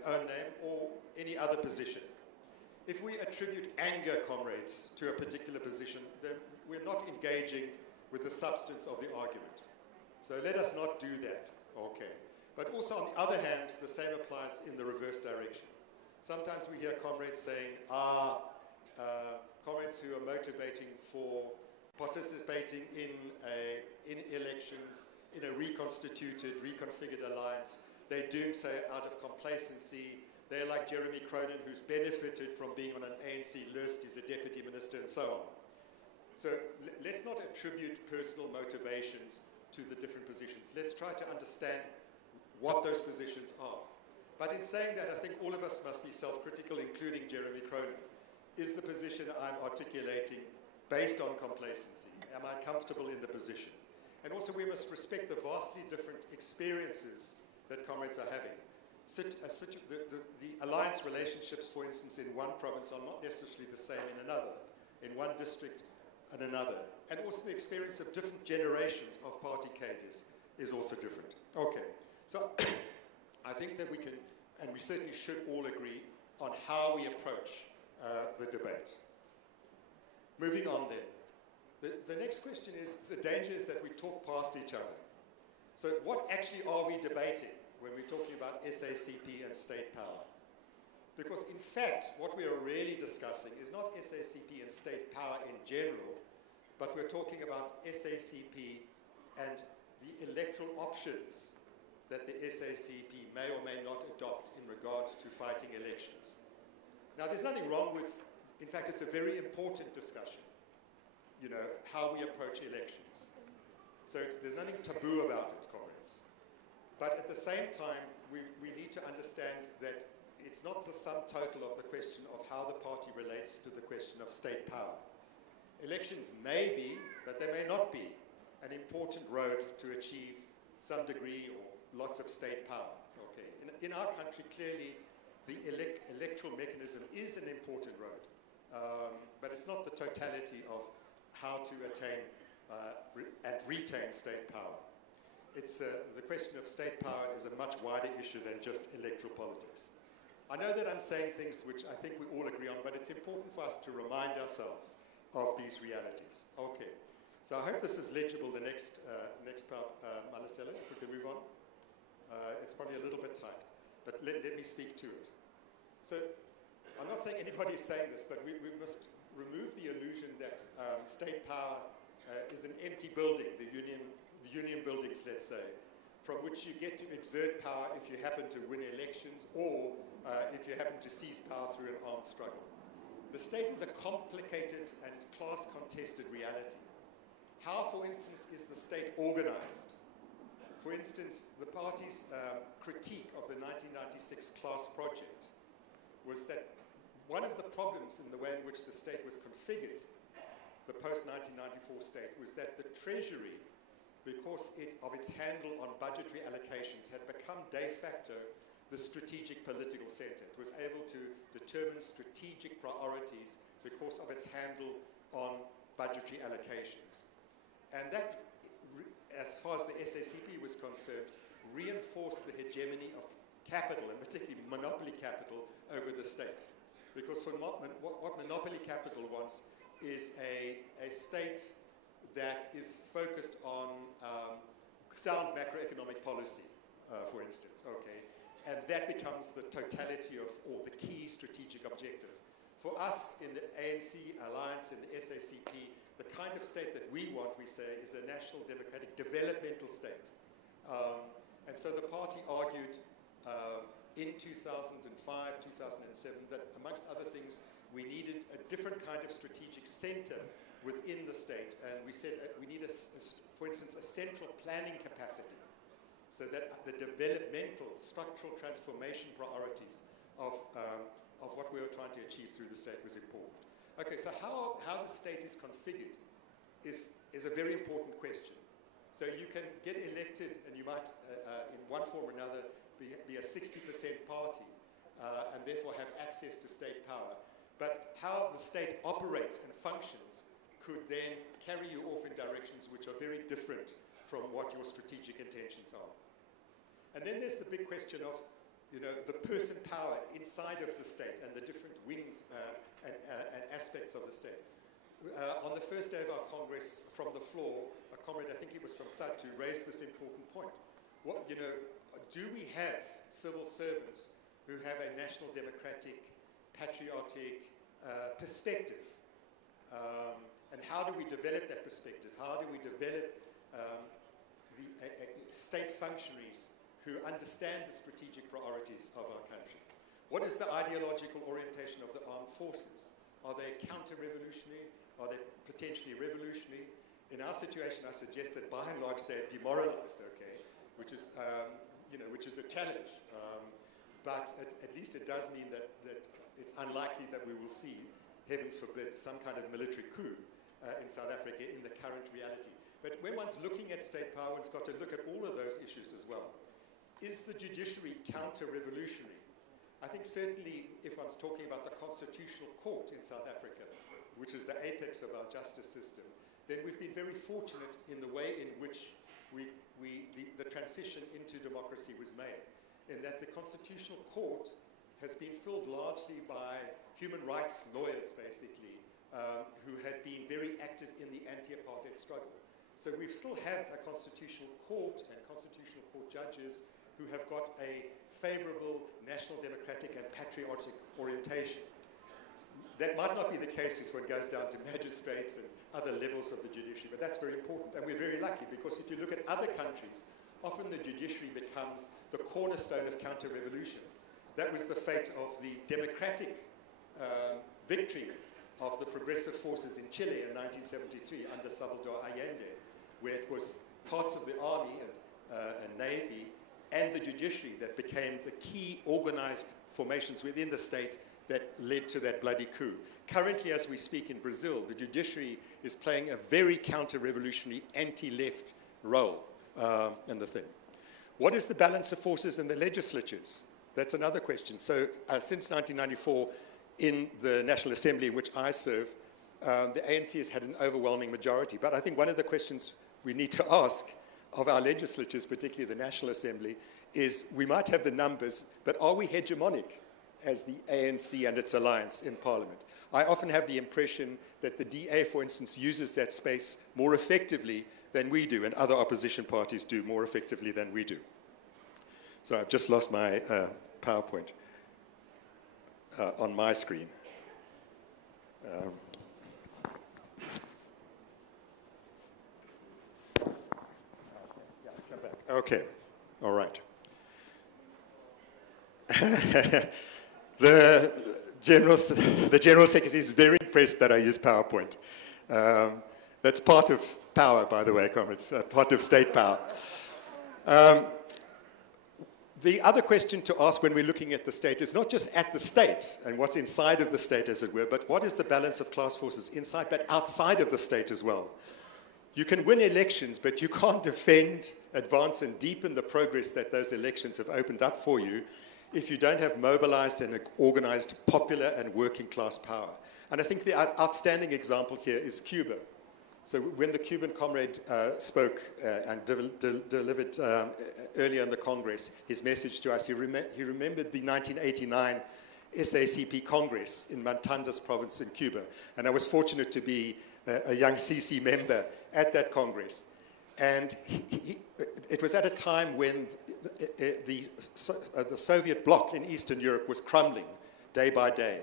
its own name or any other position. If we attribute anger, comrades, to a particular position, then we're not engaging with the substance of the argument. So let us not do that, okay. But also, on the other hand, the same applies in the reverse direction. Sometimes we hear comrades saying, comrades who are motivating for participating in elections, in a reconstituted, reconfigured alliance, they're doing so out of complacency. They're like Jeremy Cronin, who's benefited from being on an ANC list, he's a deputy minister, and so on. So let's not attribute personal motivations to the different positions. Let's try to understand what those positions are. But in saying that, I think all of us must be self-critical, including Jeremy Cronin. Is the position I'm articulating based on complacency? Am I comfortable in the position? And also, we must respect the vastly different experiences that comrades are having. The alliance relationships, for instance, in one province are not necessarily the same in another, in one district and another. And also the experience of different generations of party cadres is also different. Okay, so I think that we can, and we certainly should all agree on how we approach the debate. Moving on then. The next question is, the danger is that we talk past each other. So what actually are we debating when we're talking about SACP and state power? Because in fact, what we are really discussing is not SACP and state power in general, but we're talking about SACP and the electoral options that the SACP may or may not adopt in regard to fighting elections. Now, there's nothing wrong with, in fact, it's a very important discussion, you know, how we approach elections. So there's nothing taboo about it, comrades. But at the same time, we need to understand that it's not the sum total of the question of how the party relates to the question of state power. Elections may be, but they may not be, an important road to achieve some degree or lots of state power. Okay. In our country, clearly, the electoral mechanism is an important road, but it's not the totality of how to attain and retain state power. It's, the question of state power is a much wider issue than just electoral politics. I know that I'm saying things which I think we all agree on, but it's important for us to remind ourselves of these realities. Okay, so I hope this is legible, the next part, Malasela, if we can move on. It's probably a little bit tight, but let me speak to it. So I'm not saying anybody's saying this, but we must remove the illusion that state power is an empty building, the union buildings, let's say, from which you get to exert power if you happen to win elections or if you happen to seize power through an armed struggle. The state is a complicated and class-contested reality. How, for instance, is the state organized? For instance, the party's critique of the 1996 class project was that one of the problems in the way in which the state was configured, the post-1994 state, was that the Treasury, because of its handle on budgetary allocations, had become de facto the strategic political center. It was able to determine strategic priorities because of its handle on budgetary allocations. And that, as far as the SACP was concerned, reinforced the hegemony of capital, and particularly monopoly capital, over the state. Because for what monopoly capital wants is a state that is focused on sound macroeconomic policy, for instance, okay? And that becomes the totality of, or the key strategic objective. For us in the ANC alliance, in the SACP, the kind of state that we want, we say, is a national democratic developmental state. And so the party argued in 2005, 2007, that amongst other things, we needed a different kind of strategic center within the state. And we said we need, for instance, a central planning capacity, so that the developmental, structural transformation priorities of what we were trying to achieve through the state was important. Okay, so how the state is configured is a very important question. So you can get elected, and you might, in one form or another, be a 60% party, and therefore have access to state power. But how the state operates and functions could then carry you off in directions which are very different from what your strategic intentions are. And then there's the big question of you know, the person power inside of the state and the different wings and aspects of the state. On the first day of our Congress, from the floor, a comrade, I think he was from SADTU, raised this important point. What, you know, do we have civil servants who have a national democratic, patriotic perspective? And how do we develop that perspective? How do we develop state functionaries who understand the strategic priorities of our country? What is the ideological orientation of the armed forces? Are they counter-revolutionary? Are they potentially revolutionary? In our situation, I suggest that by and large they're demoralized, okay, which is, you know, which is a challenge. But at least it does mean that it's unlikely that we will see, heavens forbid, some kind of military coup in South Africa in the current reality. But when one's looking at state power, one's got to look at all of those issues as well. Is the judiciary counter-revolutionary? I think certainly if one's talking about the Constitutional Court in South Africa, which is the apex of our justice system, then we've been very fortunate in the way in which the transition into democracy was made, in that the Constitutional Court has been filled largely by human rights lawyers, basically, who had been very active in the anti-apartheid struggle. So we still have a Constitutional Court and Constitutional Court judges who have got a favorable national democratic and patriotic orientation. That might not be the case if one goes down to magistrates and other levels of the judiciary, but that's very important. And we're very lucky, because if you look at other countries, often the judiciary becomes the cornerstone of counter-revolution. That was the fate of the democratic victory of the progressive forces in Chile in 1973 under Salvador Allende, where it was parts of the army and navy and the judiciary that became the key organized formations within the state that led to that bloody coup. Currently, as we speak in Brazil, the judiciary is playing a very counter-revolutionary, anti-left role in the thing. What is the balance of forces in the legislatures? That's another question. So since 1994, in the National Assembly in which I serve, the ANC has had an overwhelming majority. But I think one of the questions we need to ask of our legislatures, particularly the National Assembly, is we might have the numbers, but are we hegemonic as the ANC and its alliance in Parliament? I often have the impression that the DA, for instance, uses that space more effectively than we do, and other opposition parties do more effectively than we do. So I've just lost my PowerPoint on my screen. Okay, all right. The General Secretary is very impressed that I use PowerPoint. That's part of power, by the way, comrades, part of state power. The other question to ask when we're looking at the state is not just at the state and what's inside of the state, as it were, but what is the balance of class forces inside but outside of the state as well? You can win elections, but you can't defend, advance, and deepen the progress that those elections have opened up for you if you don't have mobilized and organized popular and working class power. And I think the outstanding example here is Cuba. So when the Cuban comrade spoke and delivered earlier in the Congress his message to us, he remembered the 1989 SACP Congress in Matanzas province in Cuba. And I was fortunate to be a young CC member at that Congress. And it was at a time when the Soviet bloc in Eastern Europe was crumbling day by day.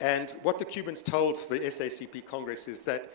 And what the Cubans told the SACP Congress is that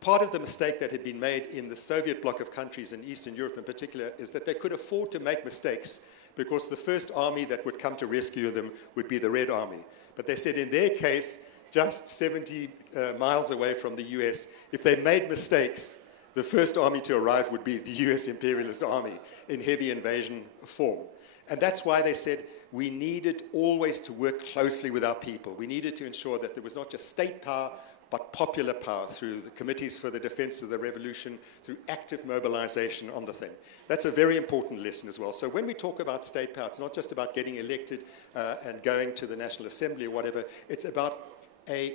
part of the mistake that had been made in the Soviet bloc of countries in Eastern Europe in particular is that they could afford to make mistakes because the first army that would come to rescue them would be the Red Army. But they said in their case, just 70 miles away from the US, if they made mistakes, the first army to arrive would be the US imperialist army in heavy invasion form. And that's why they said we needed always to work closely with our people. We needed to ensure that there was not just state power, but popular power through the committees for the defense of the revolution, through active mobilization on the thing. That's a very important lesson as well. So when we talk about state power, it's not just about getting elected and going to the National Assembly or whatever. It's about a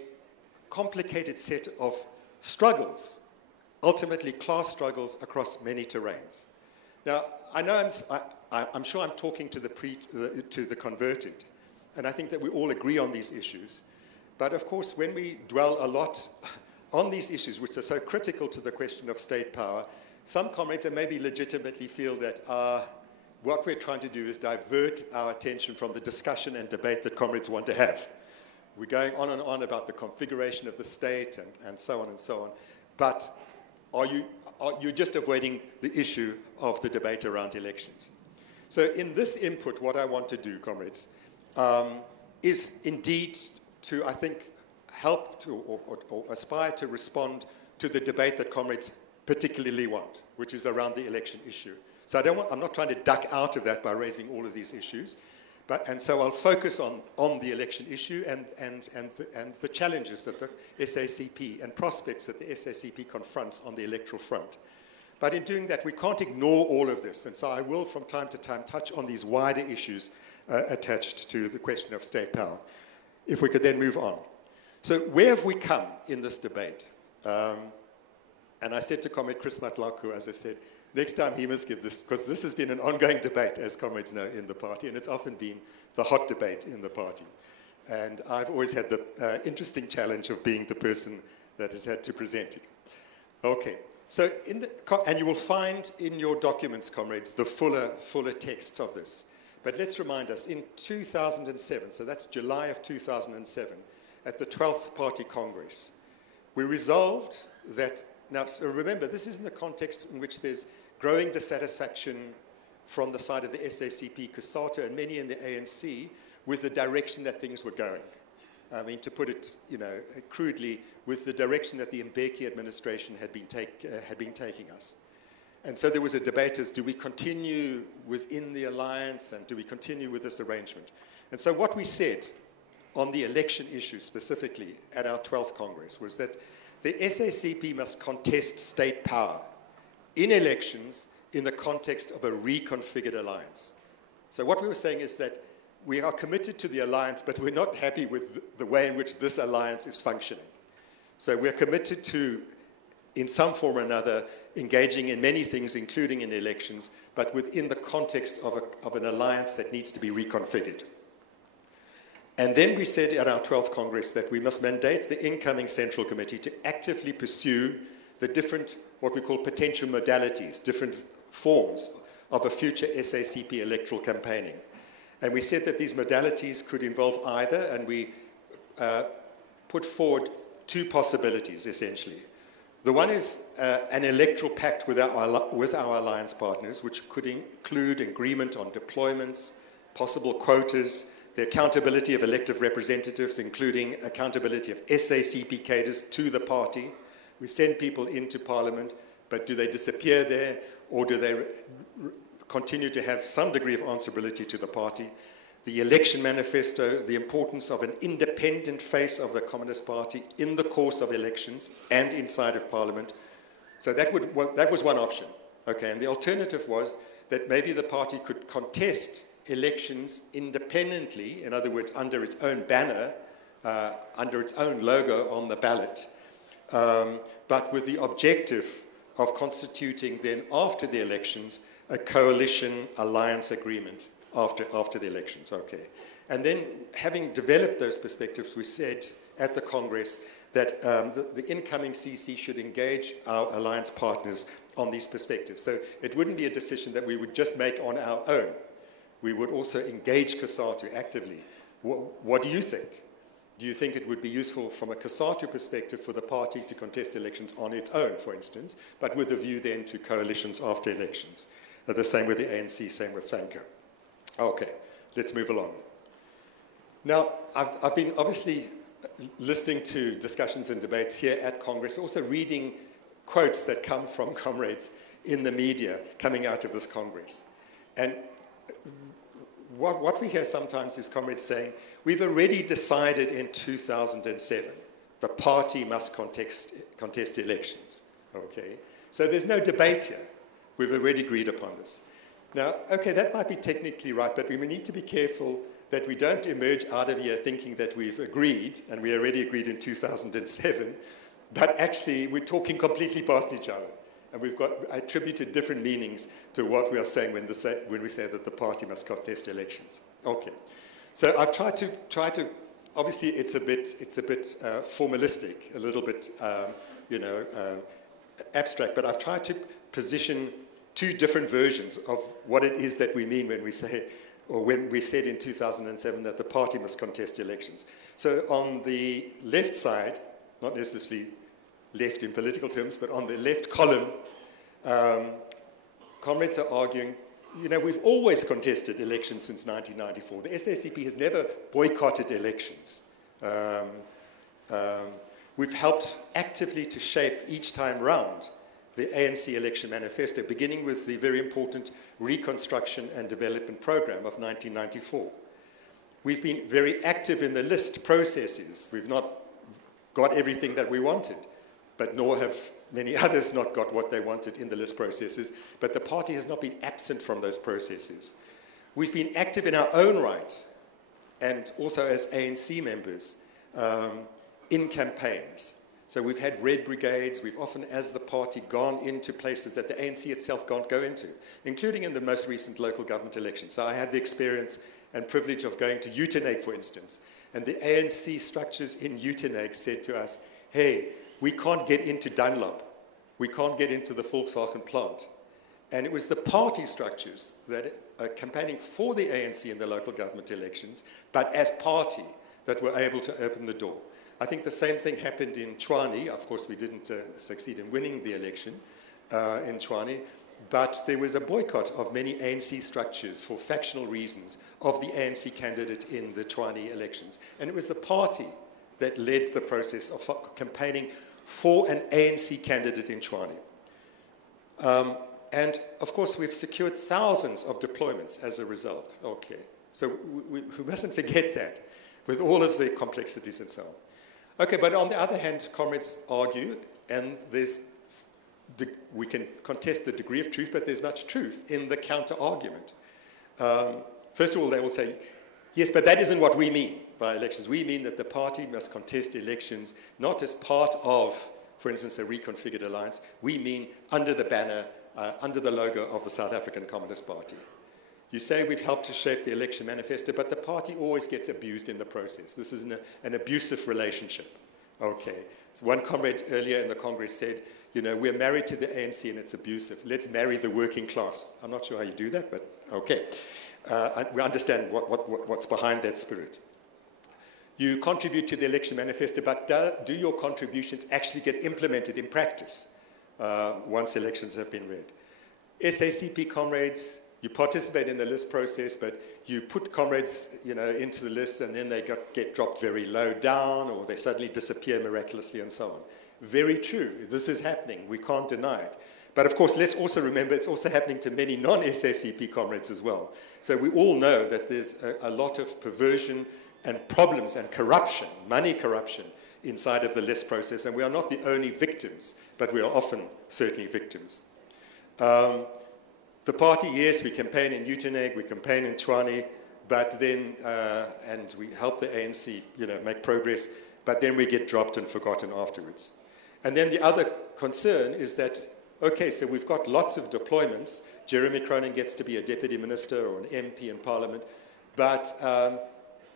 complicated set of struggles, ultimately class struggles across many terrains. Now, I know I'm sure I'm talking to the converted, and I think that we all agree on these issues. But of course, when we dwell a lot on these issues, which are so critical to the question of state power, some comrades maybe legitimately feel that what we're trying to do is divert our attention from the discussion and debate that comrades want to have. We're going on and on about the configuration of the state and so on and so on. But you're just avoiding the issue of the debate around elections. So in this input, what I want to do, comrades, is indeed to, I think, help to or aspire to respond to the debate that comrades particularly want, which is around the election issue. So I'm not trying to duck out of that by raising all of these issues, and so I'll focus on the election issue and the challenges that the SACP and prospects that the SACP confronts on the electoral front. But in doing that, we can't ignore all of this, and so I will from time to time touch on these wider issues attached to the question of state power. If we could then move on. So where have we come in this debate? And I said to Comrade Chris Matlaku, as I said, next time he must give this, because this has been an ongoing debate, as comrades know, in the party, and it's often been the hot debate in the party. And I've always had the interesting challenge of being the person that has had to present it. Okay, so and you will find in your documents, comrades, the fuller texts of this. But let's remind us, in 2007, so that's July of 2007, at the 12th Party Congress, we resolved that. Now, so remember, this is in the context in which there's growing dissatisfaction from the side of the SACP, COSATU, and many in the ANC with the direction that things were going. I mean, to put it, crudely, with the direction that the Mbeki administration had been taking us. And so there was a debate as, do we continue within the alliance, and do we continue with this arrangement? And so what we said on the election issue specifically at our 12th Congress was that the SACP must contest state power in elections in the context of a reconfigured alliance. So what we were saying is that we are committed to the alliance, but we're not happy with the way in which this alliance is functioning. So we're committed to, in some form or another, engaging in many things, including in elections, but within the context of an alliance that needs to be reconfigured. And then we said at our 12th Congress that we must mandate the incoming Central Committee to actively pursue the different, what we call potential modalities, different forms of a future SACP electoral campaigning. And we said that these modalities could involve either, and we put forward two possibilities, essentially. The one is an electoral pact with our alliance partners, which could include agreement on deployments, possible quotas, the accountability of elective representatives, including accountability of SACP caders to the party. We send people into Parliament, but do they disappear there, or do they continue to have some degree of answerability to the party? The election manifesto, the importance of an independent face of the Communist Party in the course of elections and inside of Parliament. So that was one option. Okay, and the alternative was that maybe the party could contest elections independently, in other words, under its own banner, under its own logo on the ballot, but with the objective of constituting then, after the elections, a coalition alliance agreement after the elections. Okay. And then, having developed those perspectives, we said at the Congress that the incoming CC should engage our alliance partners on these perspectives. So it wouldn't be a decision that we would just make on our own. We would also engage COSATU actively. What do you think? Do you think it would be useful from a COSATU perspective for the party to contest elections on its own, for instance, but with a view then to coalitions after elections? The same with the ANC, same with SANCO. Okay, let's move along. Now, I've been obviously listening to discussions and debates here at Congress, also reading quotes that come from comrades in the media coming out of this Congress. And what we hear sometimes is comrades saying, we've already decided in 2007 the party must contest elections. Okay, so there's no debate here. We've already agreed upon this. Now, okay, that might be technically right, but we need to be careful that we don't emerge out of here thinking that we've agreed, and we already agreed in 2007, but actually we're talking completely past each other. And we've got attributed different meanings to what we are saying when we say that the party must contest elections. Okay. So I've tried to obviously it's a bit formalistic, a little bit, abstract, but I've tried to position two different versions of what it is that we mean when we say, or when we said in 2007 that the party must contest elections. So on the left side, not necessarily left in political terms, but on the left column, comrades are arguing, we've always contested elections since 1994. The SACP has never boycotted elections. We've helped actively to shape each time round the ANC election manifesto, beginning with the very important Reconstruction and Development Program of 1994. We've been very active in the list processes. We've not got everything that we wanted, but nor have many others not got what they wanted in the list processes, but the party has not been absent from those processes. We've been active in our own right, and also as ANC members, in campaigns. So we've had red brigades, we've often, as the party, gone into places that the ANC itself can't go into, including in the most recent local government elections. So I had the experience and privilege of going to Uitenhage, for instance, and the ANC structures in Uitenhage said to us, hey, we can't get into Dunlop. We can't get into the Volkswagen plant. And it was the party structures that are campaigning for the ANC in the local government elections, but as party, that were able to open the door. I think the same thing happened in Tshwane. Of course, we didn't succeed in winning the election in Tshwane, but there was a boycott of many ANC structures for factional reasons of the ANC candidate in the Tshwane elections. And it was the party that led the process of campaigning for an ANC candidate in Tshwane. And of course, we've secured thousands of deployments as a result. Okay, so we mustn't forget that, with all of the complexities and so on. Okay, but on the other hand, comrades argue, and we can contest the degree of truth, but there's much truth in the counter-argument. First of all, they will say, yes, but that isn't what we mean by elections. We mean that the party must contest elections not as part of, for instance, a reconfigured alliance. We mean under the banner, under the logo of the South African Communist Party. You say we've helped to shape the election manifesto, but the party always gets abused in the process. This is an abusive relationship. Okay. So one comrade earlier in the Congress said, we're married to the ANC and it's abusive. Let's marry the working class. I'm not sure how you do that, but okay. We understand what's behind that spirit. You contribute to the election manifesto, but do your contributions actually get implemented in practice once elections have been read? SACP comrades, you participate in the list process, but you put comrades, into the list, and then they get dropped very low down, or they suddenly disappear miraculously, and so on. Very true. This is happening. We can't deny it. But of course, let's also remember it's also happening to many non-SACP comrades as well. So we all know that there's a lot of perversion and problems and corruption, money corruption, inside of the list process, and we are not the only victims, but we are often certainly victims. The party, yes, we campaign in Uitenhage, we campaign in Tshwane, but then, and we help the ANC, make progress, but then we get dropped and forgotten afterwards. And then the other concern is that, okay, so we've got lots of deployments. Jeremy Cronin gets to be a deputy minister or an MP in parliament, but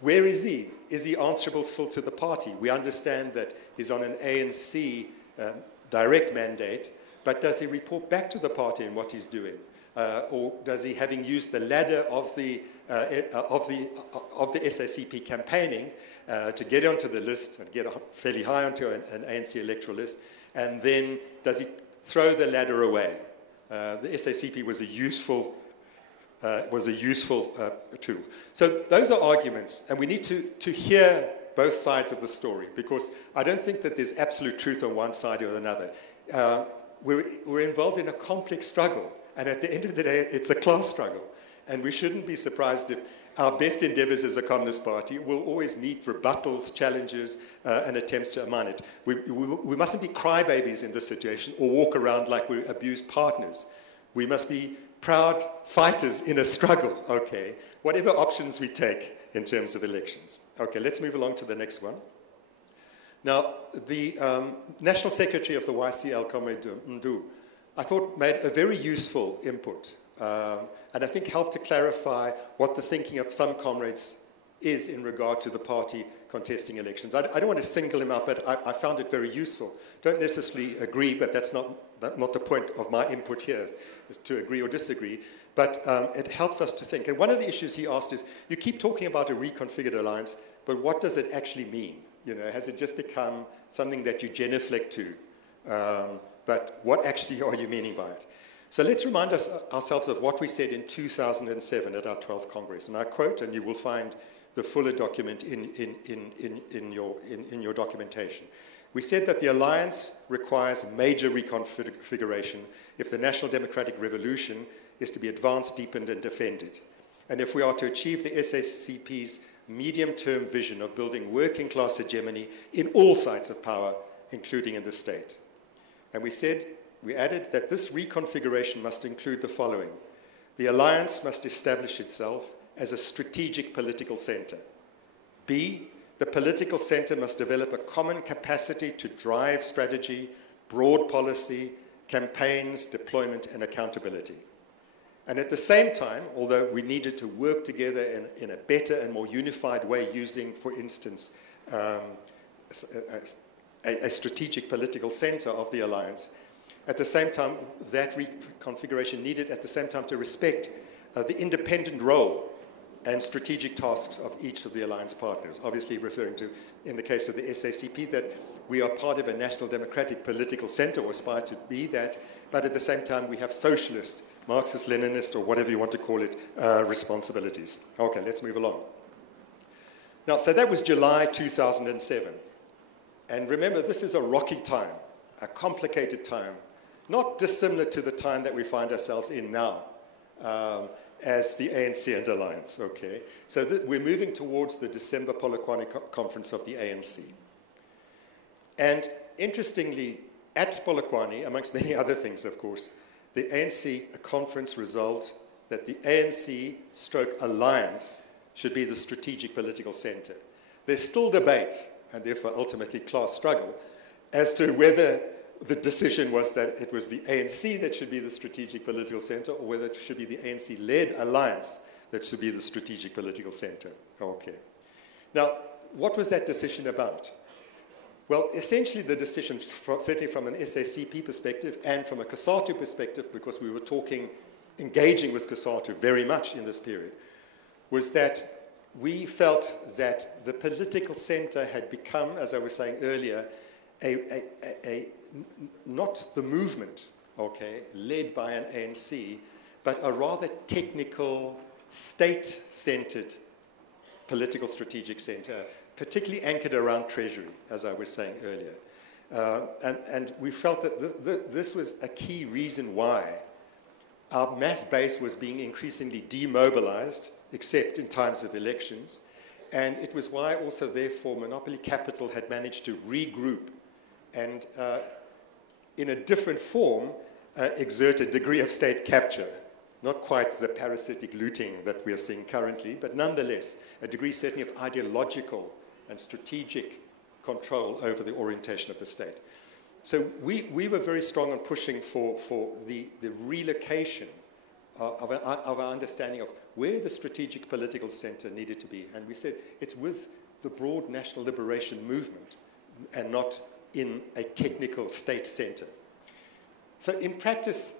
where is he? Is he answerable still to the party? We understand that he's on an ANC direct mandate, but does he report back to the party in what he's doing? Or does he, having used the ladder of the SACP campaigning to get onto the list and get fairly high onto an ANC electoral list, and then does he throw the ladder away? The SACP was a useful tool. So those are arguments, and we need to hear both sides of the story, because I don't think that there's absolute truth on one side or another. We're involved in a complex struggle. And at the end of the day, it's a class struggle. And we shouldn't be surprised if our best endeavors as a Communist Party will always meet rebuttals, challenges, and attempts to undermine it. We mustn't be crybabies in this situation or walk around like we're abused partners. We must be proud fighters in a struggle, okay, whatever options we take in terms of elections. Okay, let's move along to the next one. Now, the National Secretary of the YCL, Comrade Mndu, I thought made a very useful input, and I think helped to clarify what the thinking of some comrades is in regard to the party contesting elections. I don't want to single him out, but I found it very useful. Don't necessarily agree, but that's not the point of my input here, is to agree or disagree. But it helps us to think. And one of the issues he asked is, you keep talking about a reconfigured alliance, but what does it actually mean? You know, has it just become something that you genuflect to? But what actually are you meaning by it? So let's remind ourselves of what we said in 2007 at our 12th Congress. And I quote, and you will find the fuller document in your documentation. We said that the alliance requires major reconfiguration if the national democratic revolution is to be advanced, deepened, and defended. And if we are to achieve the SACP's medium-term vision of building working-class hegemony in all sides of power, including in the state. And we added that this reconfiguration must include the following. The alliance must establish itself as a strategic political center. B, the political center must develop a common capacity to drive strategy, broad policy, campaigns, deployment, and accountability. And at the same time, although we needed to work together in a better and more unified way using, for instance, a strategic political center of the alliance, at the same time, that reconfiguration needed at the same time to respect the independent role and strategic tasks of each of the alliance partners, obviously referring to, in the case of the SACP, that we are part of a national democratic political center, or aspire to be that, but at the same time we have socialist, Marxist, Leninist, or whatever you want to call it, responsibilities. Okay, let's move along. Now, so that was July 2007. And remember, this is a rocky time, a complicated time, not dissimilar to the time that we find ourselves in now as the ANC and Alliance, okay? So we're moving towards the December Polokwane conference of the ANC. And interestingly, at Polokwane, amongst many other things, of course, the ANC conference resolved that the ANC stroke alliance should be the strategic political center. There's still debate, and therefore ultimately class struggle, as to whether the decision was that it was the ANC that should be the strategic political center, or whether it should be the ANC-led alliance that should be the strategic political center. Okay. Now, what was that decision about? Well, essentially the decision, certainly from an SACP perspective and from a COSATU perspective, because we were engaging with COSATU very much in this period, was that we felt that the political center had become, as I was saying earlier, not the movement, okay, led by an ANC, but a rather technical, state-centered political strategic center, particularly anchored around Treasury, as I was saying earlier. And we felt that this was a key reason why our mass base was being increasingly demobilized, except in times of elections. And it was why also, therefore, monopoly capital had managed to regroup and, in a different form, exert a degree of state capture. Not quite the parasitic looting that we are seeing currently, but nonetheless, a degree certainly of ideological and strategic control over the orientation of the state. So we were very strong on pushing for the relocation of our understanding of where the strategic political center needed to be. And we said it's with the broad national liberation movement and not in a technical state center. So in practice,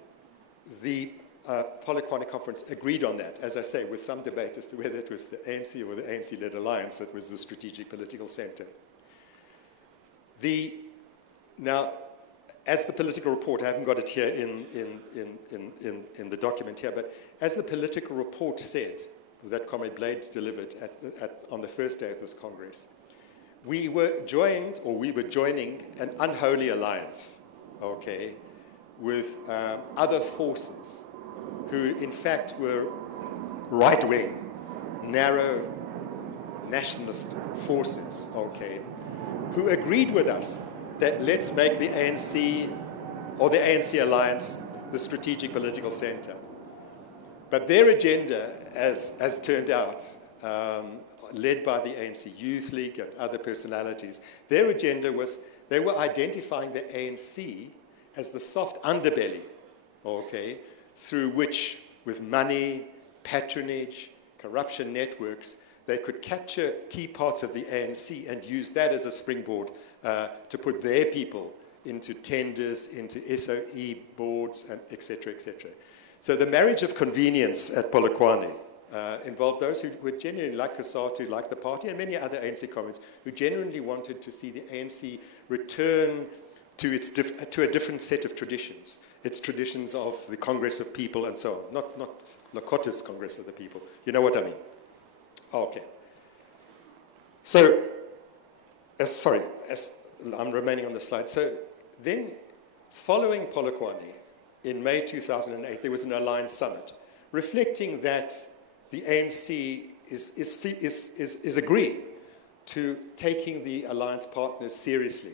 the Polokwane conference agreed on that, as I say, with some debate as to whether it was the ANC or the ANC-led alliance that was the strategic political center. Now, as the political report, I haven't got it here in the document here, but as the political report said, that Comrade Blade delivered on the first day of this Congress, we were joining an unholy alliance, okay, with other forces who in fact were right-wing, narrow nationalist forces, okay, who agreed with us that let's make the ANC or the ANC alliance the strategic political center. But their agenda, as turned out, led by the ANC Youth League and other personalities, their agenda was they were identifying the ANC as the soft underbelly okay, through which, with money, patronage, corruption networks, they could capture key parts of the ANC and use that as a springboard to put their people into tenders, into SOE boards, and et cetera, et cetera. So the marriage of convenience at Polokwane involved those who were genuinely, like COSATU, like the party, and many other ANC comrades, who genuinely wanted to see the ANC return to a different set of traditions. Its traditions of the Congress of People and so on. Not Lakota's Congress of the People. You know what I mean? Okay. So, as I'm remaining on the slide. So then, following Polokwane, in May 2008, there was an Alliance Summit, reflecting that the ANC is agreeing to taking the alliance partners seriously,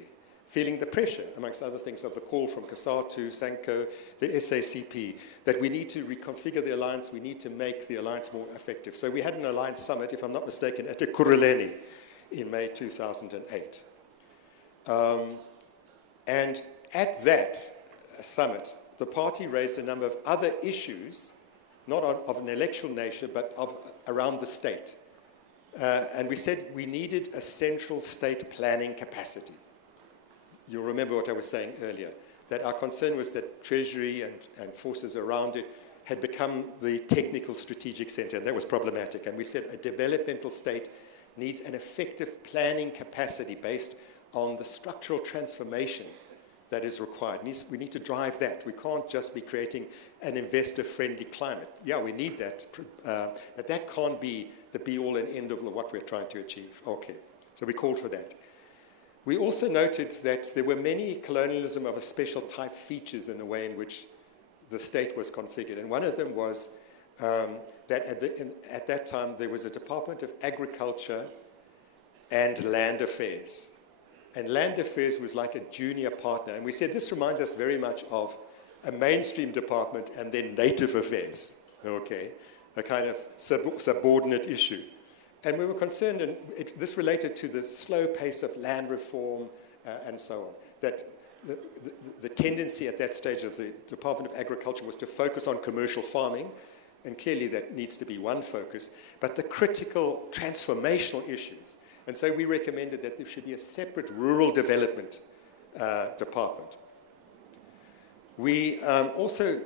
feeling the pressure, amongst other things, of the call from COSATU, SANCO, the SACP, that we need to reconfigure the alliance, we need to make the alliance more effective. So we had an alliance summit, if I'm not mistaken, at Ekurhuleni in May 2008. And at that summit, the party raised a number of other issues, not of an electoral nature, but around the state. And we said we needed a central state planning capacity. You'll remember what I was saying earlier, that our concern was that Treasury and forces around it had become the technical strategic center, and that was problematic. And we said a developmental state needs an effective planning capacity based on the structural transformation that is required. We need to drive that. We can't just be creating an investor-friendly climate. Yeah, we need that, but that can't be the be-all and end of what we're trying to achieve. Okay, so we called for that. We also noted that there were many colonialism of a special type features in the way in which the state was configured. And one of them was that at that time there was a Department of Agriculture and Land Affairs. And Land Affairs was like a junior partner. And we said this reminds us very much of a mainstream department and then Native Affairs, okay? A kind of subordinate issue. And we were concerned, and this related to the slow pace of land reform and so on, that the tendency at that stage of the Department of Agriculture was to focus on commercial farming, and clearly that needs to be one focus, but the critical transformational issues. And so we recommended that there should be a separate rural development department. We also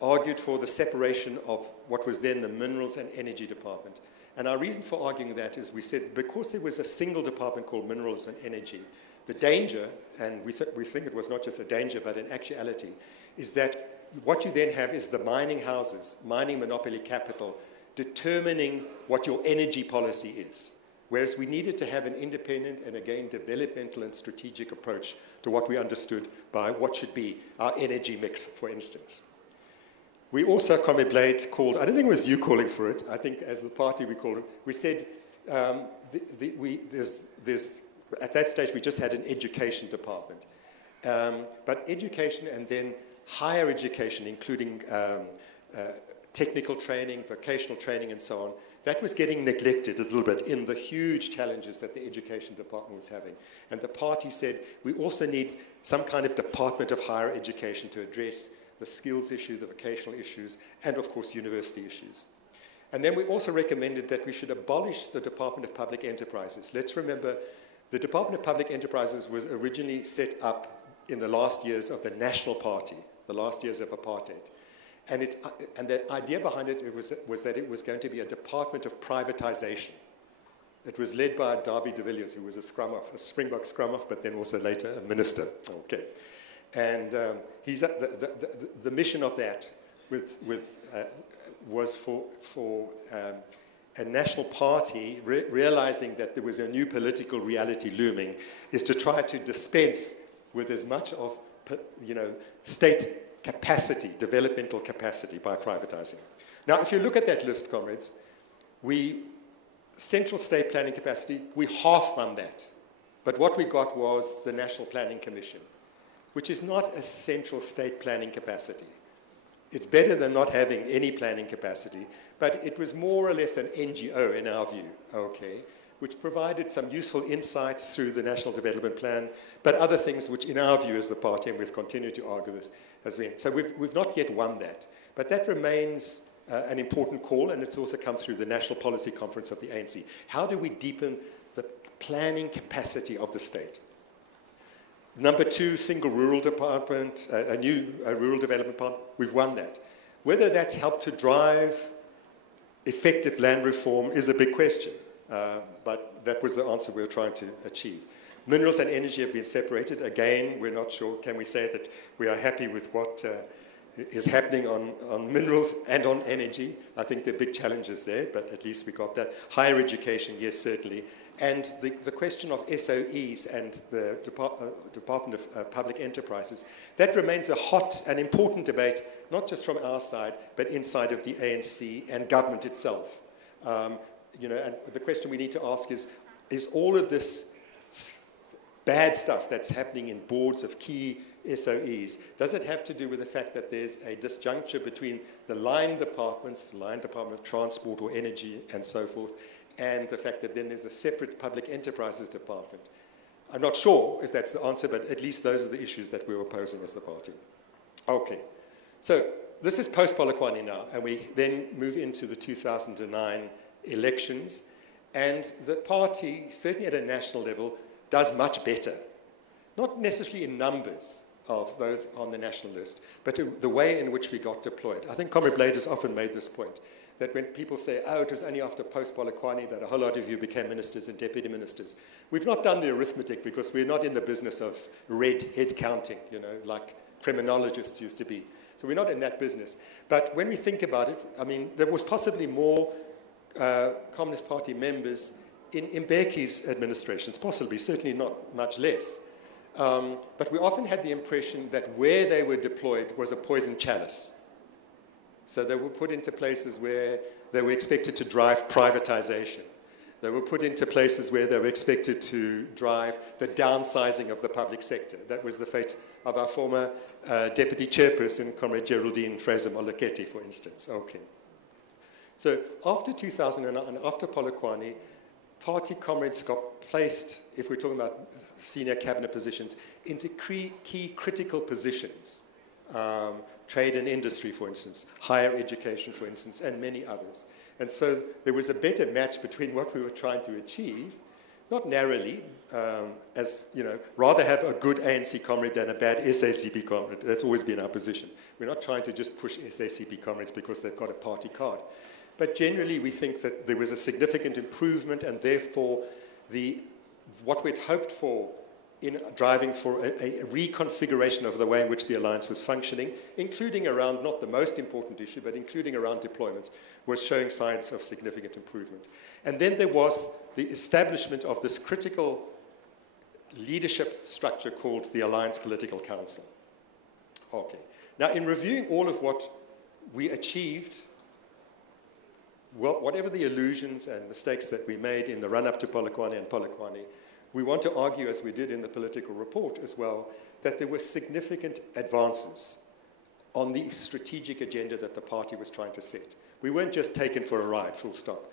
argued for the separation of what was then the Minerals and Energy Department. And our reason for arguing that is we said because there was a single department called Minerals and Energy, the danger, and we think it was not just a danger, but an actuality, is that what you then have is the mining houses, mining monopoly capital, determining what your energy policy is. Whereas we needed to have an independent and, again, developmental and strategic approach to what we understood by what should be our energy mix, for instance. We also, Comrade Blade, called, I don't think it was you calling for it, I think as the party we called it, we said at that stage we just had an education department. But education and then higher education, including technical training, vocational training and so on, that was getting neglected a little bit in the huge challenges that the education department was having. And the party said, we also need some kind of department of higher education to address the skills issue, the vocational issues, and of course university issues. And then we also recommended that we should abolish the Department of Public Enterprises. Let's remember, the Department of Public Enterprises was originally set up in the last years of the National Party, the last years of apartheid. And the idea behind it was that it was going to be a department of privatization. It was led by Dawie de Villiers, who was a Springbok scrum-off, but then also later a minister. Okay. And the mission of that was for a national party realizing that there was a new political reality looming, is to try to dispense with as much of state capacity, developmental capacity, by privatizing. Now, if you look at that list, comrades, central state planning capacity, we half-run that. But what we got was the National Planning Commission, which is not a central state planning capacity. It's better than not having any planning capacity, but it was more or less an NGO in our view, okay? which provided some useful insights through the National Development Plan, but other things which, in our view as the party, and we've continued to argue this, has been. So we've not yet won that. But that remains an important call, and it's also come through the National Policy Conference of the ANC. How do we deepen the planning capacity of the state? Number 2, single rural department, a new rural development part, we've won that. Whether that's helped to drive effective land reform is a big question, but that was the answer we were trying to achieve. Minerals and energy have been separated. Again, we're not sure. Can we say that we are happy with what is happening on minerals and on energy? I think there are big challenges there, but at least we got that. Higher education, yes, certainly. And the question of SOEs and the Department of Public Enterprises, that remains a hot and important debate, not just from our side, but inside of the ANC and government itself. You know, and the question we need to ask is all of this bad stuff that's happening in boards of key SOEs, does it have to do with the fact that there's a disjuncture between the line departments, Line Department of Transport or Energy and so forth, and the fact that then there's a separate public enterprises department? I'm not sure if that's the answer, but at least those are the issues that we were posing as the party. Okay, so this is post-Polokwane now, and we then move into the 2009 elections, and the party, certainly at a national level, does much better. Not necessarily in numbers of those on the national list, but the way in which we got deployed. I think Comrade Blade has often made this point, that when people say, oh, it was only after post-Polokwane that a whole lot of you became ministers and deputy ministers. We've not done the arithmetic because we're not in the business of red head counting, you know, like criminologists used to be. So we're not in that business. But when we think about it, I mean, there was possibly more Communist Party members in Mbeki's administrations, possibly, certainly not much less. But we often had the impression that where they were deployed was a poison chalice. So they were put into places where they were expected to drive privatization. They were put into places where they were expected to drive the downsizing of the public sector. That was the fate of our former deputy chairperson, Comrade Geraldine Fraser-Moleketi, for instance. Okay. So after 2009, after Polokwane, party comrades got placed, if we're talking about senior cabinet positions, into key critical positions. Trade and industry, for instance, higher education, for instance, and many others. And so there was a better match between what we were trying to achieve, not narrowly, as, you know, rather have a good ANC comrade than a bad SACP comrade. That's always been our position. We're not trying to just push SACP comrades because they've got a party card. But generally, we think that there was a significant improvement, and therefore, what we'd hoped for in driving for a reconfiguration of the way in which the alliance was functioning, including around, not the most important issue, but including around deployments, was showing signs of significant improvement. And then there was the establishment of this critical leadership structure called the Alliance Political Council. Okay. Now, in reviewing all of what we achieved, well, whatever the illusions and mistakes that we made in the run-up to Polokwane and Polokwane, we want to argue, as we did in the political report as well, that there were significant advances on the strategic agenda that the party was trying to set. We weren't just taken for a ride, full stop.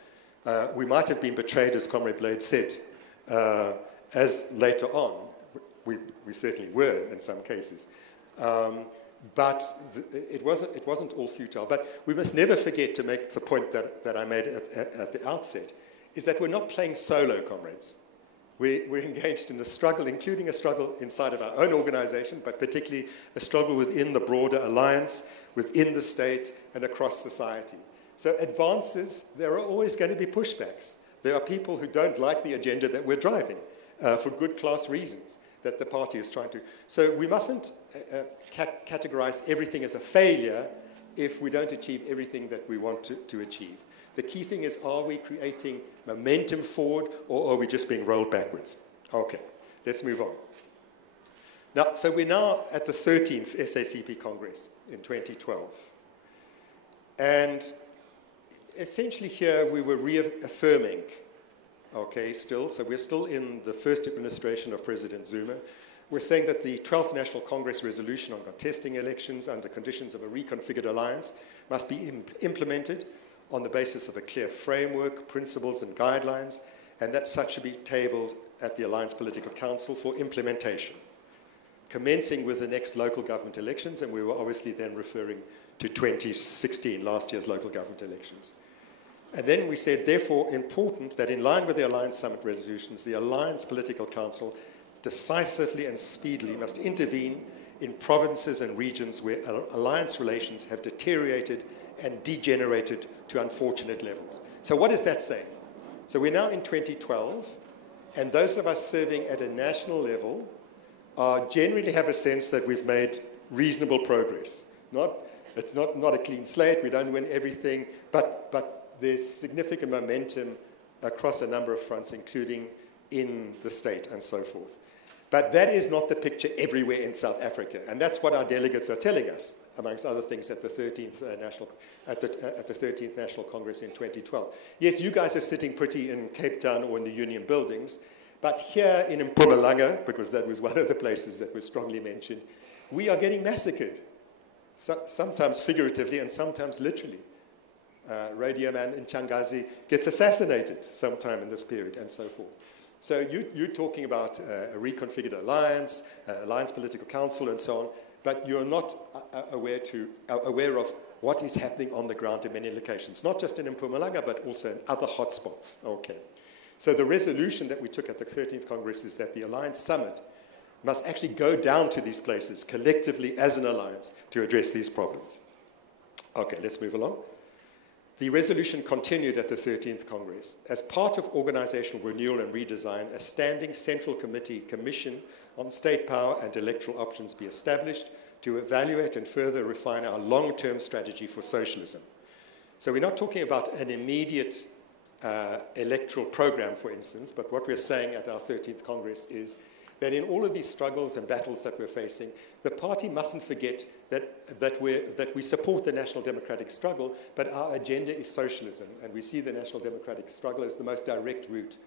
We might have been betrayed, as Comrade Blade said, as later on, we certainly were in some cases. But it wasn't all futile. But we must never forget to make the point that I made at the outset, is that we're not playing solo, comrades. We're engaged in a struggle, including a struggle inside of our own organization, but particularly a struggle within the broader alliance, within the state, and across society. So advances, there are always going to be pushbacks. There are people who don't like the agenda that we're driving for good class reasons that the party is trying to. So we mustn't categorize everything as a failure if we don't achieve everything that we want to achieve. The key thing is, are we creating momentum forward, or are we just being rolled backwards? Okay, let's move on. Now, so we're now at the 13th SACP Congress in 2012. And essentially here we were reaffirming, okay, still, so we're still in the first administration of President Zuma. We're saying that the 12th National Congress resolution on contesting elections under conditions of a reconfigured alliance must be implemented on the basis of a clear framework, principles, and guidelines, and that such should be tabled at the Alliance Political Council for implementation, commencing with the next local government elections, and we were obviously then referring to 2016, last year's local government elections. And then we said, therefore, important that in line with the Alliance Summit resolutions, the Alliance Political Council decisively and speedily must intervene in provinces and regions where alliance relations have deteriorated and degenerated to unfortunate levels. So what does that say? So we're now in 2012, and those of us serving at a national level generally have a sense that we've made reasonable progress. It's not a clean slate, we don't win everything, but there's significant momentum across a number of fronts, including in the state and so forth. But that is not the picture everywhere in South Africa, and that's what our delegates are telling us, amongst other things, at the 13th National Congress in 2012. Yes, you guys are sitting pretty in Cape Town or in the Union buildings, but here in Mpumalanga, because that was one of the places that was strongly mentioned, we are getting massacred, sometimes figuratively and sometimes literally. Radio man in Changazi gets assassinated sometime in this period, and so forth. So you're talking about a reconfigured alliance, Alliance Political Council, and so on, but you're not aware of what is happening on the ground in many locations, not just in Mpumalanga, but also in other hotspots. Okay. So the resolution that we took at the 13th Congress is that the Alliance Summit must actually go down to these places collectively as an alliance to address these problems. Okay, let's move along. The resolution continued at the 13th Congress. As part of organizational renewal and redesign, a standing central commission on state power and electoral options be established to evaluate and further refine our long-term strategy for socialism. So we're not talking about an immediate electoral program, for instance, but what we're saying at our 13th Congress is that in all of these struggles and battles that we're facing, the party mustn't forget that we support the national democratic struggle, but our agenda is socialism, and we see the national democratic struggle as the most direct route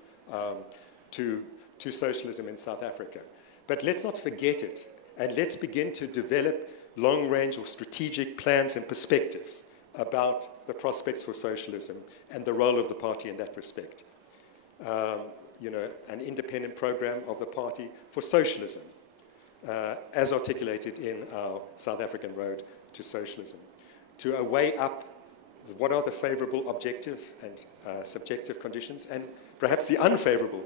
to socialism in South Africa. But let's not forget it, and let's begin to develop long-range or strategic plans and perspectives about the prospects for socialism and the role of the party in that respect. An independent program of the party for socialism, as articulated in our South African Road to Socialism, to weigh up what are the favorable objective and subjective conditions, and perhaps the unfavorable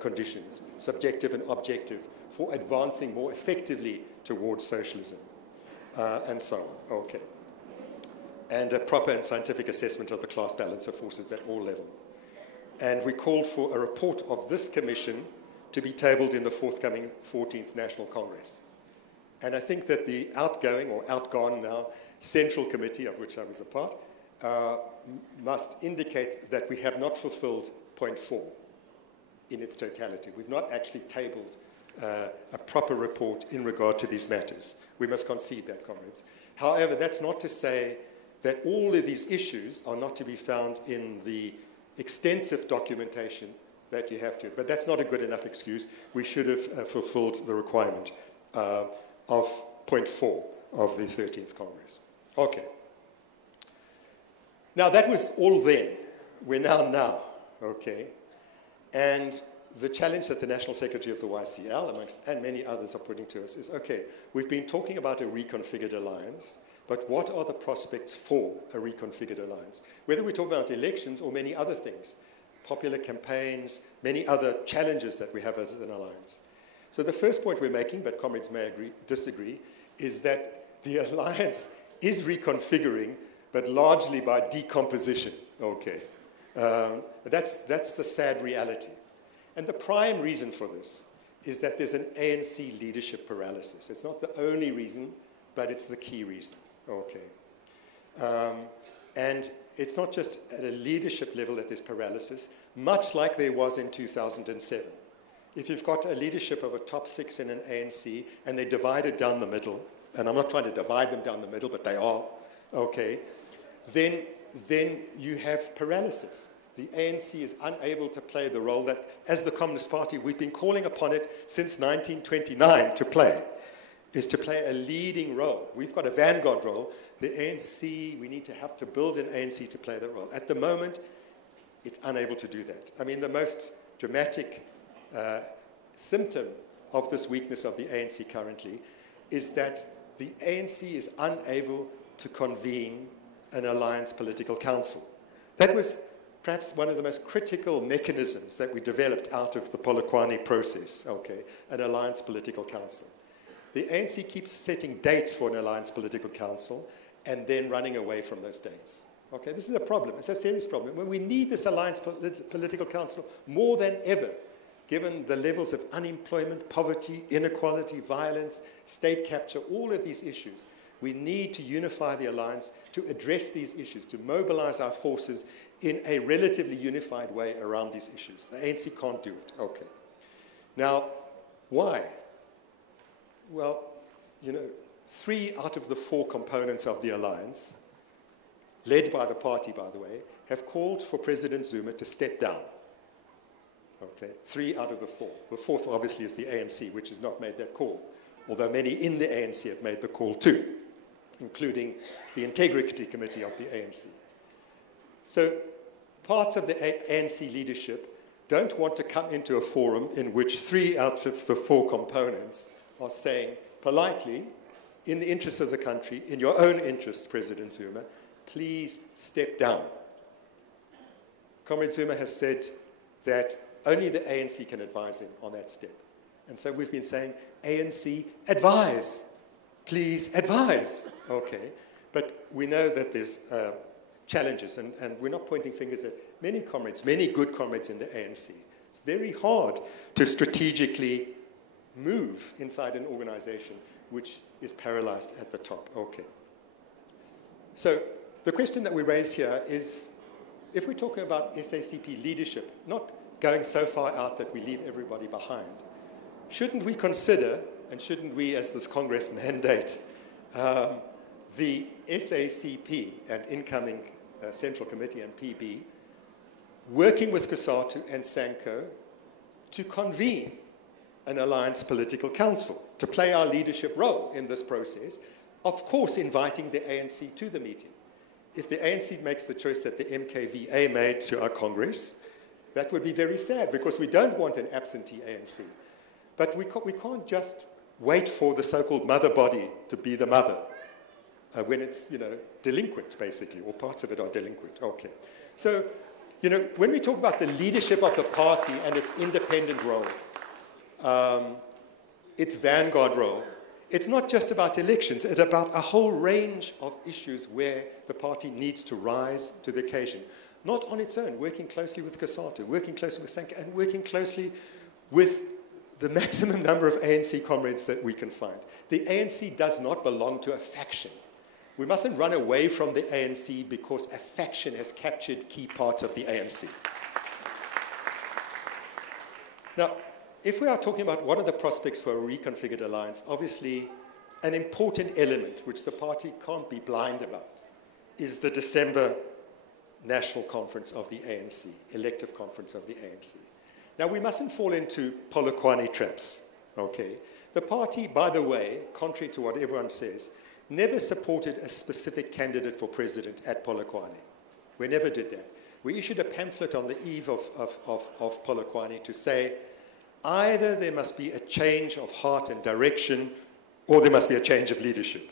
conditions, subjective and objective, for advancing more effectively towards socialism, and so on. Okay. And a proper and scientific assessment of the class balance of forces at all levels. And we called for a report of this commission to be tabled in the forthcoming 14th National Congress. And I think that the outgoing, or outgone now, Central Committee, of which I was a part, must indicate that we have not fulfilled point 4 in its totality. We've not actually tabled a proper report in regard to these matters. We must concede that, comrades. However, that's not to say that all of these issues are not to be found in the extensive documentation that you have to. But that's not a good enough excuse. We should have fulfilled the requirement of point 4 of the 13th Congress. Okay. Now, that was all then. We're now, okay? And the challenge that the National Secretary of the YCL, and many others, are putting to us is, okay, we've been talking about a reconfigured alliance, but what are the prospects for a reconfigured alliance? Whether we talk about elections or many other things, popular campaigns, many other challenges that we have as an alliance. So the first point we're making, but comrades may disagree, is that the alliance is reconfiguring, but largely by decomposition. Okay. That's the sad reality. And the prime reason for this is that there's an ANC leadership paralysis. It's not the only reason, but it's the key reason. Okay. And it's not just at a leadership level that there's paralysis, much like there was in 2007. If you've got a leadership of a top 6 in an ANC and they're divided down the middle, and I'm not trying to divide them down the middle, but they are, okay, then you have paralysis. The ANC is unable to play the role that, as the Communist Party, we've been calling upon it since 1929 to play, is to play a leading role. We've got a vanguard role. The ANC, we need to help to build an ANC to play that role. At the moment, it's unable to do that. I mean, the most dramatic symptom of this weakness of the ANC currently is that the ANC is unable to convene an alliance political council. That was perhaps one of the most critical mechanisms that we developed out of the Polokwane process, okay, an alliance political council. The ANC keeps setting dates for an alliance political council and then running away from those dates. Okay, this is a problem. It's a serious problem. When we need this alliance political council more than ever, given the levels of unemployment, poverty, inequality, violence, state capture, all of these issues, we need to unify the alliance to address these issues, to mobilize our forces in a relatively unified way around these issues. The ANC can't do it. Okay. Now, why? Well, you know, 3 out of the 4 components of the alliance, led by the party, by the way, have called for President Zuma to step down. Okay, 3 out of the 4. The 4th, obviously, is the ANC, which has not made that call, although many in the ANC have made the call too, including the Integrity Committee of the ANC. So parts of the ANC leadership don't want to come into a forum in which 3 out of the 4 components are saying politely, in the interests of the country, in your own interest, President Zuma, please step down. Comrade Zuma has said that only the ANC can advise him on that step. And so we've been saying, ANC, advise. Please advise. Okay. But we know that there's challenges, and we're not pointing fingers at many comrades, many good comrades in the ANC. It's very hard to strategically move inside an organization which is paralyzed at the top. Okay. So the question that we raise here is, if we're talking about SACP leadership, not going so far out that we leave everybody behind, shouldn't we consider, and shouldn't we, as this Congress mandate, the SACP and incoming Central Committee and PB, working with COSATU and SANCO to convene an alliance political council, to play our leadership role in this process, of course inviting the ANC to the meeting. If the ANC makes the choice that the MKVA made to our Congress, that would be very sad, because we don't want an absentee ANC. But we can't just wait for the so-called mother body to be the mother when it's, you know, delinquent, basically, or parts of it are delinquent. Okay. So, you know, when we talk about the leadership of the party and its independent role, its vanguard role, it's not just about elections, it's about a whole range of issues where the party needs to rise to the occasion. Not on its own, working closely with COSATU, working closely with SANCO, and working closely with the maximum number of ANC comrades that we can find. The ANC does not belong to a faction. We mustn't run away from the ANC because a faction has captured key parts of the ANC. Now, if we are talking about what are the prospects for a reconfigured alliance, obviously an important element which the party can't be blind about is the December National Conference of the ANC, elective conference of the ANC. Now, we mustn't fall into Polokwane traps, okay? The party, by the way, contrary to what everyone says, never supported a specific candidate for president at Polokwane. We never did that. We issued a pamphlet on the eve of Polokwane to say, either there must be a change of heart and direction, or there must be a change of leadership.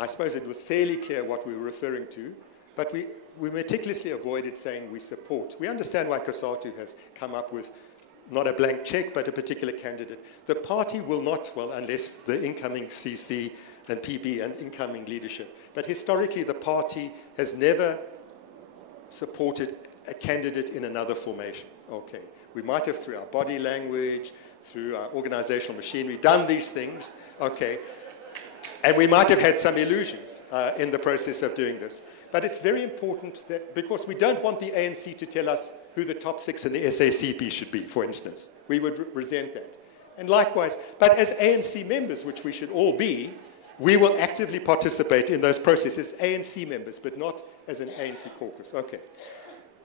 I suppose it was fairly clear what we were referring to, but we meticulously avoided saying we support. We understand why COSATU has come up with not a blank check, but a particular candidate. The party will not, well, unless the incoming CC and PB and incoming leadership. But historically, the party has never supported a candidate in another formation. Okay. We might have, through our body language, through our organizational machinery, done these things, okay, and we might have had some illusions in the process of doing this. But it's very important that, because we don't want the ANC to tell us who the top 6 in the SACP should be, for instance. We would resent that. And likewise, but as ANC members, which we should all be, we will actively participate in those processes, ANC members, but not as an ANC caucus. Okay.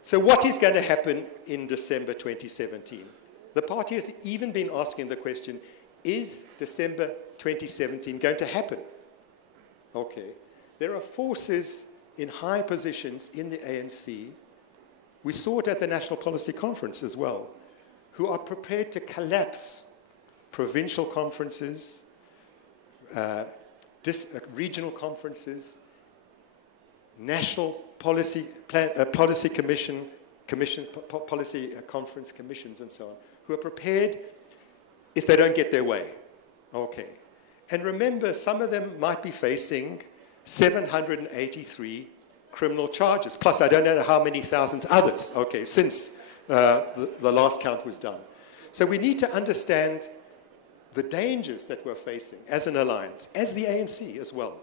So what is going to happen in December 2017? The party has even been asking the question, is December 2017 going to happen? Okay. There are forces in high positions in the ANC We saw it at the National Policy Conference as well, who are prepared to collapse provincial conferences, regional conferences, national policy commission, policy conference commissions and so on, who are prepared if they don't get their way. Okay. And remember, some of them might be facing 783 criminal charges, plus I don't know how many thousands others, okay, since the last count was done. So we need to understand the dangers that we're facing as an alliance, as the ANC as well.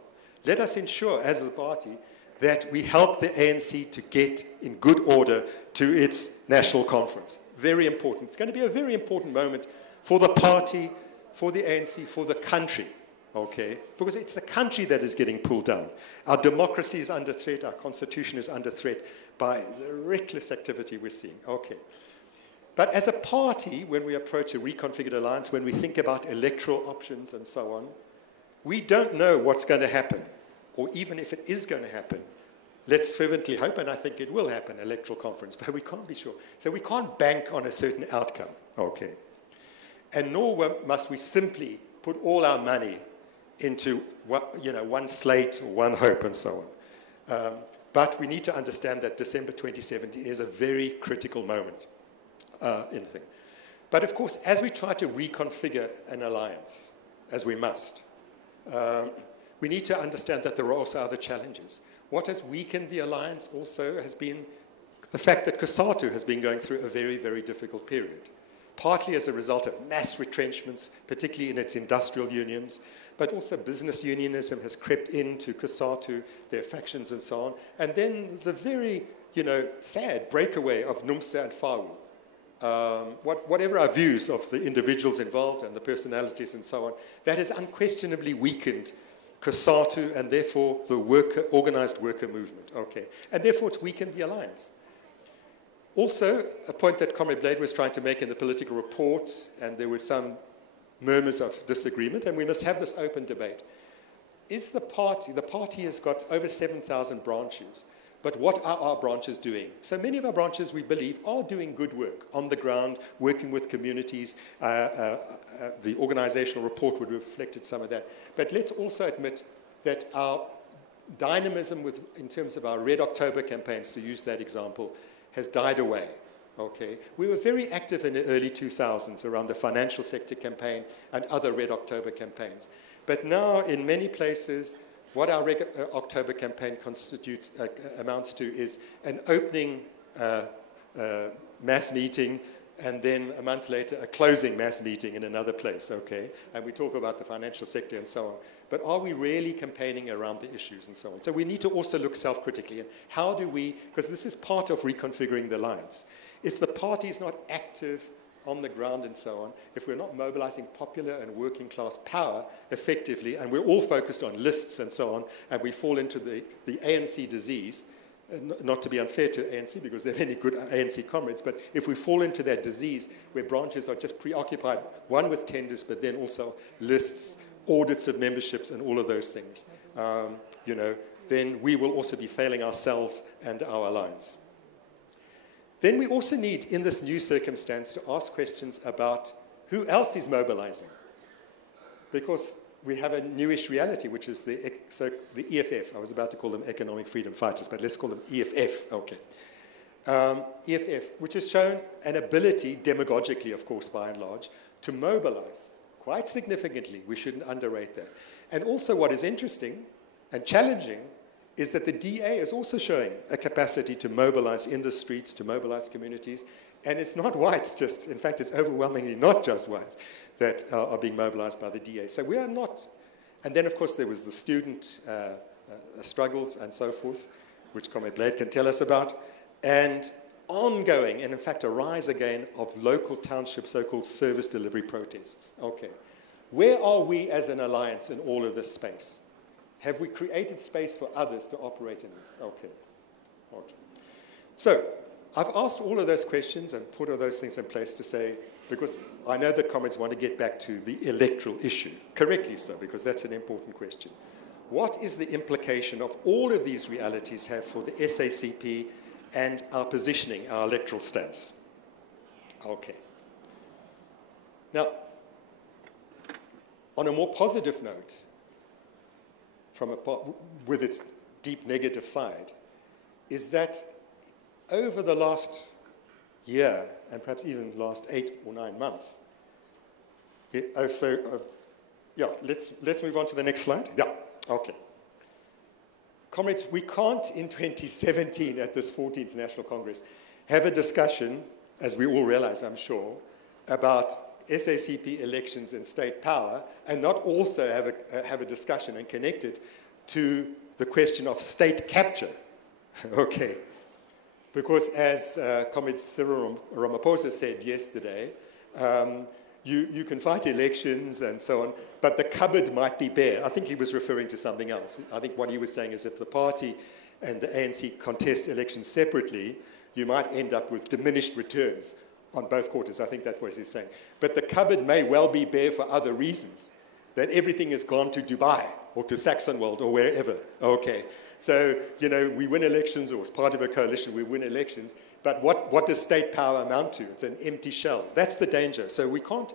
Let us ensure, as the party, that we help the ANC to get in good order to its national conference. Very important. It's going to be a very important moment for the party, for the ANC, for the country, okay? Because it's the country that is getting pulled down. Our democracy is under threat, our constitution is under threat by the reckless activity we're seeing, okay. But as a party, when we approach a reconfigured alliance, when we think about electoral options and so on, we don't know what's going to happen, or even if it is going to happen. Let's fervently hope, and I think it will happen, electoral conference, but we can't be sure. So we can't bank on a certain outcome, okay. And nor must we simply put all our money into one slate or one hope and so on. But we need to understand that December 2017 is a very critical moment in the thing. But of course, as we try to reconfigure an alliance, as we must, we need to understand that there are also other challenges. What has weakened the alliance also has been the fact that COSATU has been going through a very, very difficult period, partly as a result of mass retrenchments, particularly in its industrial unions, but also business unionism has crept into COSATU, their factions and so on, and then the very, sad breakaway of NUMSA and FAWU. Whatever our views of the individuals involved and the personalities and so on, that has unquestionably weakened COSATU and therefore the organized worker movement, okay. And therefore it's weakened the alliance. Also, a point that Comrade Blade was trying to make in the political report, and there were some murmurs of disagreement, and we must have this open debate. Is the party has got over 7,000 branches, but what are our branches doing? So many of our branches, we believe, are doing good work on the ground, working with communities. The organizational report would have reflected some of that. But let's also admit that our dynamism in terms of our Red October campaigns, to use that example, has died away, okay? We were very active in the early 2000s around the financial sector campaign and other Red October campaigns. But now, in many places, what our Red October campaign amounts to is an opening mass meeting, and then a month later, a closing mass meeting in another place, okay? And we talk about the financial sector and so on. But are we really campaigning around the issues and so on? So we need to also look self-critically. And how do we, because this is part of reconfiguring the alliance. If the party is not active on the ground and so on, if we're not mobilizing popular and working class power effectively, and we're all focused on lists and so on, and we fall into the ANC disease, not to be unfair to ANC because there are many good ANC comrades, but if we fall into that disease where branches are just preoccupied, one with tenders, but then also lists, audits of memberships and all of those things, then we will also be failing ourselves and our alliance. Then we also need, in this new circumstance, to ask questions about who else is mobilizing. Because we have a newish reality, which is the EFF. I was about to call them economic freedom fighters, but let's call them EFF, okay. EFF, which has shown an ability, demagogically, of course, by and large, to mobilize quite significantly. We shouldn't underrate that. And also what is interesting and challenging is that the DA is also showing a capacity to mobilize in the streets, to mobilize communities. And it's not whites just, in fact, it's overwhelmingly not just whites that are being mobilized by the DA. So we are not, and then of course there was the student struggles and so forth, which Comrade Blade can tell us about, and ongoing, and in fact a rise again of local township so-called service delivery protests. Okay, where are we as an alliance in all of this space? Have we created space for others to operate in this? Okay. So I've asked all of those questions and put all those things in place to say, because I know that comrades want to get back to the electoral issue, correctly so, because that's an important question. What is the implication of all of these realities have for the SACP and our positioning, our electoral stance. Okay. Now, on a more positive note, with its deep negative side, is that over the last year, and perhaps even last 8 or 9 months, let's move on to the next slide. Yeah, okay. Comrades, we can't in 2017 at this 14th National Congress have a discussion, as we all realize, I'm sure, about SACP elections and state power, and not also have a discussion and connect it to the question of state capture. Okay. Because as Comrade Cyril Ramaphosa said yesterday, you can fight elections and so on, but the cupboard might be bare. I think he was referring to something else. I think what he was saying is if the party and the ANC contest elections separately, you might end up with diminished returns on both quarters. I think that's what he's saying. But the cupboard may well be bare for other reasons, that everything has gone to Dubai or to Saxon World or wherever. Okay. So, you know, we win elections, or as part of a coalition, we win elections, but what does state power amount to? It's an empty shell. That's the danger. So we can't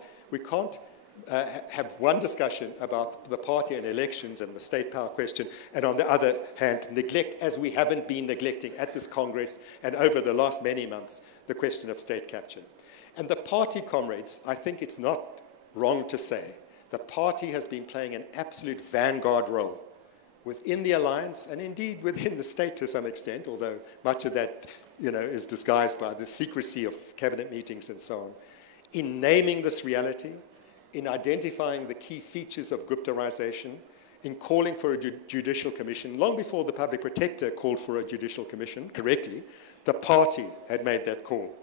have one discussion about the party and elections and the state power question, and on the other hand, neglect, as we haven't been neglecting at this Congress and over the last many months, the question of state capture. And the party, comrades, I think it's not wrong to say, the party has been playing an absolute vanguard role within the alliance, and indeed within the state to some extent, although much of that, you know, is disguised by the secrecy of cabinet meetings and so on, in naming this reality, in identifying the key features of Guptarization, in calling for a judicial commission. Long before the public protector called for a judicial commission, correctly, the party had made that call.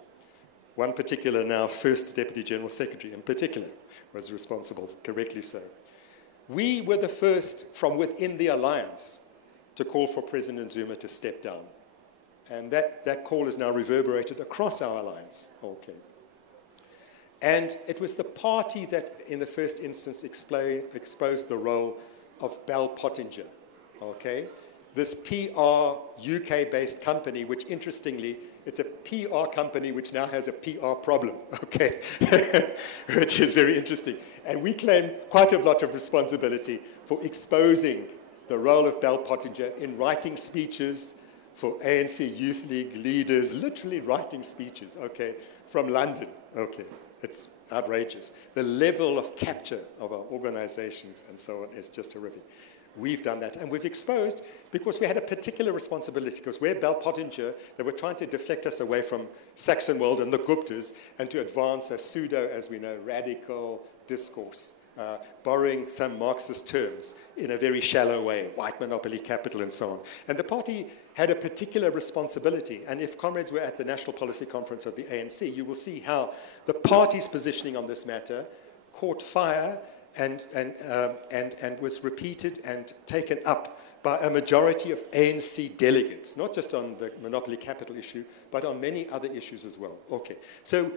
One particular now first Deputy General Secretary in particular was responsible, correctly so. We were the first from within the alliance to call for President Zuma to step down. And that call is now reverberated across our alliance. Okay. And it was the party that, in the first instance, exposed the role of Bell Pottinger. Okay. This PR UK-based company, which interestingly, it's a PR company which now has a PR problem, okay, which is very interesting. And we claim quite a lot of responsibility for exposing the role of Bell Pottinger in writing speeches for ANC Youth League leaders, literally writing speeches, okay, from London, okay. It's outrageous. The level of capture of our organizations and so on is just horrific. We've done that, and we've exposed, because we had a particular responsibility, because we're Bell Pottinger, they were trying to deflect us away from Saxon World and the Guptas, and to advance a pseudo, as we know, radical discourse, borrowing some Marxist terms in a very shallow way, white monopoly capital and so on. And the party had a particular responsibility, and if comrades were at the National Policy Conference of the ANC, you will see how the party's positioning on this matter caught fire and was repeated and taken up by a majority of ANC delegates, not just on the monopoly capital issue, but on many other issues as well. Okay, so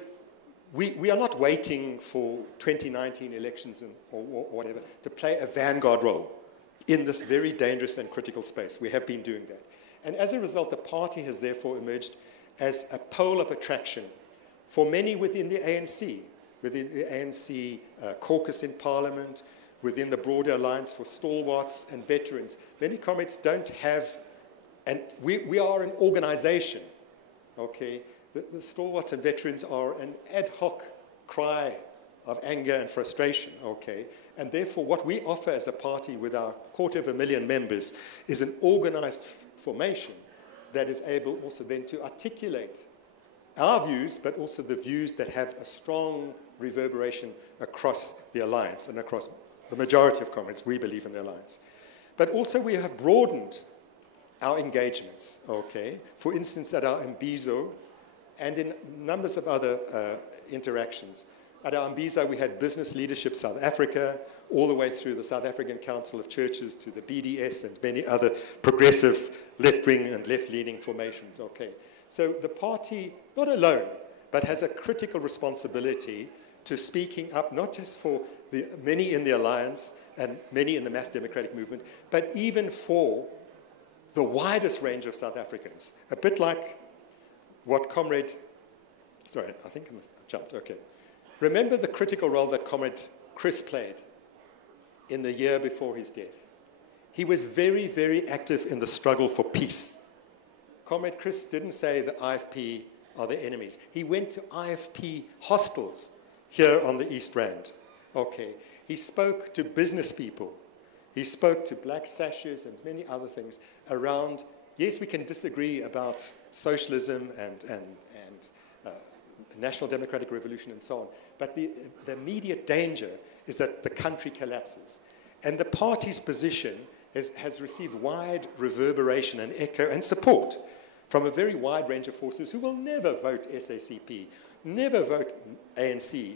we are not waiting for 2019 elections or whatever to play a vanguard role in this very dangerous and critical space. We have been doing that. And as a result, the party has therefore emerged as a pole of attraction for many within the ANC, within the ANC caucus in Parliament, within the broader alliance for stalwarts and veterans. Many comrades don't have, and we are an organization, okay? The stalwarts and veterans are an ad hoc cry of anger and frustration, okay? And therefore, what we offer as a party with our 250,000 members is an organized formation that is able also then to articulate our views, but also the views that have a strong reverberation across the alliance and across the majority of comrades. We believe in the alliance. But also we have broadened our engagements, okay? For instance, at our Mbizo and in numbers of other interactions. At our Mbizo, we had Business Leadership South Africa, all the way through the South African Council of Churches to the BDS and many other progressive left-wing and left-leaning formations, okay? So the party, not alone, but has a critical responsibility to speaking up, not just for the many in the alliance and many in the mass democratic movement, but even for the widest range of South Africans. A bit like what Comrade, sorry, I think I jumped, okay. Remember the critical role that Comrade Chris played in the year before his death. He was very, very active in the struggle for peace. Comrade Chris didn't say the IFP are the enemies. He went to IFP hostels here on the East Rand. Okay. He spoke to business people. He spoke to black sashes and many other things around, yes, we can disagree about socialism and National Democratic Revolution and so on, but the immediate danger is that the country collapses. And the party's position has received wide reverberation and echo and support from a very wide range of forces who will never vote SACP, never vote ANC,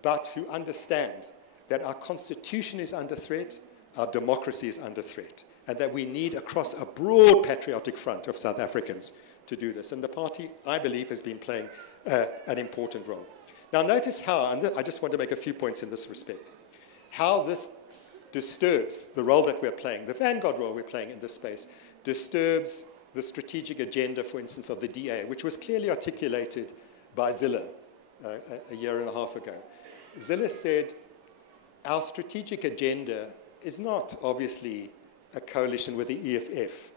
but who understand that our constitution is under threat, our democracy is under threat, and that we need across a broad patriotic front of South Africans to do this. And the party, I believe, has been playing an important role. Now notice how, and I just want to make a few points in this respect, how this disturbs the role that we're playing, the Vanguard role we're playing in this space, disturbs the strategic agenda, for instance, of the DA, which was clearly articulated by Zille a year and a half ago. Zille said, our strategic agenda is not obviously a coalition with the EFF.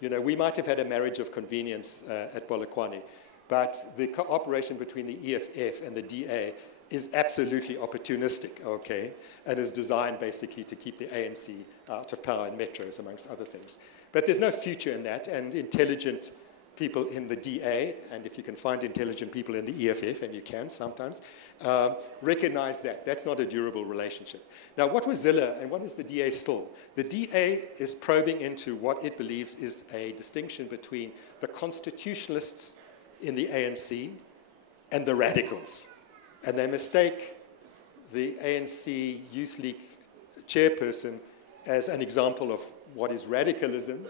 You know, we might have had a marriage of convenience at Polokwane, but the cooperation between the EFF and the DA is absolutely opportunistic, okay, and is designed basically to keep the ANC out of power in metros, amongst other things. But there's no future in that, and intelligent people in the DA, and if you can find intelligent people in the EFF, and you can sometimes, recognize that. That's not a durable relationship. Now, what was Zille, and what is the DA still? The DA is probing into what it believes is a distinction between the constitutionalists in the ANC and the radicals. And they mistake the ANC Youth League chairperson as an example of what is radicalism,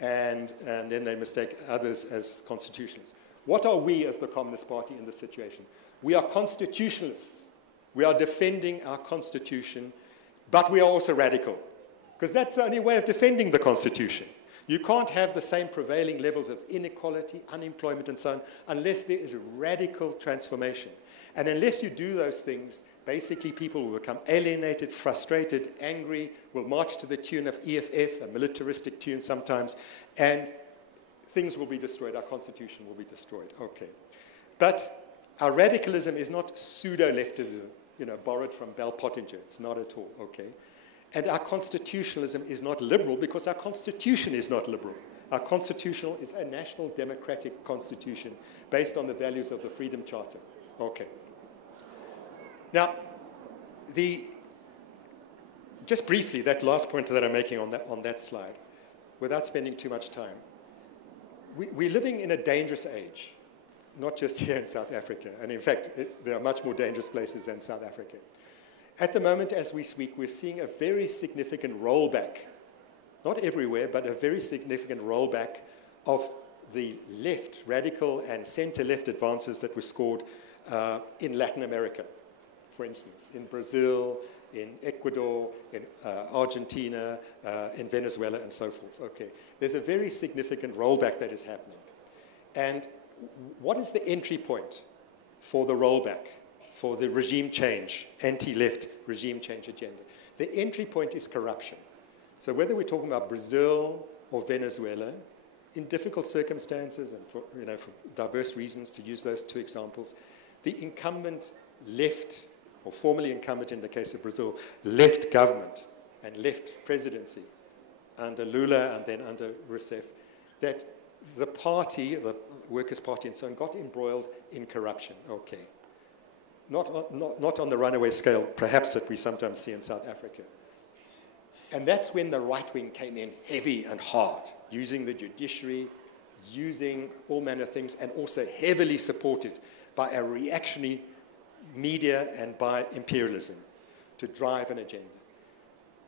and then they mistake others as constitutionalists. What are we as the Communist Party in this situation? We are constitutionalists. We are defending our constitution, but we are also radical, because that's the only way of defending the constitution. You can't have the same prevailing levels of inequality, unemployment, and so on, unless there is a radical transformation. And unless you do those things, basically people will become alienated, frustrated, angry, will march to the tune of EFF, a militaristic tune sometimes, and things will be destroyed. Our constitution will be destroyed. Okay. But our radicalism is not pseudo-leftism, you know, borrowed from Bell Pottinger. It's not at all. Okay. And our constitutionalism is not liberal because our constitution is not liberal. Our constitutional is a national democratic constitution based on the values of the Freedom Charter. Okay. Now, just briefly, that last point that I'm making on that slide, without spending too much time, we're living in a dangerous age, not just here in South Africa. And in fact, there are much more dangerous places than South Africa. At the moment, as we speak, we're seeing a very significant rollback, not everywhere, but a very significant rollback of the left, radical and center-left advances that were scored in Latin America, for instance, in Brazil, in Ecuador, in Argentina, in Venezuela, and so forth. Okay. There's a very significant rollback that is happening. And what is the entry point for the rollback, for the regime change, anti-left regime change agenda? The entry point is corruption. So whether we're talking about Brazil or Venezuela, in difficult circumstances and for diverse reasons, to use those two examples, the incumbent left, or formerly incumbent in the case of Brazil, left government and left presidency under Lula and then under Rousseff, that the party, the Workers' Party and so on, got embroiled in corruption. Okay. Not on the runaway scale, perhaps, that we sometimes see in South Africa. And that's when the right wing came in heavy and hard, using the judiciary, using all manner of things, and also heavily supported by a reactionary media and by imperialism to drive an agenda.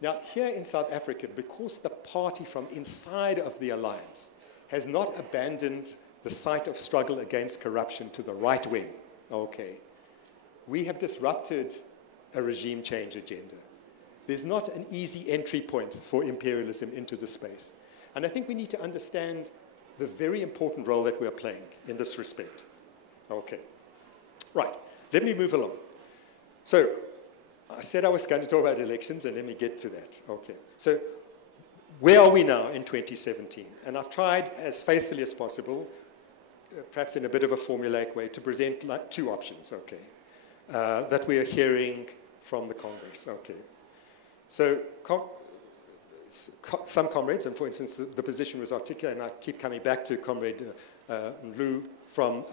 Now, here in South Africa, because the party from inside of the alliance has not abandoned the site of struggle against corruption to the right wing, okay, we have disrupted a regime change agenda. There's not an easy entry point for imperialism into the space. And I think we need to understand the very important role that we are playing in this respect. Okay. Right. Let me move along. So I said I was going to talk about elections, and let me get to that. Okay. So where are we now in 2017? And I've tried as faithfully as possible, perhaps in a bit of a formulaic way, to present like two options, okay, that we are hearing from the Congress. Okay. So some comrades, and for instance, the position was articulated, and I keep coming back to Comrade Lu from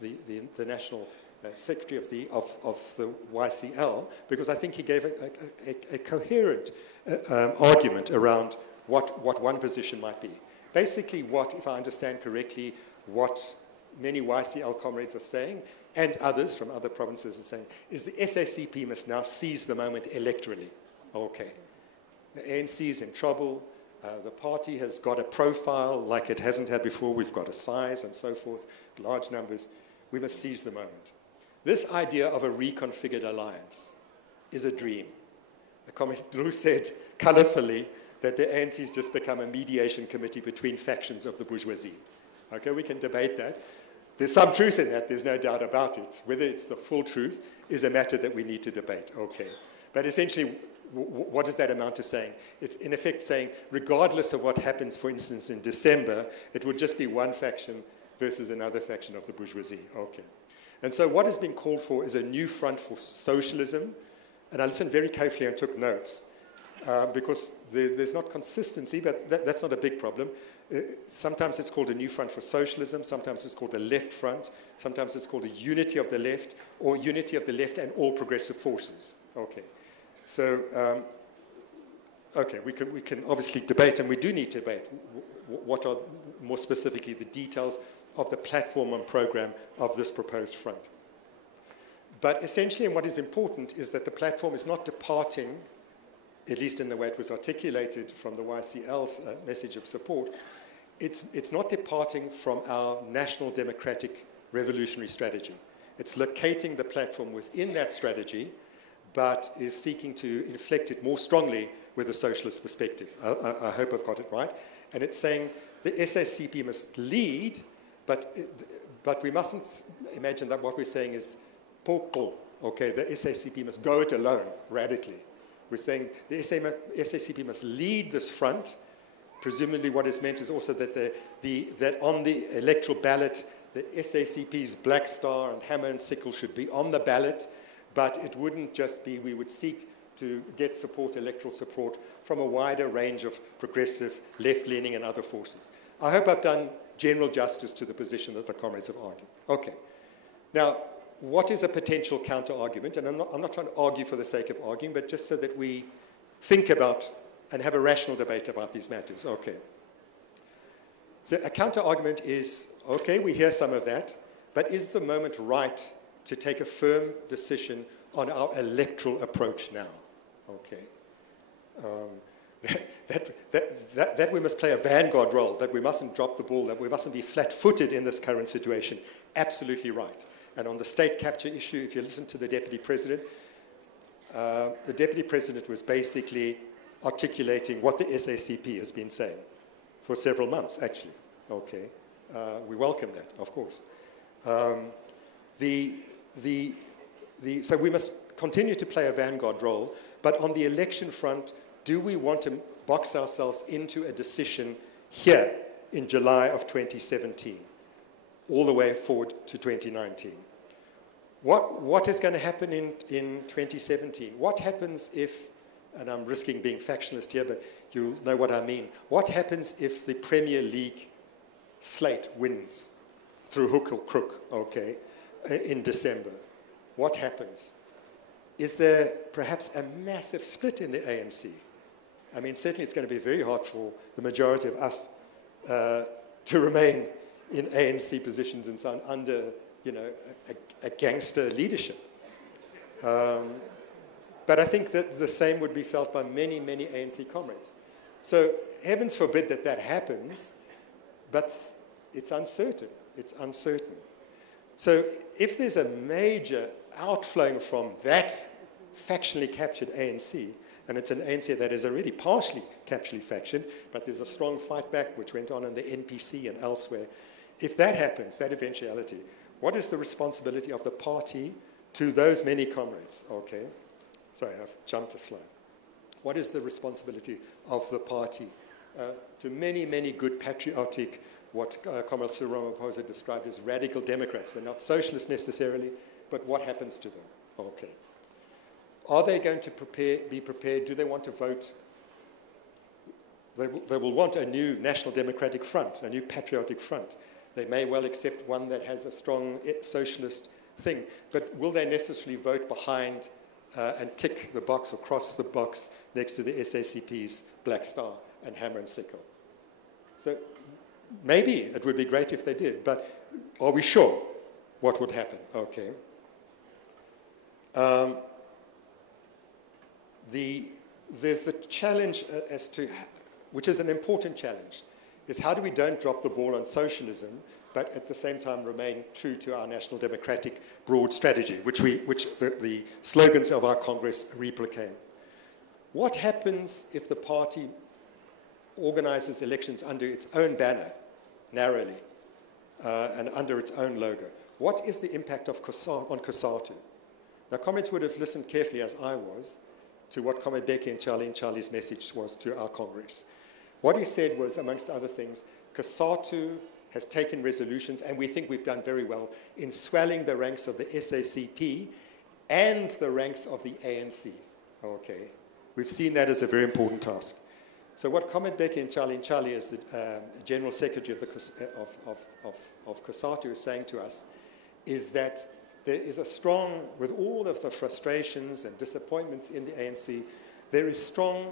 the National Secretary of the YCL, because I think he gave a coherent argument around what one position might be. Basically what, if I understand correctly, what many YCL comrades are saying, and others from other provinces are saying, is the SACP must now seize the moment electorally. Okay. The ANC is in trouble. The party has got a profile like it hasn't had before. We've got a size and so forth, large numbers. We must seize the moment. This idea of a reconfigured alliance is a dream. Comrade Drew said colorfully that the ANC has just become a mediation committee between factions of the bourgeoisie. Okay, we can debate that. There's some truth in that, there's no doubt about it. Whether it's the full truth is a matter that we need to debate. Okay. But essentially, what does that amount to saying? It's in effect saying, regardless of what happens, for instance, in December, it would just be one faction versus another faction of the bourgeoisie. Okay. And so what has been called for is a new front for socialism. And I listened very carefully and took notes because there's not consistency, but that's not a big problem. Sometimes it's called a new front for socialism. Sometimes it's called a left front. Sometimes it's called a unity of the left, or unity of the left and all progressive forces. Okay. So, okay, we can obviously debate, and we do need to debate what are more specifically the details of the platform and program of this proposed front. But essentially, and what is important is that the platform is not departing, at least in the way it was articulated from the YCL's message of support, it's not departing from our national democratic revolutionary strategy. It's locating the platform within that strategy, but is seeking to inflect it more strongly with a socialist perspective. I hope I've got it right. And it's saying the SACP must lead, but we mustn't imagine that what we're saying is poko, okay, the SACP must go it alone, radically. We're saying the SACP must lead this front. Presumably what is meant is also that, that on the electoral ballot, the SACP's black star and hammer and sickle should be on the ballot, but it wouldn't just be, we would seek to get support, electoral support, from a wider range of progressive, left-leaning and other forces. I hope I've done general justice to the position that the comrades have argued. Okay. Now, what is a potential counter-argument? And I'm not trying to argue for the sake of arguing, but just so that we think about and have a rational debate about these matters. Okay. So a counter-argument is, okay, we hear some of that, but is the moment right to take a firm decision on our electoral approach now? Okay. That we must play a vanguard role, that we mustn't drop the ball, that we mustn't be flat-footed in this current situation. Absolutely right. And on the state capture issue, if you listen to the Deputy President was basically articulating what the SACP has been saying for several months, actually. Okay. We welcome that, of course. So we must continue to play a vanguard role, but on the election front, do we want to box ourselves into a decision here in July of 2017, all the way forward to 2019? What is going to happen in 2017? What happens if, and I'm risking being factionalist here, but you'll know what I mean. What happens if the Premier League slate wins through hook or crook, okay, in December? What happens? Is there perhaps a massive split in the ANC? I mean, certainly it's going to be very hard for the majority of us to remain in ANC positions and so on under, you know, a gangster leadership. But I think that the same would be felt by many, many ANC comrades. So heavens forbid that that happens, but it's uncertain. It's uncertain. So if there's a major outflowing from that factionally captured ANC, And it's an ANC that is already partially captured faction, but there's a strong fight back which went on in the NPC and elsewhere. If that happens, that eventuality, what is the responsibility of the party to those many comrades? Okay. Sorry, I've jumped a slide. What is the responsibility of the party to many, many good patriotic, what Comrade Cyril Ramaphosa described as radical Democrats? They're not socialists necessarily, but what happens to them? Okay. Are they going to be prepared? Do they want to vote? They will want a new National Democratic Front, a new patriotic front. They may well accept one that has a strong socialist thing, but will they necessarily vote behind and tick the box or cross the box next to the SACP's Black Star and Hammer and Sickle? So maybe it would be great if they did, but are we sure what would happen? Okay. There's the challenge as to, which is an important challenge, is how do we don't drop the ball on socialism, but at the same time remain true to our national democratic broad strategy, which the slogans of our Congress replicate. What happens if the party organizes elections under its own banner, narrowly, and under its own logo? What is the impact of on COSATU? Now, comrades would have listened carefully, as I was, to what Comrade Becky and Charlie's message was to our Congress. What he said was, amongst other things, COSATU has taken resolutions, and we think we've done very well, in swelling the ranks of the SACP and the ranks of the ANC. Okay. We've seen that as a very important task. So what Comrade Becky and Charlie as the General Secretary of COSATU is saying to us is that there is a strong, with all of the frustrations and disappointments in the ANC, there is strong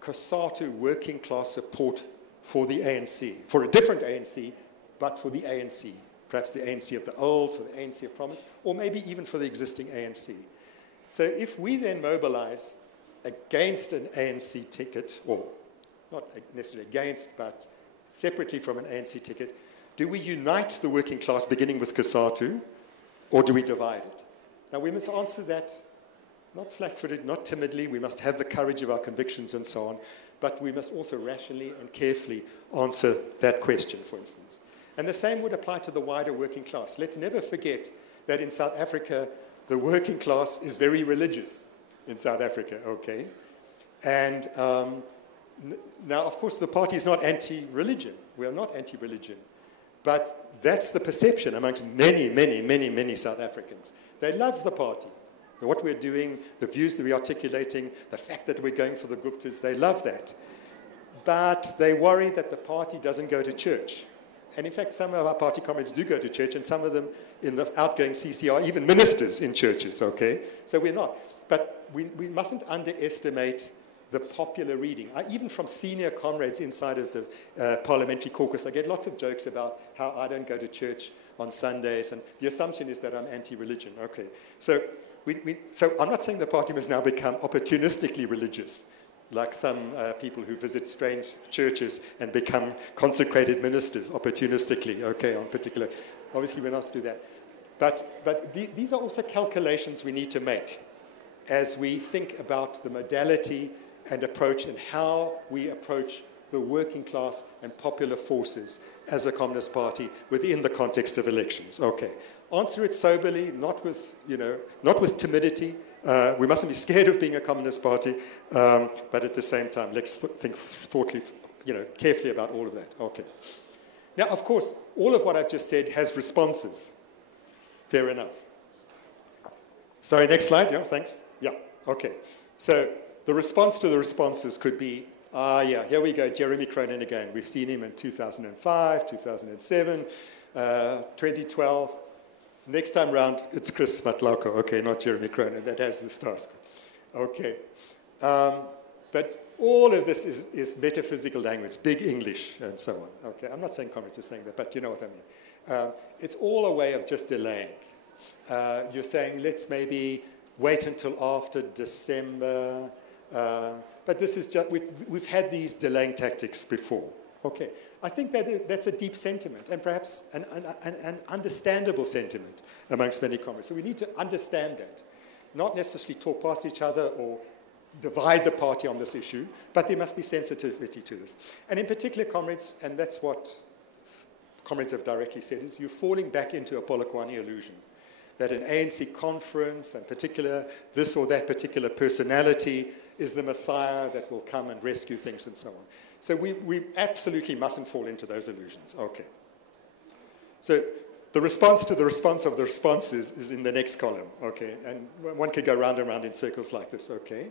COSATU working class support for the ANC, for a different ANC, but for the ANC. Perhaps the ANC of the old, for the ANC of promise, or maybe even for the existing ANC. So if we then mobilize against an ANC ticket, or not necessarily against, but separately from an ANC ticket, do we unite the working class beginning with COSATU, or do we divide it? Now, we must answer that not flat-footed, not timidly. We must have the courage of our convictions and so on, but we must also rationally and carefully answer that question, for instance. And the same would apply to the wider working class. Let's never forget that in South Africa, the working class is very religious in South Africa, okay? And now, of course, the party is not anti-religion. We are not anti-religion. But that's the perception amongst many, many, many, many South Africans. They love the party. What we're doing, the views that we're articulating, the fact that we're going for the Guptas, they love that. But they worry that the party doesn't go to church. And in fact, some of our party comrades do go to church, and some of them in the outgoing CC are even ministers in churches, okay? So we're not. But we mustn't underestimate the popular reading. Even from senior comrades inside of the parliamentary caucus, I get lots of jokes about how I don't go to church on Sundays, and the assumption is that I'm anti-religion. Okay, so so I'm not saying the party must now become opportunistically religious, like some people who visit strange churches and become consecrated ministers opportunistically, okay, on particular. Obviously, we're not to do that. But these are also calculations we need to make as we think about the modality and approach and how we approach the working class and popular forces as a Communist Party within the context of elections. Okay. Answer it soberly, not with timidity. We mustn't be scared of being a Communist Party, but at the same time, let's think thoughtfully, carefully about all of that. Okay. Now, of course, all of what I've just said has responses. Fair enough. Sorry, next slide. Yeah, thanks. Yeah, okay. So the response to the responses could be, here we go, Jeremy Cronin again. We've seen him in 2005, 2007, 2012. Next time round, it's Chris Matlauko, okay, not Jeremy Cronin, that has this task. Okay. But all of this is metaphysical language, big English, and so on. Okay, I'm not saying comrades are saying that, but you know what I mean. It's all a way of just delaying. You're saying, let's maybe wait until after December. But this is just, we've had these delaying tactics before. Okay. I think that's a deep sentiment, and perhaps an understandable sentiment amongst many comrades. So we need to understand that, not necessarily talk past each other or divide the party on this issue, but there must be sensitivity to this. And in particular, comrades, and that's what comrades have directly said, is you're falling back into a Polokwane illusion, that an ANC conference, and particular this or that particular personality, is the messiah that will come and rescue things and so on. So we absolutely mustn't fall into those illusions. Okay. So the response to the response of the responses is in the next column. Okay. And one could go round and round in circles like this. Okay.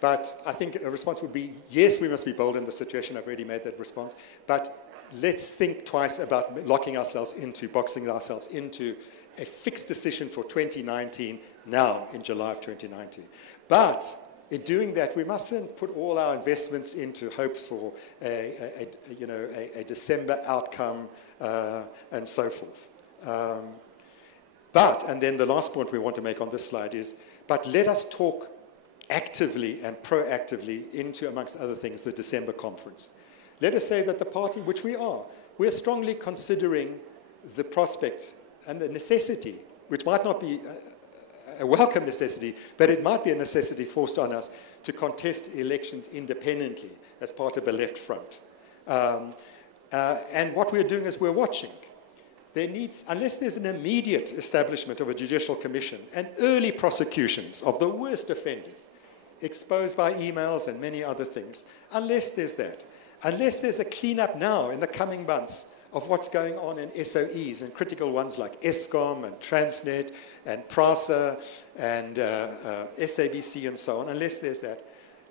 But I think a response would be, yes, we must be bold in the situation. I've already made that response. But let's think twice about locking ourselves into, boxing ourselves into a fixed decision for 2019 now in July of 2019. But in doing that, we mustn't put all our investments into hopes for a December outcome and so forth. And then the last point we want to make on this slide is, but let us talk actively and proactively into, amongst other things, the December conference. Let us say that the party, which we're strongly considering the prospect and the necessity, which might not be a welcome necessity, but it might be a necessity forced on us to contest elections independently as part of the left front. And what we're doing is we're watching. Unless there's an immediate establishment of a judicial commission and early prosecutions of the worst offenders, exposed by emails and many other things, unless there's that, unless there's a cleanup now in the coming months of what's going on in SOEs and critical ones like Eskom and Transnet and PRASA and SABC and so on, unless there's that.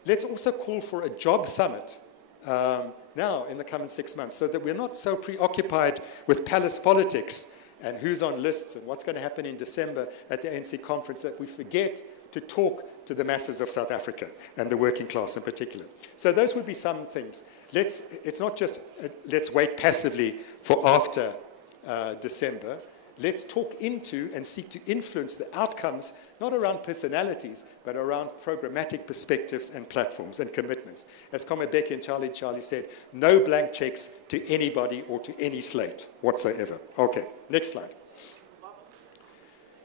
Let's also call for a job summit now in the coming 6 months so that we're not so preoccupied with palace politics and who's on lists and what's going to happen in December at the ANC conference that we forget to talk to the masses of South Africa and the working class in particular. So those would be some things. It's not just let's wait passively for after December. Let's talk into and seek to influence the outcomes, not around personalities, but around programmatic perspectives and platforms and commitments. As Comrade Becky and Charlie said, no blank checks to anybody or to any slate whatsoever. Okay, next slide.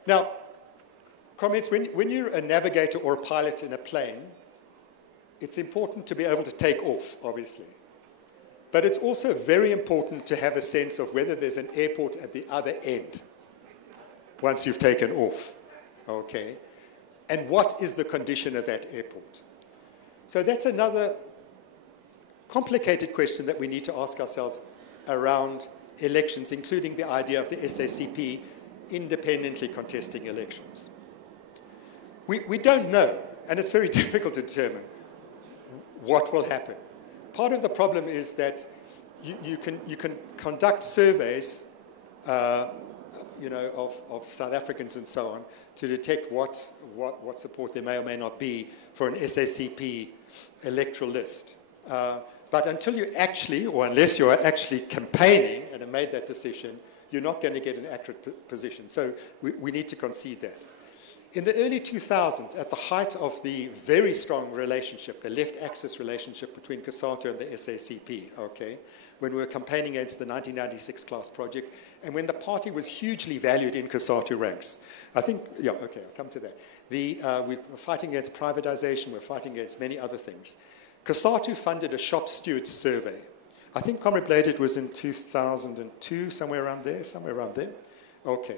Now, comrades, when you're a navigator or a pilot in a plane, it's important to be able to take off, obviously. But it's also very important to have a sense of whether there's an airport at the other end once you've taken off, okay? And what is the condition of that airport? So that's another complicated question that we need to ask ourselves around elections, including the idea of the SACP independently contesting elections. We don't know, and it's very difficult to determine what will happen. Part of the problem is that you can conduct surveys, of South Africans and so on to detect what support there may or may not be for an SACP electoral list. But until you actually, or unless you are actually campaigning and have made that decision, you're not going to get an accurate position. So we need to concede that. In the early 2000s, at the height of the very strong relationship, the left-axis relationship between COSATU and the SACP, okay, when we were campaigning against the 1996 class project, and when the party was hugely valued in COSATU ranks. I think, yeah, okay, I'll come to that. We were fighting against privatization, we're fighting against many other things. COSATU funded a shop stewards survey. I think Comrade Bladed was in 2002, somewhere around there. Okay.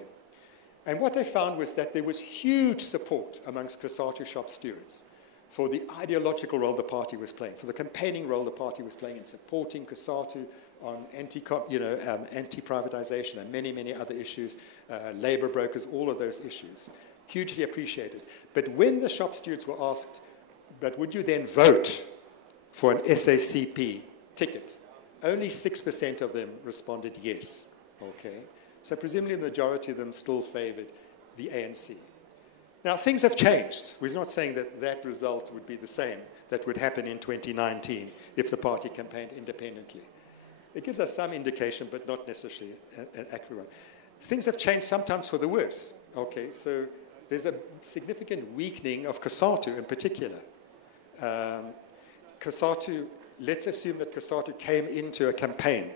And what they found was that there was huge support amongst COSATU shop stewards for the ideological role the party was playing, for the campaigning role the party was playing in supporting COSATU on anti-privatization and many, many other issues, labor brokers, all of those issues. Hugely appreciated. But when the shop stewards were asked, but would you then vote for an SACP ticket? Only 6% of them responded yes, okay? So presumably the majority of them still favored the ANC. Now, things have changed. We're not saying that that result would be the same that would happen in 2019 if the party campaigned independently. It gives us some indication, but not necessarily an accurate one. Things have changed sometimes for the worse, okay? So there's a significant weakening of COSATU in particular. COSATU, let's assume that COSATU came into a campaign,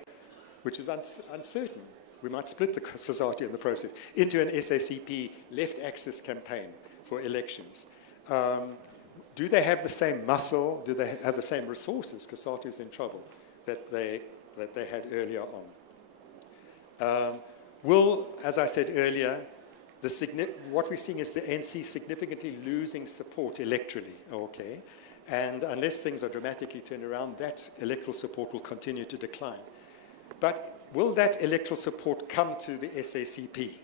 which is uncertain. We might split the society in the process into an SACP left-axis campaign for elections. do they have the same muscle? Do they have the same resources? COSATU is in trouble that they had earlier on. Will, as I said earlier, what we're seeing is the ANC significantly losing support electorally, okay? And unless things are dramatically turned around, that electoral support will continue to decline. But will that electoral support come to the SACP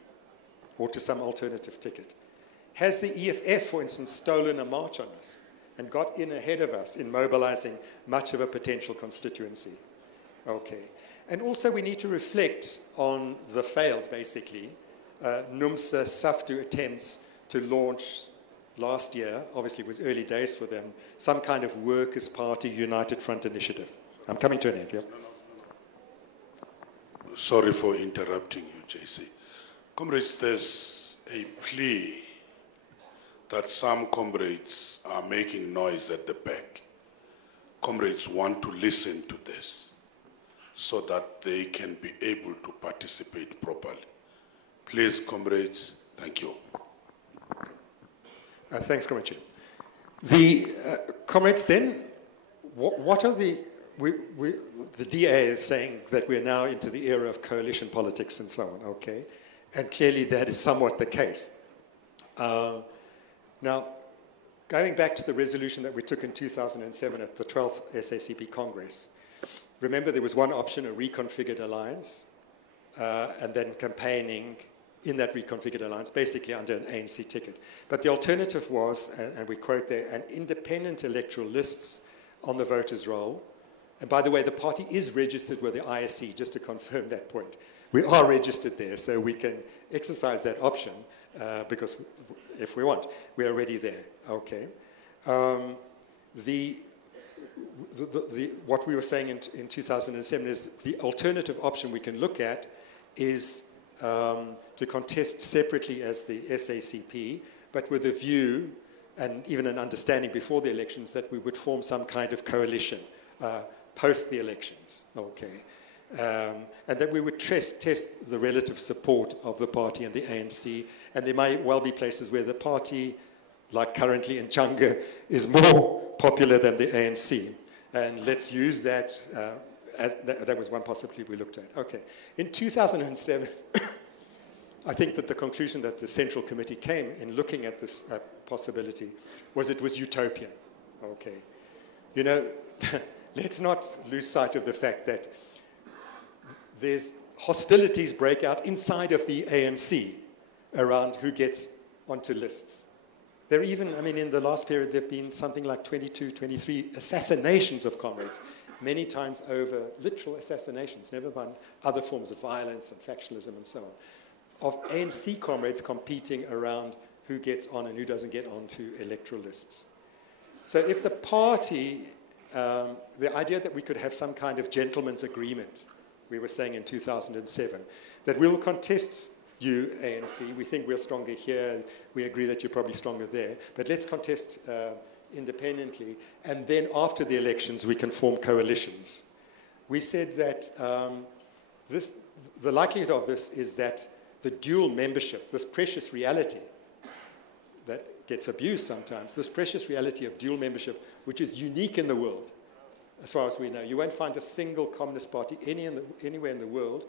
or to some alternative ticket? Has the EFF, for instance, stolen a march on us and got in ahead of us in mobilizing much of a potential constituency? Okay. And also we need to reflect on the failed, basically, NUMSA SAFTU attempts to launch last year, obviously it was early days for them, some kind of Workers' Party United Front initiative. I'm coming to an end, yeah? Sorry for interrupting you, JC. Comrades, there's a plea that some comrades are making noise at the back. Comrades want to listen to this so that they can be able to participate properly. Please, comrades, thank you. Thanks, Comrade Chair. The comrades then, what are the DA is saying that we're now into the era of coalition politics and so on, okay? And clearly that is somewhat the case. Now, going back to the resolution that we took in 2007 at the 12th SACP Congress, remember there was one option, a reconfigured alliance, and then campaigning in that reconfigured alliance, basically under an ANC ticket. But the alternative was, and we quote there, an independent electoral lists on the voters' roll. And by the way, the party is registered with the ISC, just to confirm that point. We are registered there, so we can exercise that option, because if we want, we are already there, okay. What we were saying in 2007 is the alternative option we can look at is to contest separately as the SACP, but with a view and even an understanding before the elections that we would form some kind of coalition post the elections, okay? And that we would test the relative support of the party and the ANC, and there may well be places where the party, like currently in Changa, is more popular than the ANC. And let's use that, that was one possibility we looked at. Okay. In 2007, I think that the conclusion that the Central Committee came in looking at this possibility was it was utopian. Okay. You know, let's not lose sight of the fact that there's hostilities break out inside of the ANC around who gets onto lists. There are even, I mean, in the last period, there have been something like 22, 23 assassinations of comrades, many times over literal assassinations, never mind other forms of violence and factionalism and so on, of ANC comrades competing around who gets on and who doesn't get onto electoral lists. So if the party, the idea that we could have some kind of gentleman's agreement, we were saying in 2007, that we will contest you, ANC, we think we're stronger here, we agree that you're probably stronger there, but let's contest independently, and then after the elections we can form coalitions. We said that the likelihood of this is that the dual membership, this precious reality that gets abused sometimes, this precious reality of dual membership, which is unique in the world, as far as we know. You won't find a single communist party anywhere in the world.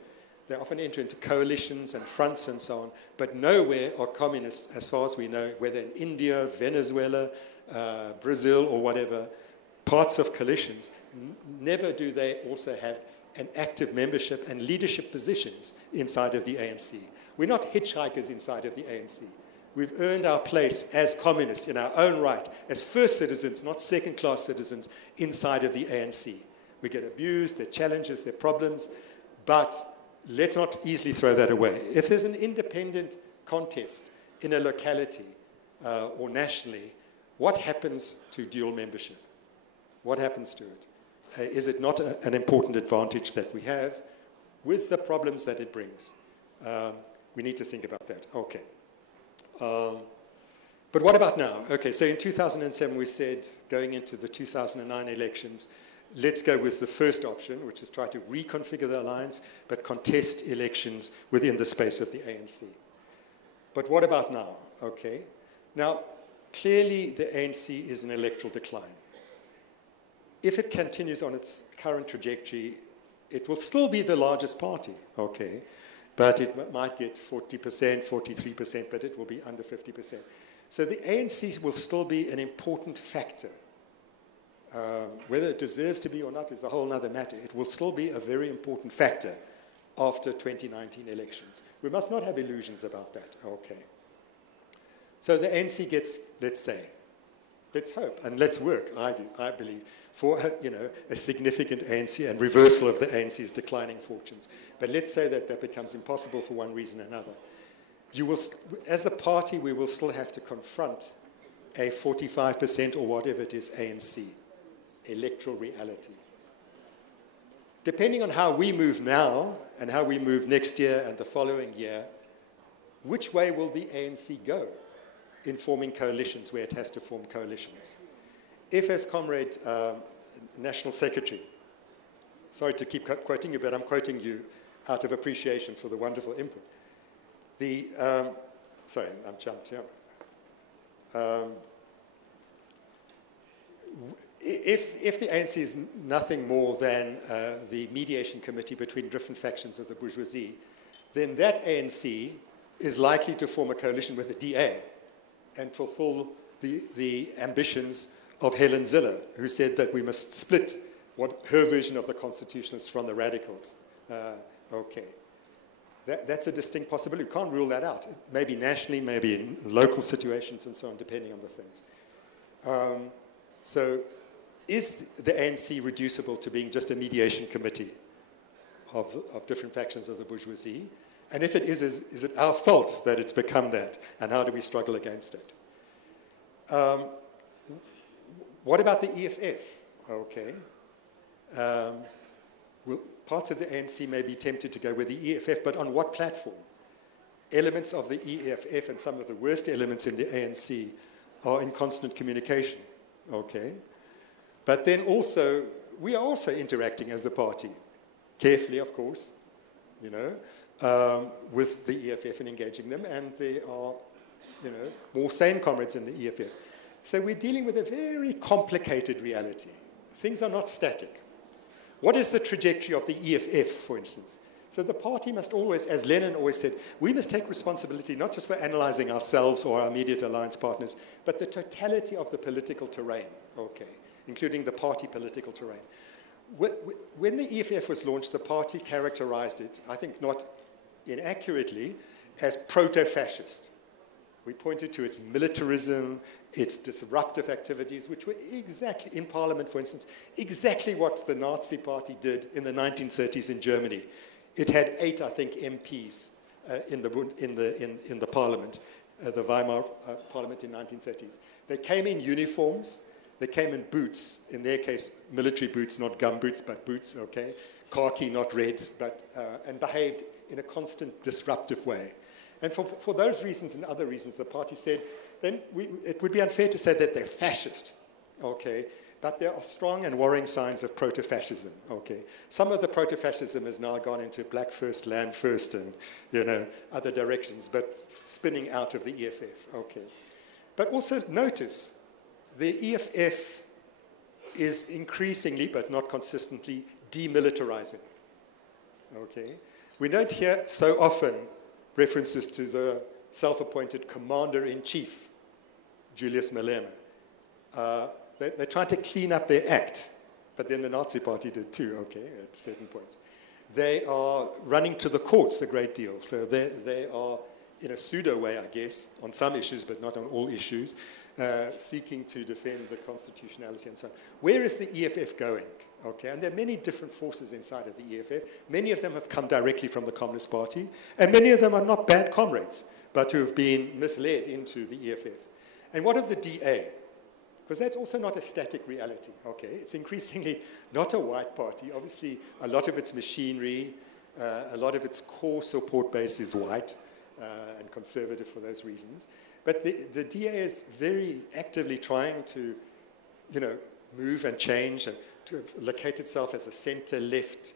They often enter into coalitions and fronts and so on, but nowhere are communists, as far as we know, whether in India, Venezuela, Brazil, or whatever, parts of coalitions. Never do they also have an active membership and leadership positions inside of the ANC. We're not hitchhikers inside of the ANC. We've earned our place as communists in our own right, as first citizens, not second-class citizens, inside of the ANC. We get abused, there are challenges, there are problems, but let's not easily throw that away. If there's an independent contest in a locality or nationally, what happens to dual membership? What happens to it? Is it not an important advantage that we have with the problems that it brings? We need to think about that. Okay. But what about now? Okay, so in 2007 we said, going into the 2009 elections, let's go with the first option, which is try to reconfigure the alliance, but contest elections within the space of the ANC. But what about now? Okay. Now, clearly the ANC is in electoral decline. If it continues on its current trajectory, it will still be the largest party, okay, but it might get 40%, 43%, but it will be under 50%. So the ANC will still be an important factor. Whether it deserves to be or not is a whole other matter. It will still be a very important factor after 2019 elections. We must not have illusions about that, okay. So the ANC gets, let's say, let's hope and let's work, I believe, for a significant ANC and reversal of the ANC's declining fortunes. But let's say that that becomes impossible for one reason or another. You will, as the party, we will still have to confront a 45% or whatever it is ANC electoral reality. Depending on how we move now and how we move next year and the following year, which way will the ANC go in forming coalitions where it has to form coalitions? If, as Comrade National Secretary, sorry to keep quoting you, but I'm quoting you out of appreciation for the wonderful input. Sorry, I'm jumped here. If the ANC is nothing more than the mediation committee between different factions of the bourgeoisie, then that ANC is likely to form a coalition with the DA and fulfill the ambitions of Helen Zille, who said that we must split what her version of the Constitution is from the radicals. Okay. That's a distinct possibility. You can't rule that out. Maybe nationally, maybe in local situations and so on, depending on the things. So is the ANC reducible to being just a mediation committee of different factions of the bourgeoisie? And if it is it our fault that it's become that? And how do we struggle against it? What about the EFF? Okay. Parts of the ANC may be tempted to go with the EFF, but on what platform? Elements of the EFF and some of the worst elements in the ANC are in constant communication. Okay. But then also, we are also interacting as a party, carefully, of course, with the EFF and engaging them, and there are, more sane comrades in the EFF. So we're dealing with a very complicated reality. Things are not static. What is the trajectory of the EFF, for instance? So the party must always, as Lenin always said, we must take responsibility not just for analyzing ourselves or our immediate alliance partners, but the totality of the political terrain, okay, including the party political terrain. When the EFF was launched, the party characterized it, I think not inaccurately, as proto-fascist. We pointed to its militarism, its disruptive activities, which were exactly, in Parliament, for instance, exactly what the Nazi Party did in the 1930s in Germany. It had 8, I think, MPs in the Parliament, the Weimar Parliament in 1930s. They came in uniforms, they came in boots, in their case, military boots, not gum boots, but boots, okay, khaki, not red, but, and behaved in a constant disruptive way. And for those reasons and other reasons, the party said, then it would be unfair to say that they're fascist, okay? But there are strong and worrying signs of proto-fascism, okay? Some of the proto-fascism has now gone into black first, land first, and, other directions, but spinning out of the EFF, okay? But also notice, the EFF is increasingly, but not consistently, demilitarizing, okay? We don't hear so often references to the self-appointed commander-in-chief, Julius Malema. They're trying to clean up their act, but then the Nazi Party did too, okay, at certain points. They are running to the courts a great deal, so they are, in a pseudo way, I guess, on some issues, but not on all issues, seeking to defend the constitutionality and so on. Where is the EFF going? Okay, and there are many different forces inside of the EFF. Many of them have come directly from the Communist Party, and many of them are not bad comrades, but who have been misled into the EFF. And what of the DA? Because that's also not a static reality, okay? It's increasingly not a white party. Obviously, a lot of its machinery, a lot of its core support base is white and conservative for those reasons. But the DA is very actively trying to, move and change and to locate itself as a center-left,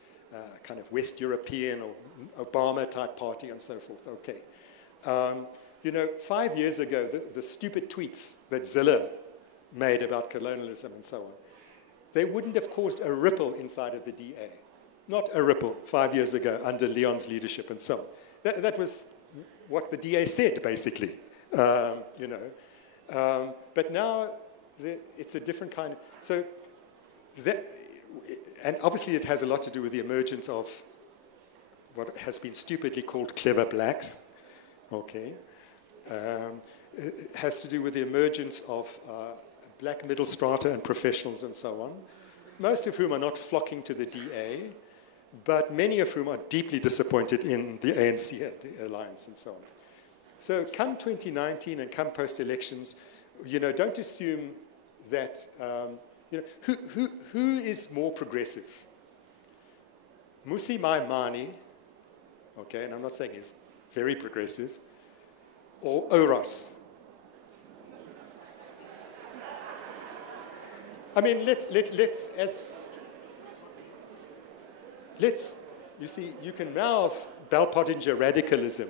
kind of West European or Obama-type party and so forth, okay. You know, 5 years ago, the stupid tweets that Zilla made about colonialism and so on, they wouldn't have caused a ripple inside of the DA. Not a ripple 5 years ago under Leon's leadership and so on. That was what the DA said, basically, you know. But now it's a different kind of... So and obviously it has a lot to do with the emergence of what has been stupidly called clever blacks, okay. It has to do with the emergence of black middle strata and professionals and so on, most of whom are not flocking to the DA, but many of whom are deeply disappointed in the ANC and the alliance and so on. So come 2019 and come post-elections, you know, don't assume that, you know, who is more progressive? Musi Maimane, okay, and I'm not saying he's very progressive, or Oros? I mean, let's, you see, you can mouth Bell Pottinger radicalism,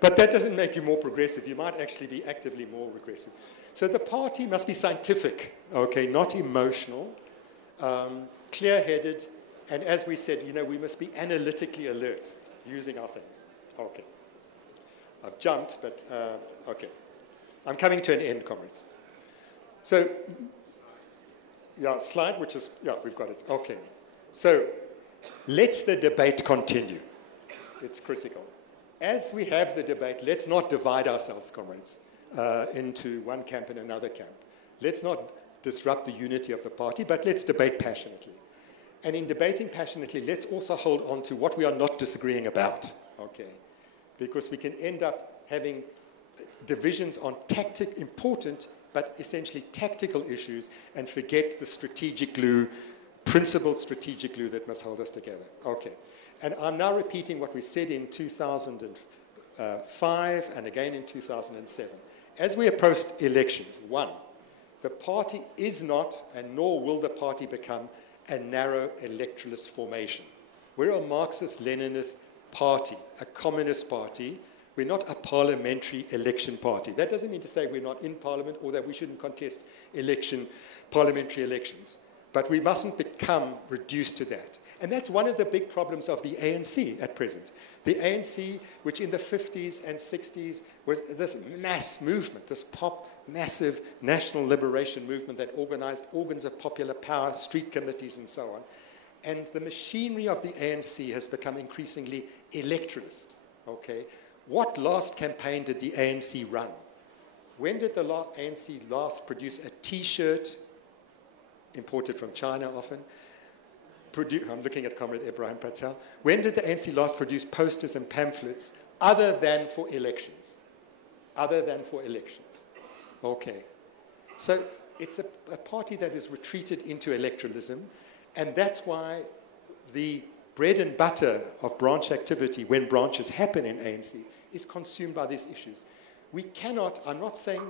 but that doesn't make you more progressive. You might actually be actively more regressive. So the party must be scientific, okay, not emotional, clear-headed, and as we said, you know, we must be analytically alert using our things. Okay. I've jumped, but okay. I'm coming to an end, comrades. So, yeah, slide, which is, yeah, we've got it. Okay. So, let the debate continue. It's critical. As we have the debate, let's not divide ourselves, comrades, into one camp and another camp. Let's not disrupt the unity of the party, but let's debate passionately. And in debating passionately, let's also hold on to what we are not disagreeing about, okay? Because we can end up having divisions on important but essentially tactical issues and forget the strategic glue, principled strategic glue that must hold us together. Okay. And I'm now repeating what we said in 2005 and again in 2007. As we approach elections, one, the party is not, and nor will the party become, a narrow electoralist formation. We're a Marxist-Leninist party, a communist party. We're not a parliamentary election party. That doesn't mean to say we're not in parliament or that we shouldn't contest parliamentary elections. But we mustn't become reduced to that. And that's one of the big problems of the ANC at present. The ANC, which in the 50s and 60s was this mass movement, this massive national liberation movement that organized organs of popular power, street committees, and so on. And the machinery of the ANC has become increasingly electoralist, okay? What last campaign did the ANC run? When did the ANC last produce a T-shirt, imported from China often? I'm looking at Comrade Ibrahim Patel. When did the ANC last produce posters and pamphlets other than for elections? Other than for elections. Okay. So it's a party that is retreated into electoralism, and that's why the bread and butter of branch activity, when branches happen in ANC, is consumed by these issues. We cannot, I'm not saying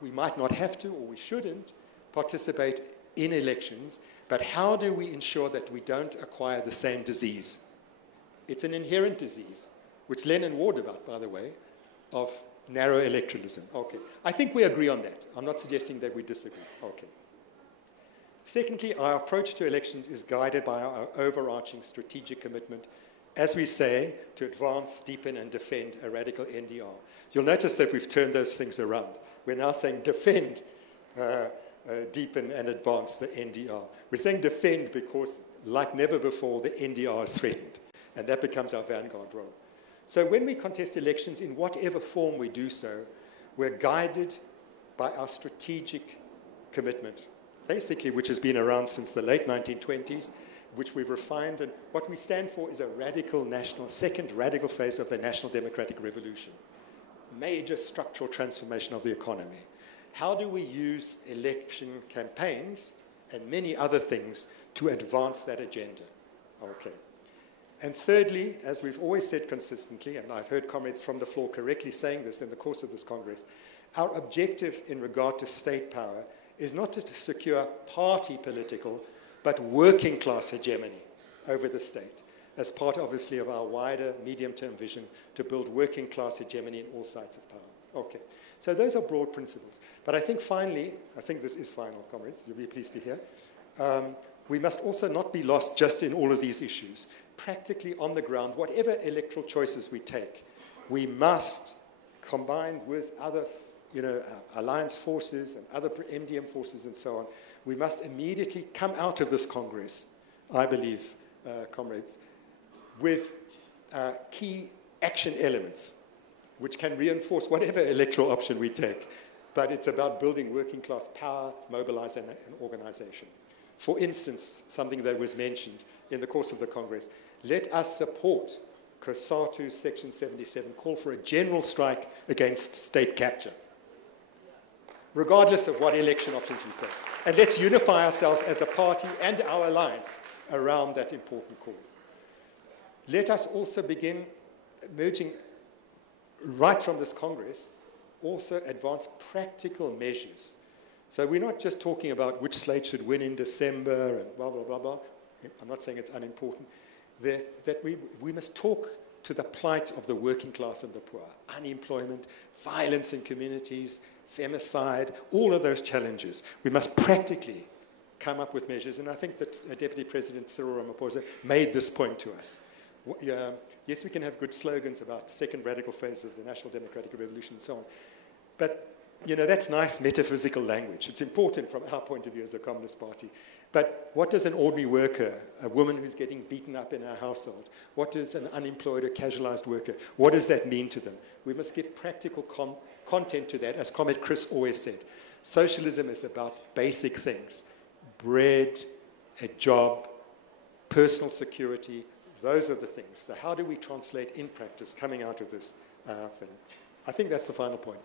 we might not have to or we shouldn't participate in elections, but how do we ensure that we don't acquire the same disease? It's an inherent disease, which Lenin warned about, by the way, of narrow electoralism. Okay. I think we agree on that. I'm not suggesting that we disagree. Okay. Secondly, our approach to elections is guided by our overarching strategic commitment, as we say, to advance, deepen, and defend a radical NDR. You'll notice that we've turned those things around. We're now saying defend, deepen, and advance the NDR. We're saying defend because, like never before, the NDR is threatened, and that becomes our vanguard role. So when we contest elections, in whatever form we do so, we're guided by our strategic commitment, basically, which has been around since the late 1920s, which we've refined, and what we stand for is a radical national, second radical phase of the national democratic revolution, major structural transformation of the economy. How do we use election campaigns and many other things to advance that agenda? Okay. And thirdly, as we've always said consistently, and I've heard comrades from the floor correctly saying this in the course of this Congress, our objective in regard to state power is not to secure party political, but working class hegemony over the state, as part, obviously, of our wider medium-term vision to build working class hegemony in all sides of power. Okay. So those are broad principles. But I think finally, I think this is final, comrades, you'll be pleased to hear, we must also not be lost just in all of these issues. Practically on the ground, whatever electoral choices we take, we must, combined with other alliance forces and other MDM forces and so on, we must immediately come out of this Congress, I believe, comrades, with key action elements which can reinforce whatever electoral option we take. But it's about building working class power, mobilizing and organization. For instance, something that was mentioned in the course of the Congress, let us support COSATU's Section 77 call for a general strike against state capture, regardless of what election options we take. And let's unify ourselves as a party and our alliance around that important call. Let us also begin emerging right from this Congress, also advance practical measures. So we're not just talking about which slate should win in December and blah, blah, blah, blah. I'm not saying it's unimportant. That we must talk to the plight of the working class and the poor. Unemployment, violence in communities, femicide, all of those challenges. We must practically come up with measures. And I think that Deputy President Cyril Ramaphosa made this point to us. Yes, we can have good slogans about second radical phase of the National Democratic Revolution and so on. But, that's nice metaphysical language. It's important from our point of view as a Communist Party. But what does an ordinary worker, a woman who's getting beaten up in her household, what does an unemployed or casualized worker, what does that mean to them? We must give practical content to that, as Comrade Chris always said. Socialism is about basic things. Bread, a job, personal security, those are the things. So how do we translate in practice coming out of this thing? I think that's the final point.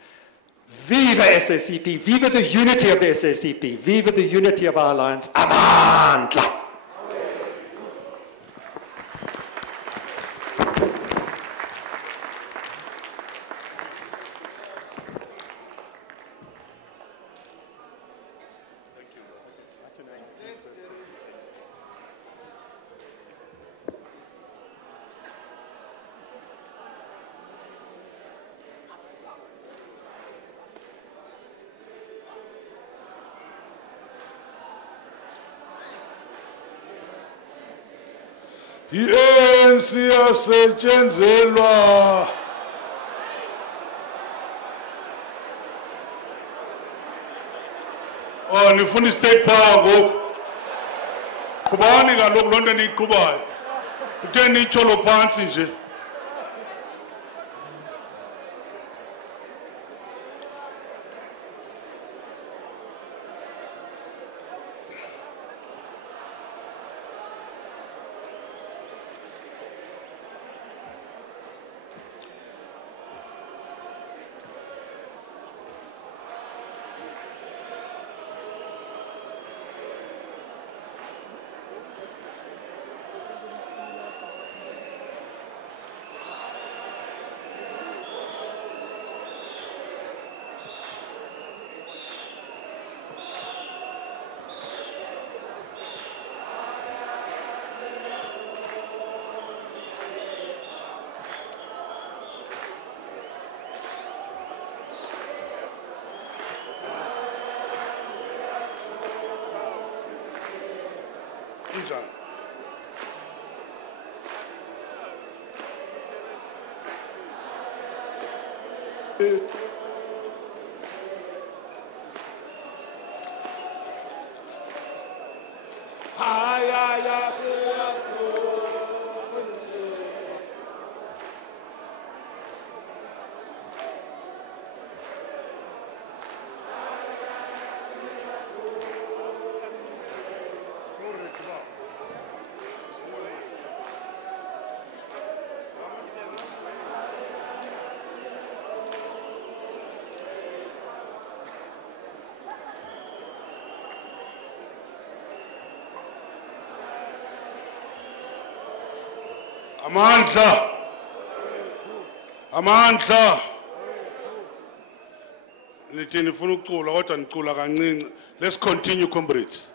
Viva SACP! Viva the unity of the SACP! Viva the unity of our alliance! Amandla! i-ANC yasetshenzelwa nifuna i-state power ngoku qhubani kaloku loo nto niyiqhubayo uthe niyitsholo phantsi nje. Injani? Amandla. Amandla. Nithi nifuna ukucula kodwa nicula kancinci. Let's continue, comrades.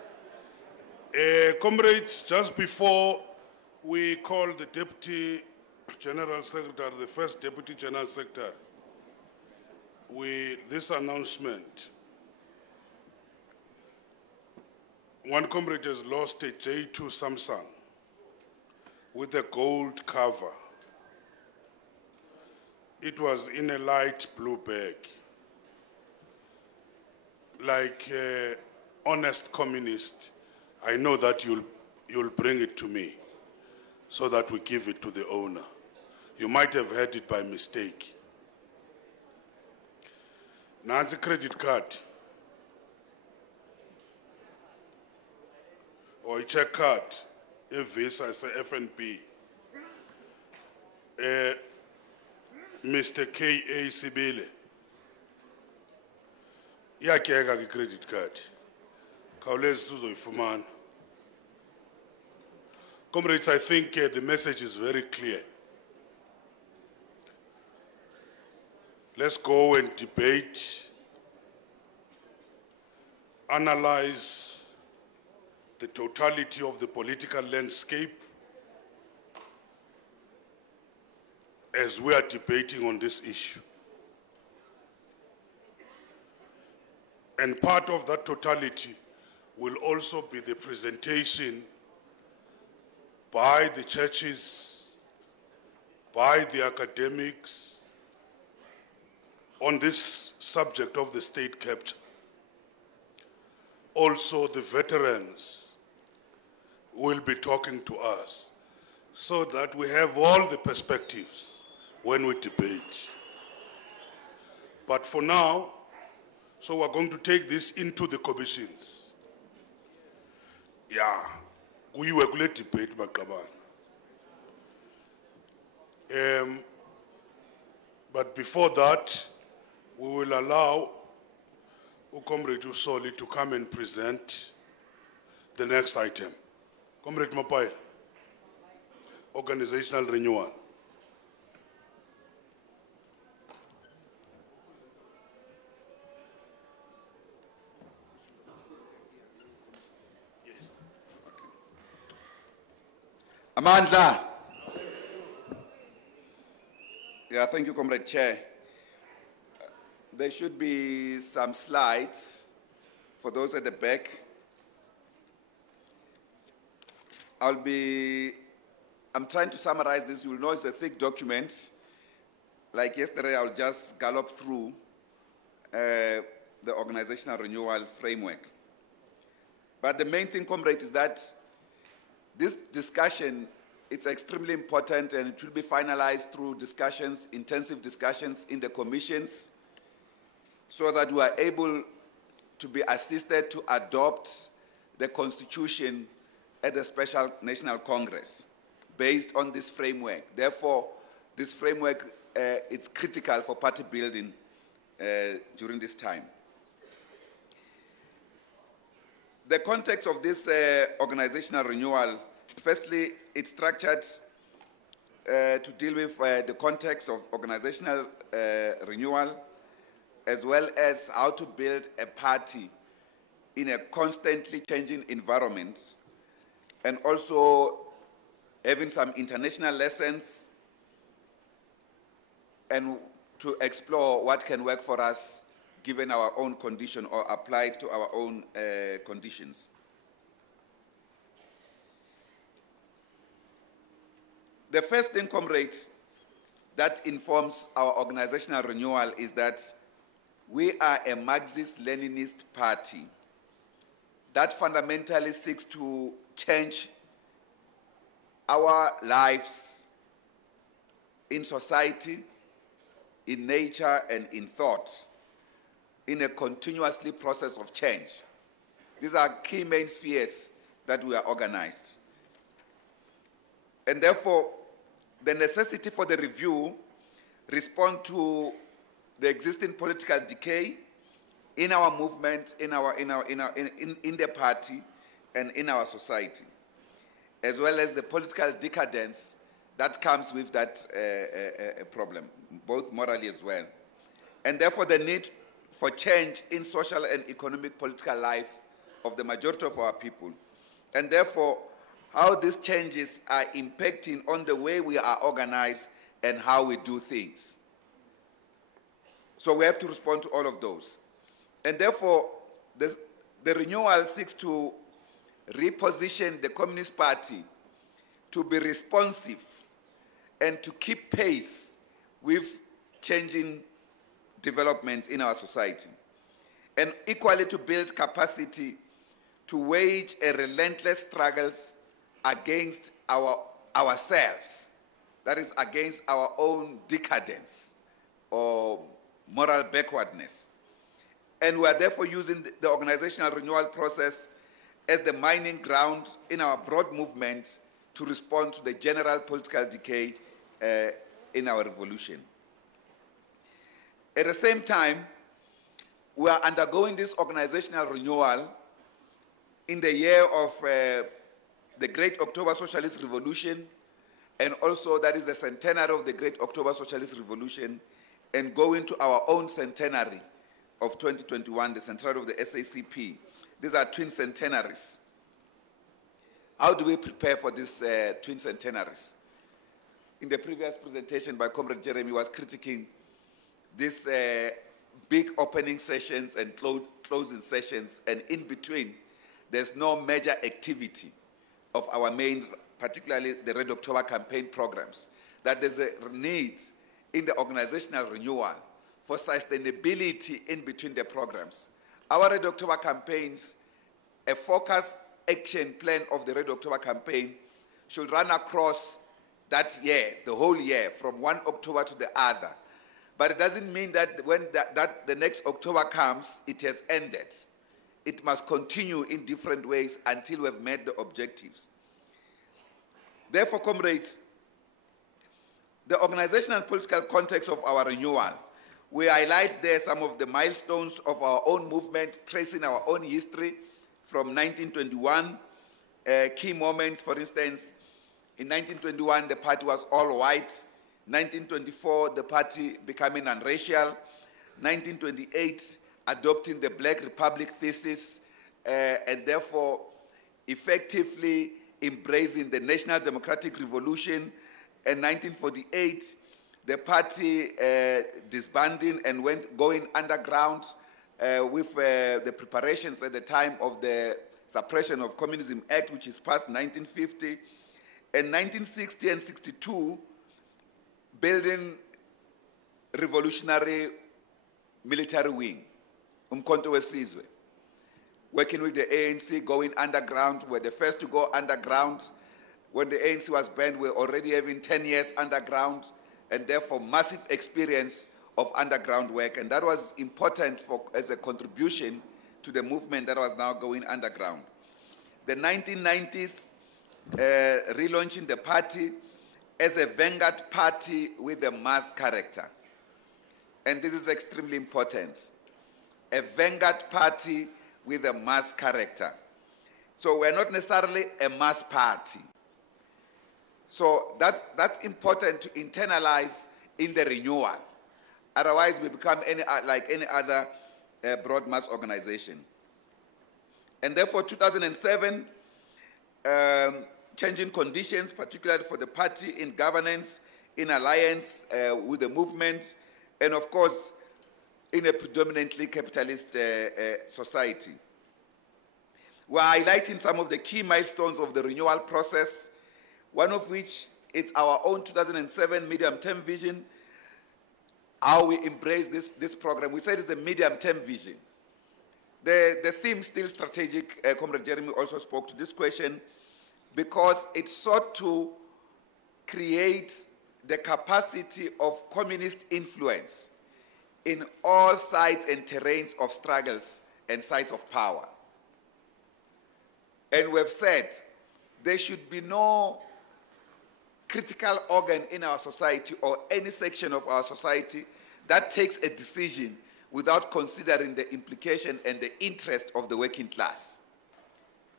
Comrades, just before we call the Deputy General Secretary, the first Deputy General Secretary, this announcement, one comrade has lost a J2 Samsung with a gold cover. It was in a light blue bag. Like an honest communist, I know that you'll bring it to me so that we give it to the owner. You might have had it by mistake. Nancy credit card or a check card, a Visa, FNB. Mr. K.A. Sibile. Iyakeka ke credit card. Khawuleza uzoyifumana. Comrades, I think the message is very clear. Let's go and debate, analyze the totality of the political landscape as we are debating on this issue. And part of that totality will also be the presentation by the churches, by the academics, on this subject of the state capture. Also, the veterans will be talking to us so that we have all the perspectives when we debate. But for now, so we're going to take this into the commissions. Yeah, we will debate, but before that, we will allow Comrade Usoli to come and present the next item. Comrade Mapai, organizational renewal. Yes. Amandla. Yeah, thank you, Comrade Chair. There should be some slides for those at the back. I'm trying to summarize this. You'll know it's a thick document. Like yesterday, I'll just gallop through the organizational renewal framework. But the main thing, comrade, is that this discussion, it's extremely important, and it will be finalized through discussions, intensive discussions in the commissions, so that we are able to be assisted to adopt the Constitution at the Special National Congress based on this framework. Therefore, this framework is critical for party building during this time. The context of this organizational renewal, firstly, it's structured to deal with the context of organizational renewal, as well as how to build a party in a constantly changing environment, and also having some international lessons and to explore what can work for us given our own condition or applied to our own conditions. The first thing, comrades, that informs our organizational renewal is that we are a Marxist-Leninist party that fundamentally seeks to change our lives in society, in nature, and in thought, in a continuously process of change. These are key main spheres that we are organized. And therefore, the necessity for the review responds to the existing political decay in our movement, in the party, and in our society, as well as the political decadence that comes with that problem, both morally as well. And therefore, the need for change in social and economic political life of the majority of our people. And therefore, how these changes are impacting on the way we are organized and how we do things. So we have to respond to all of those. And therefore, the renewal seeks to reposition the Communist Party to be responsive and to keep pace with changing developments in our society. And equally to build capacity to wage a relentless struggles against ourselves, that is, against our own decadence or moral backwardness. And we are therefore using the organizational renewal process as the mining ground in our broad movement to respond to the general political decay in our revolution. At the same time, we are undergoing this organizational renewal in the year of the Great October Socialist Revolution, and also that is the centenary of the Great October Socialist Revolution, and going to our own centenary of 2021, the centenary of the SACP. These are twin centenaries. How do we prepare for these twin centenaries? In the previous presentation by Comrade Jeremy was critiquing these big opening sessions and closing sessions, and in between, there's no major activity of our main, particularly the Red October campaign programs, that there's a need in the organizational renewal for sustainability in between the programs. Our Red October campaigns, a focused action plan of the Red October campaign should run across that year, the whole year, from 1 October to the other. But it doesn't mean that when the next October comes, it has ended. It must continue in different ways until we have met the objectives. Therefore, comrades, the organizational and political context of our renewal, we highlight there some of the milestones of our own movement, tracing our own history from 1921. Key moments, for instance, in 1921, the party was all white. 1924, the party becoming unracial. 1928, adopting the Black Republic thesis, and therefore effectively embracing the National Democratic Revolution. In 1948, the party disbanding and going underground with the preparations at the time of the Suppression of Communism Act, which is passed in 1950. In 1960 and 62, building revolutionary military wing, Umkhonto weSizwe, working with the ANC, going underground. We're the first to go underground. When the ANC was banned, we're already having 10 years underground, and therefore massive experience of underground work. And that was important as a contribution to the movement that was now going underground. The 1990s, relaunching the party as a Vanguard party with a mass character. And this is extremely important. A Vanguard party with a mass character. So we're not necessarily a mass party. So that's important to internalize in the renewal. Otherwise, we become like any other broad mass organization. And therefore, 2007, changing conditions, particularly for the party in governance, in alliance with the movement, and of course, in a predominantly capitalist society. We're highlighting some of the key milestones of the renewal process, one of which is our own 2007 medium-term vision, how we embrace this program. We said it's a medium-term vision. The theme still strategic. Comrade Jeremy also spoke to this question, because it sought to create the capacity of communist influence in all sides and terrains of struggles and sites of power. And we've said there should be no critical organ in our society or any section of our society that takes a decision without considering the implication and the interest of the working class.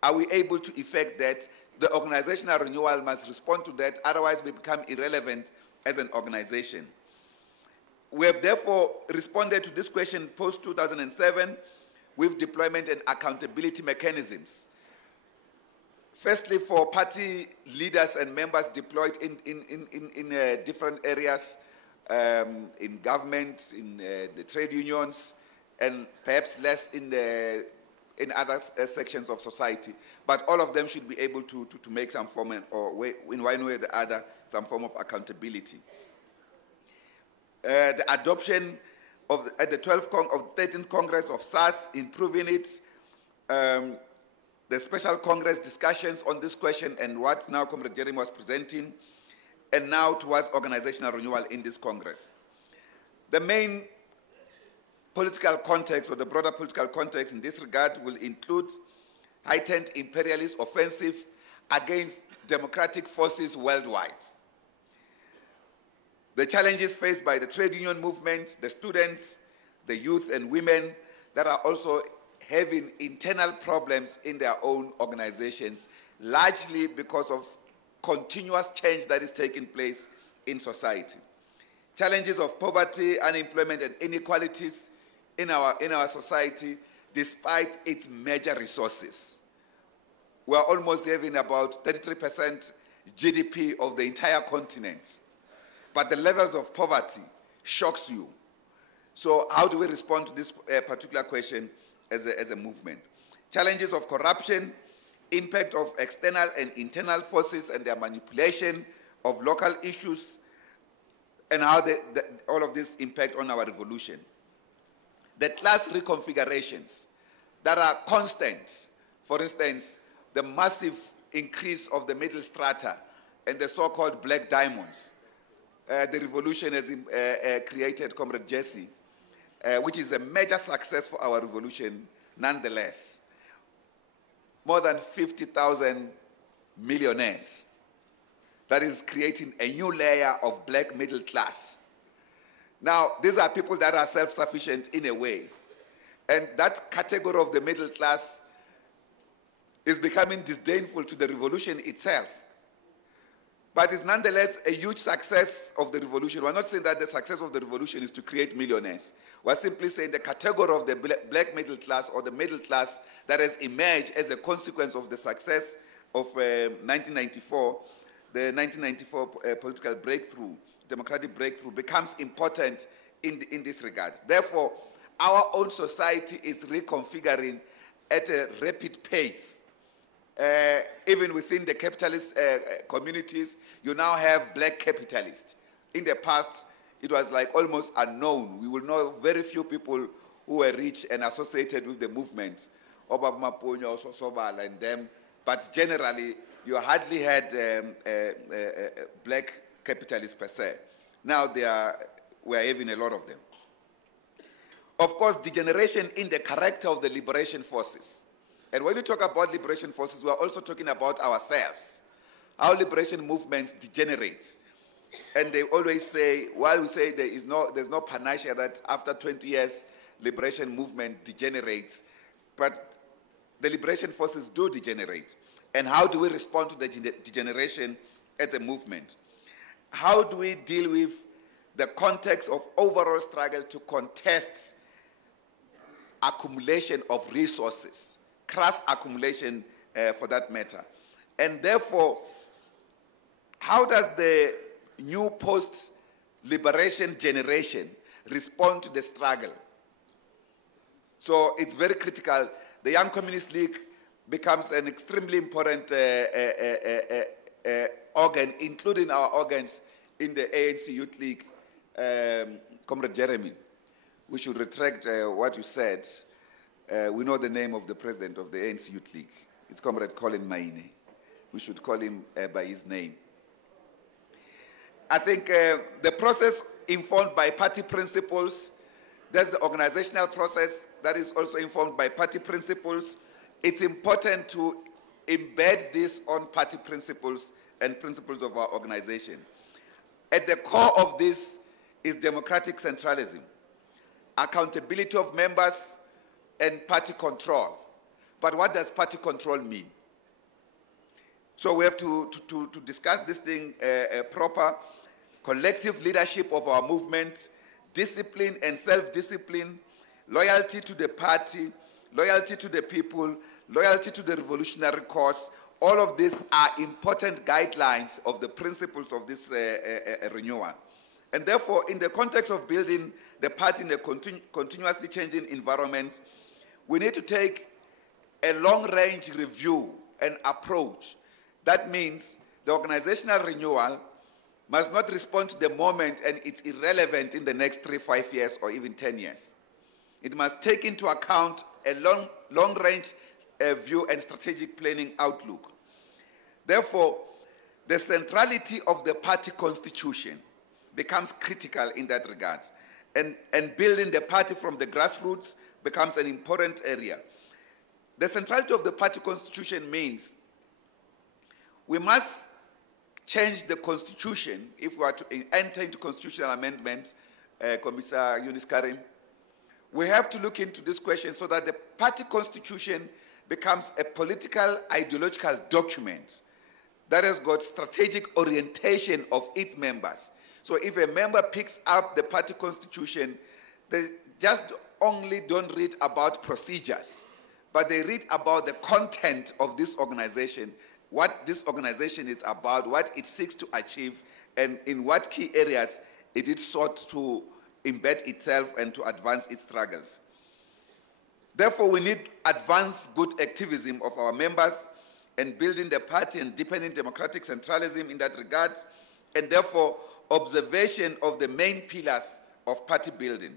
Are we able to effect that? The organizational renewal must respond to that, otherwise we become irrelevant as an organization. We have therefore responded to this question post-2007 with deployment and accountability mechanisms. Firstly, for party leaders and members deployed in different areas in government, in the trade unions, and perhaps less in other sections of society. But all of them should be able to make some form, or in one way or the other, some form of accountability. The adoption at the 13th Congress of SAS, improving it, the special Congress discussions on this question and what now Comrade Jeremy was presenting, and now towards organizational renewal in this Congress. The main political context, or the broader political context in this regard, will include heightened imperialist offensive against democratic forces worldwide. The challenges faced by the trade union movement, the students, the youth and women that are also having internal problems in their own organizations, largely because of continuous change that is taking place in society. Challenges of poverty, unemployment, and inequalities in our society, despite its major resources. We are almost having about 33% GDP of the entire continent. But the levels of poverty shocks you. So how do we respond to this particular question as a movement? Challenges of corruption, impact of external and internal forces and their manipulation of local issues, and how all of this impact on our revolution. The class reconfigurations that are constant, for instance, the massive increase of the middle strata and the so-called black diamonds. The revolution has created, Comrade Jesse, which is a major success for our revolution nonetheless. More than 50,000 millionaires. That is creating a new layer of black middle class. Now, these are people that are self-sufficient in a way. And that category of the middle class is becoming disdainful to the revolution itself. But it's nonetheless a huge success of the revolution. We're not saying that the success of the revolution is to create millionaires. We're simply saying the category of the black middle class, or the middle class that has emerged as a consequence of the success of 1994, the 1994 political breakthrough, democratic breakthrough, becomes important in this regard. Therefore, our own society is reconfiguring at a rapid pace. Even within the capitalist communities, you now have black capitalists. In the past, it was like almost unknown. We will know very few people who were rich and associated with the movement, Obaba Maponya, Sosobala, and them. But generally, you hardly had black capitalists per se. Now we are having a lot of them. Of course, degeneration in the character of the liberation forces. And when you talk about liberation forces, we are also talking about ourselves. Our liberation movements degenerate. And they always say, while we say there's no panacea that after 20 years, liberation movement degenerates, but the liberation forces do degenerate. And how do we respond to the degeneration as a movement? How do we deal with the context of overall struggle to contest accumulation of resources? Crass accumulation for that matter. And therefore, how does the new post-liberation generation respond to the struggle? So it's very critical. The Young Communist League becomes an extremely important organ, including our organs in the ANC Youth League. Comrade Jeremy, we should retract what you said. We know the name of the president of the ANC Youth League. It's Comrade Colin Maine. We should call him by his name. I think the process informed by party principles, there's the organizational process that is also informed by party principles. It's important to embed this on party principles and principles of our organization. At the core of this is democratic centralism, accountability of members, and party control. But what does party control mean? So we have to discuss this thing proper. Collective leadership of our movement, discipline and self-discipline, loyalty to the party, loyalty to the people, loyalty to the revolutionary cause. All of these are important guidelines of the principles of this renewal. And therefore, in the context of building the party in a continuously changing environment, we need to take a long-range review and approach. That means the organizational renewal must not respond to the moment and it's irrelevant in the next 3, 5 years or even 10 years. It must take into account a long-range view and strategic planning outlook. Therefore, the centrality of the party constitution becomes critical in that regard. And building the party from the grassroots becomes an important area. The centrality of the party constitution means we must change the constitution if we are to enter into constitutional amendment, Commissar Yunus Karim. We have to look into this question so that the party constitution becomes a political, ideological document that has got strategic orientation of its members. So if a member picks up the party constitution, they just only don't read about procedures, but they read about the content of this organization, what this organization is about, what it seeks to achieve, and in what key areas it is sought to embed itself and to advance its struggles. Therefore, we need advanced good activism of our members and building the party and deepening democratic centralism in that regard, and therefore observation of the main pillars of party building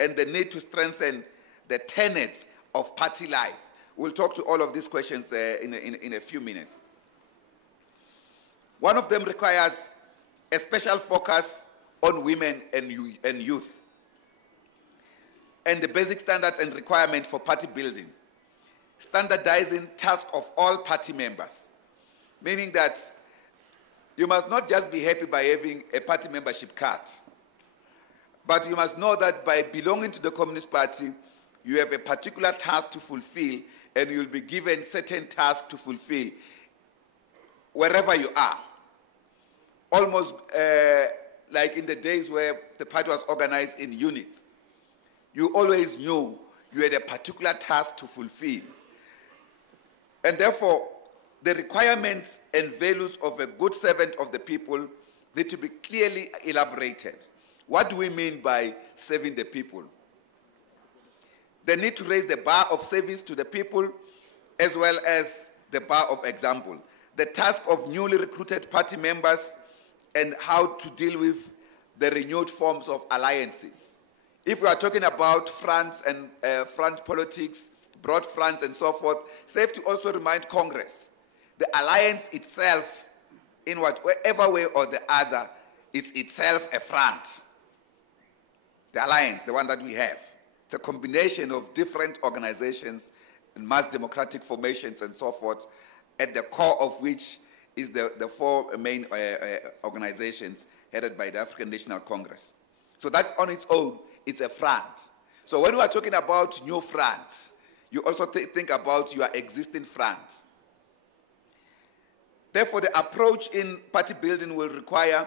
and the need to strengthen the tenets of party life. We'll talk to all of these questions in a few minutes. One of them requires a special focus on women and youth, and the basic standards and requirements for party building. Standardizing tasks of all party members, meaning that you must not just be happy by having a party membership card, but you must know that by belonging to the Communist Party, you have a particular task to fulfill, and you'll be given certain tasks to fulfill wherever you are. Almost like in the days where the party was organized in units. You always knew you had a particular task to fulfill. And therefore, the requirements and values of a good servant of the people need to be clearly elaborated. What do we mean by serving the people? They need to raise the bar of service to the people as well as the bar of example. The task of newly recruited party members and how to deal with the renewed forms of alliances. If we are talking about fronts and front politics, broad fronts and so forth, safe to also remind Congress, the alliance itself, in whatever way or the other, is itself a front. The alliance, the one that we have. It's a combination of different organizations and mass democratic formations and so forth, at the core of which is the four main organizations headed by the African National Congress. So that on its own, it's a front. So when we are talking about new fronts, you also think about your existing front. Therefore, the approach in party building will require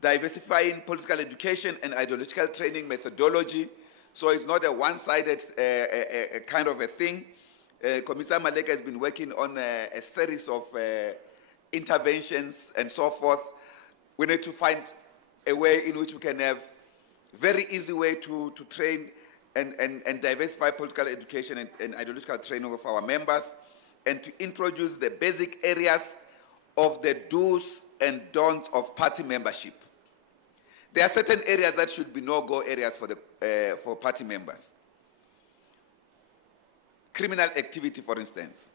diversifying political education and ideological training methodology. So it's not a one-sided kind of a thing. Commissar Maleka has been working on a series of interventions and so forth. We need to find a way in which we can have very easy way to train and diversify political education and ideological training of our members, and to introduce the basic areas of the do's and don'ts of party membership. There are certain areas that should be no-go areas for party members. Criminal activity, for instance.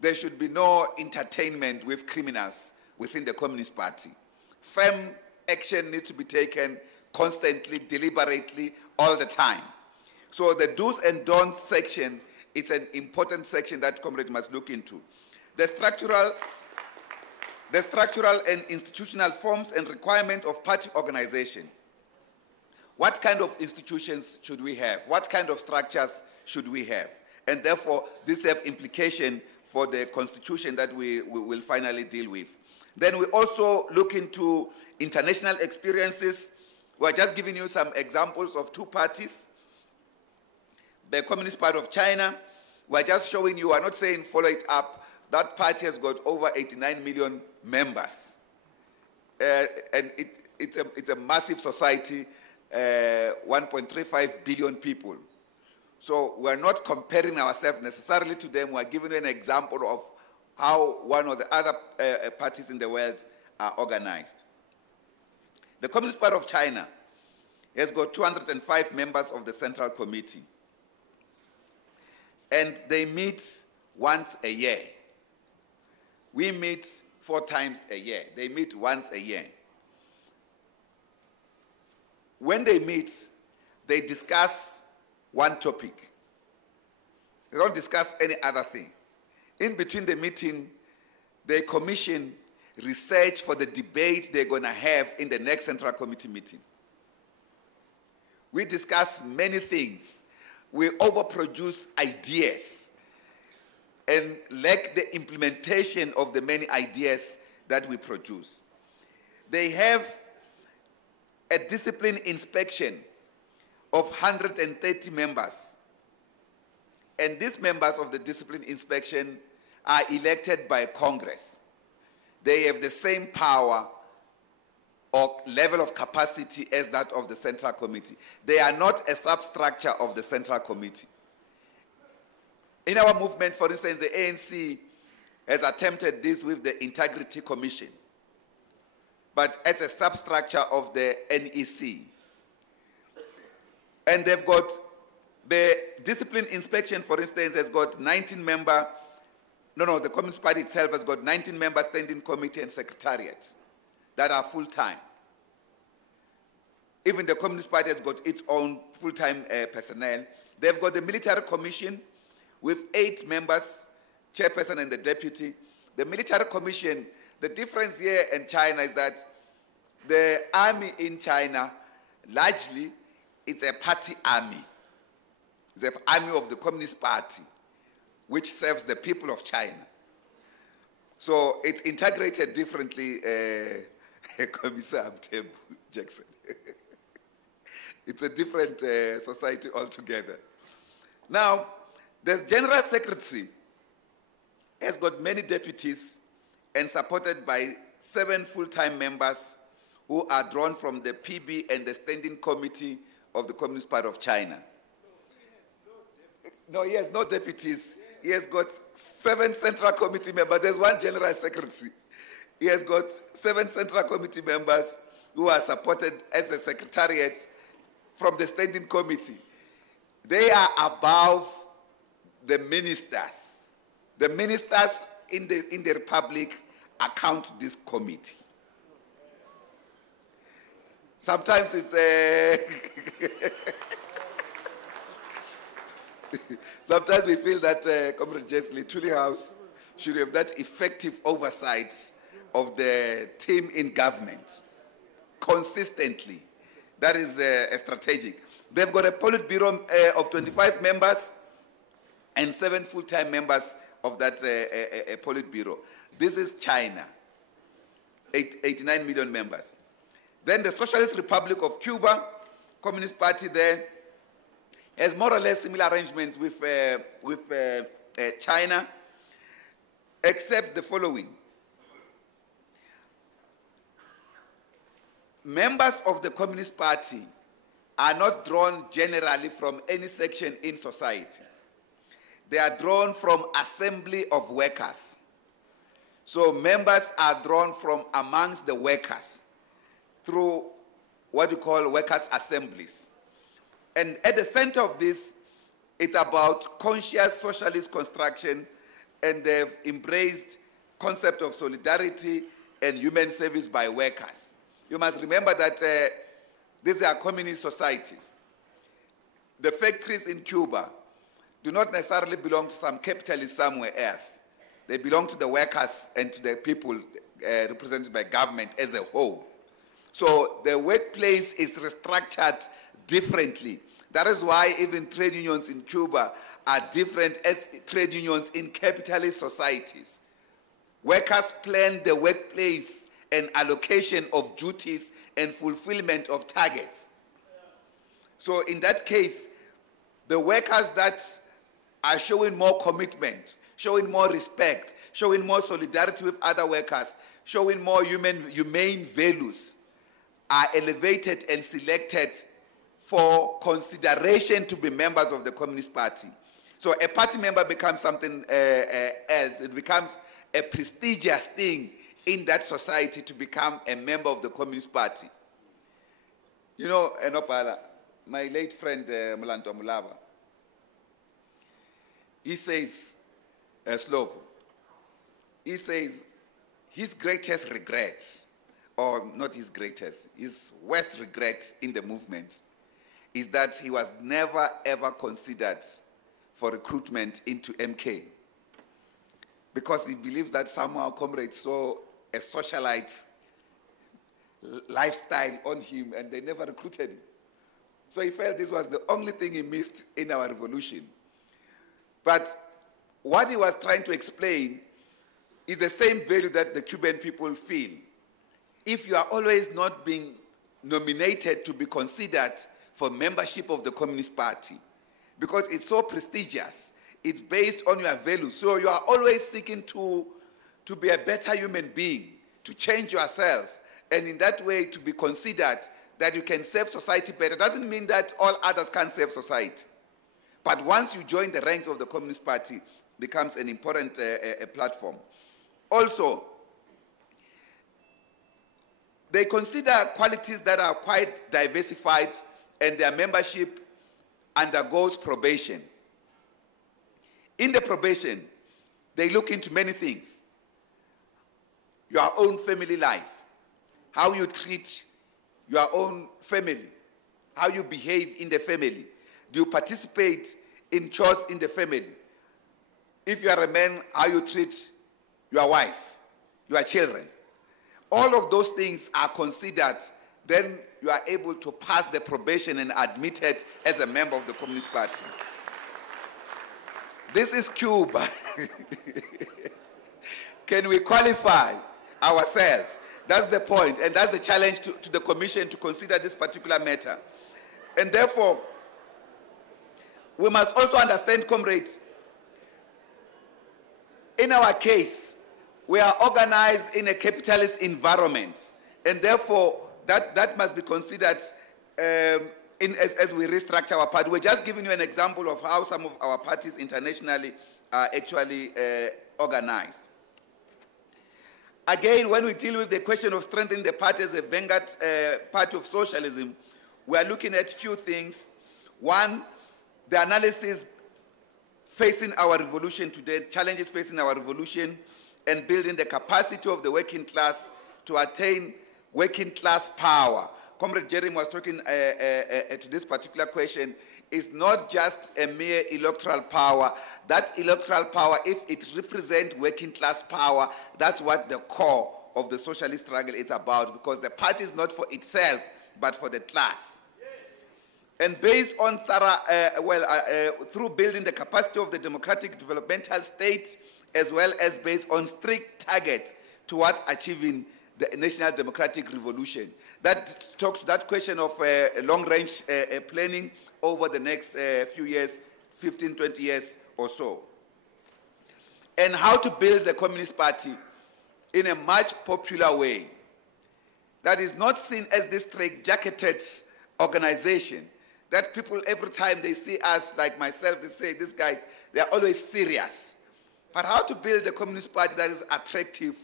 There should be no entertainment with criminals within the Communist Party. Firm action needs to be taken constantly, deliberately, all the time. So the do's and don'ts section, it's an important section that comrades must look into. The structural and institutional forms and requirements of party organization. What kind of institutions should we have? What kind of structures should we have? And therefore, this have implication for the constitution that we will finally deal with. Then we also look into international experiences. We're just giving you some examples of two parties. The Communist Party of China, we're just showing you, we're not saying follow it up. That party has got over 89 million members. and it's a massive society, 1.35 billion people. So we're not comparing ourselves necessarily to them. We're giving you an example of how one of the other parties in the world are organized. The Communist Party of China has got 205 members of the Central Committee. And they meet once a year. We meet 4 times a year. They meet once a year. When they meet, they discuss one topic. They don't discuss any other thing. In between the meeting, they commission research for the debate they're going to have in the next Central Committee meeting. We discuss many things. We overproduce ideas and lack the implementation of the many ideas that we produce. They have a discipline inspection of 130 members. And these members of the discipline inspection are elected by Congress. They have the same power or level of capacity as that of the Central Committee. They are not a substructure of the Central Committee. In our movement, for instance, the ANC has attempted this with the Integrity Commission, but as a substructure of the NEC. And they've got, the discipline inspection, for instance, has got 19 member, the Communist Party itself has got 19 member standing committee and secretariat that are full-time. Even the Communist Party has got its own full-time personnel. They've got the military commission with 8 members, chairperson and the deputy. The military commission, the difference here in China is that the army in China, largely, it's a party army. It's an army of the Communist Party, which serves the people of China. So it's integrated differently, Commissar Mtembu Jackson. It's a different society altogether. Now, the General Secretary has got many deputies and supported by 7 full-time members who are drawn from the PB and the Standing Committee of the Communist Party of China. No, he has no deputies. He has got 7 Central Committee members. There's 1 General Secretary. He has got 7 Central Committee members who are supported as a secretariat from the Standing Committee. They are above the ministers. The ministers in the Republic account this committee. Sometimes it's sometimes we feel that Comrade Jessley Tully House should have that effective oversight of the team in government consistently. That is strategic. They've got a Politburo of 25 members and 7 full-time members of that Politburo. This is China, 89 million members. Then the Socialist Republic of Cuba, Communist Party there, has more or less similar arrangements with China, except the following. Members of the Communist Party are not drawn generally from any section in society. They are drawn from assembly of workers. So members are drawn from amongst the workers through what you call workers' assemblies. And at the center of this, it's about conscious socialist construction, and they've embraced concept of solidarity and human service by workers. You must remember that these are communist societies. The factories in Cuba do not necessarily belong to some capitalist somewhere else. They belong to the workers and to the people represented by government as a whole. So the workplace is restructured differently. That is why even trade unions in Cuba are different as trade unions in capitalist societies. Workers plan the workplace and allocation of duties and fulfillment of targets. So in that case, the workers that are showing more commitment, showing more respect, showing more solidarity with other workers, showing more humane values, are elevated and selected for consideration to be members of the Communist Party. So a party member becomes something else. It becomes a prestigious thing in that society to become a member of the Communist Party. You know, Enopala, my late friend Mulanto Mulaba, he says, Slovo, he says his greatest regret, or not his greatest, his worst regret in the movement is that he was never ever considered for recruitment into MK, because he believes that somehow comrades saw a socialite lifestyle on him and they never recruited him. So he felt this was the only thing he missed in our revolution. But what he was trying to explain is the same value that the Cuban people feel. If you are always not being nominated to be considered for membership of the Communist Party, because it's so prestigious, it's based on your values, so you are always seeking to be a better human being, to change yourself, and in that way to be considered that you can serve society better. Doesn't mean that all others can't serve society. But once you join the ranks of the Communist Party, becomes an important platform. Also, they consider qualities that are quite diversified, and their membership undergoes probation. In the probation, they look into many things. Your own family life, how you treat your own family, how you behave in the family. Do you participate in chores in the family? If you are a man, how you treat your wife, your children. All of those things are considered. Then you are able to pass the probation and admitted as a member of the Communist Party. This is Cuba. Can we qualify ourselves? That's the point, and that's the challenge to the Commission to consider this particular matter. And therefore, we must also understand, comrades, in our case, we are organized in a capitalist environment, and therefore, that must be considered as we restructure our party. We're just giving you an example of how some of our parties internationally are actually organized. Again, when we deal with the question of strengthening the party as a vanguard party of socialism, we are looking at few things. One, the analysis facing our revolution today, challenges facing our revolution, and building the capacity of the working class to attain working class power. Comrade Jeremy was talking to this particular question. Is not just a mere electoral power. That electoral power, if it represents working class power, that's what the core of the socialist struggle is about, because the party is not for itself, but for the class. And based on through building the capacity of the democratic developmental state, as well as based on strict targets towards achieving the national democratic revolution. That talks to that question of long-range planning over the next few years, 15, 20 years or so. And how to build the Communist Party in a much popular way that is not seen as this straight-jacketed organization, that people every time they see us, like myself, they say, these guys, they are always serious. But how to build a Communist Party that is attractive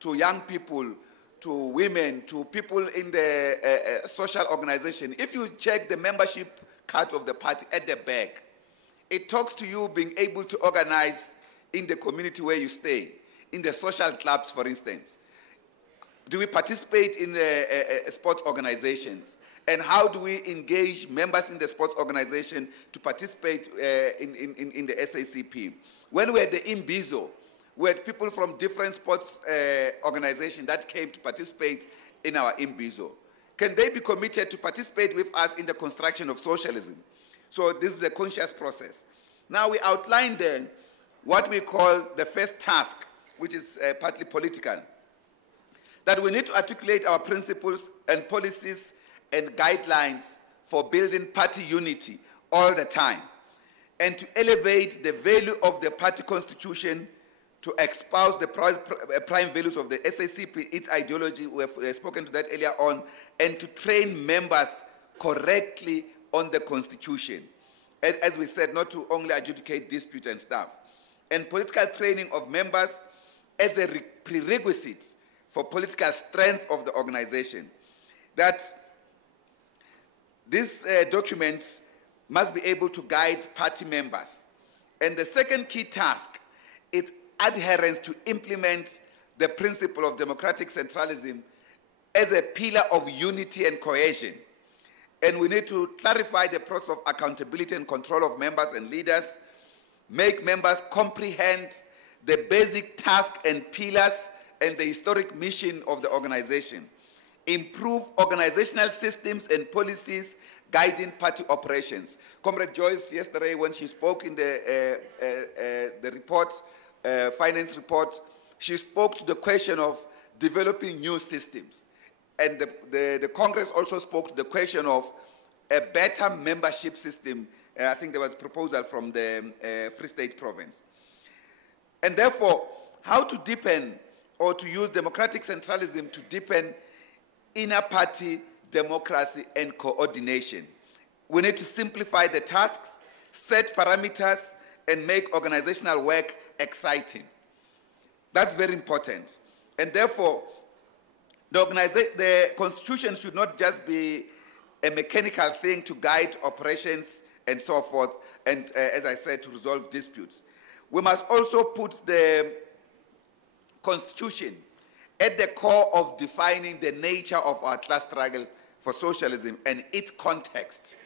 to young people, to women, to people in the social organization. If you check the membership card of the party at the back, it talks to you being able to organize in the community where you stay, in the social clubs, for instance. Do we participate in sports organizations? And how do we engage members in the sports organization to participate in the SACP? When we had the Imbizo, we had people from different sports organizations that came to participate in our Imbizo. Can they be committed to participate with us in the construction of socialism? So this is a conscious process. Now we outlined then what we call the first task, which is partly political, that we need to articulate our principles and policies and guidelines for building party unity all the time. and to elevate the value of the party constitution, to espouse the prime values of the SACP, its ideology, we have spoken to that earlier on, and to train members correctly on the constitution. And as we said, not to only adjudicate disputes and stuff. And political training of members as a prerequisite for political strength of the organization. That these documents must be able to guide party members. And the second key task is adherence to implement the principle of democratic centralism as a pillar of unity and cohesion. And we need to clarify the process of accountability and control of members and leaders, make members comprehend the basic tasks and pillars and the historic mission of the organization, improve organizational systems and policies guiding party operations. Comrade Joyce, yesterday when she spoke in the report, finance report, she spoke to the question of developing new systems. And the Congress also spoke to the question of a better membership system. I think there was a proposal from the Free State Province. And therefore, how to deepen or to use democratic centralism to deepen inner party democracy and coordination. We need to simplify the tasks, set parameters, and make organizational work exciting. That's very important. And therefore, the constitution should not just be a mechanical thing to guide operations and so forth, and as I said, to resolve disputes. We must also put the constitution at the core of defining the nature of our class struggle for socialism and its context,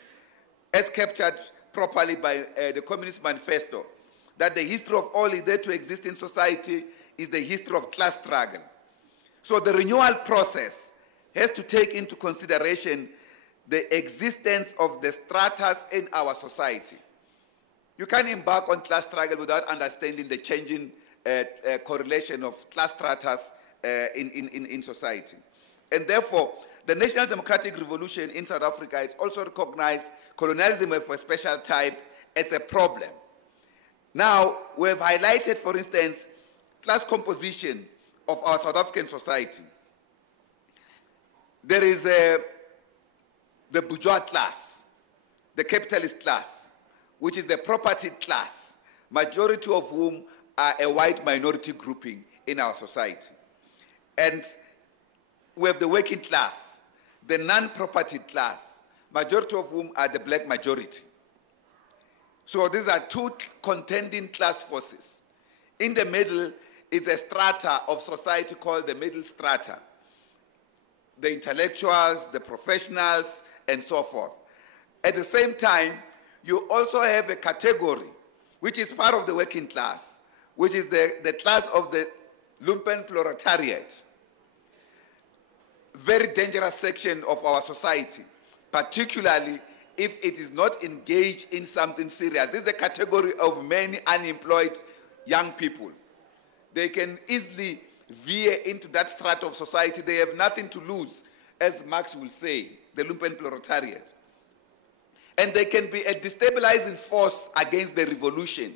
as captured properly by the Communist Manifesto, that the history of all is there to exist in society is the history of class struggle. So the renewal process has to take into consideration the existence of the stratas in our society. You can't embark on class struggle without understanding the changing correlation of class stratas in society. And therefore, the National Democratic Revolution in South Africa is also recognized colonialism of a special type as a problem. Now, we have highlighted, for instance, class composition of our South African society. There is the bourgeois class, the capitalist class, which is the property class, majority of whom are a white minority grouping in our society. And we have the working class, the non-property class, majority of whom are the black majority. So these are two contending class forces. In the middle is a strata of society called the middle strata. The intellectuals, the professionals, and so forth. At the same time, you also have a category which is part of the working class, which is the class of the lumpen proletariat. Very dangerous section of our society, particularly if it is not engaged in something serious. This is a category of many unemployed young people. They can easily veer into that strata of society. They have nothing to lose, as Marx will say, the lumpen proletariat. And they can be a destabilizing force against the revolution.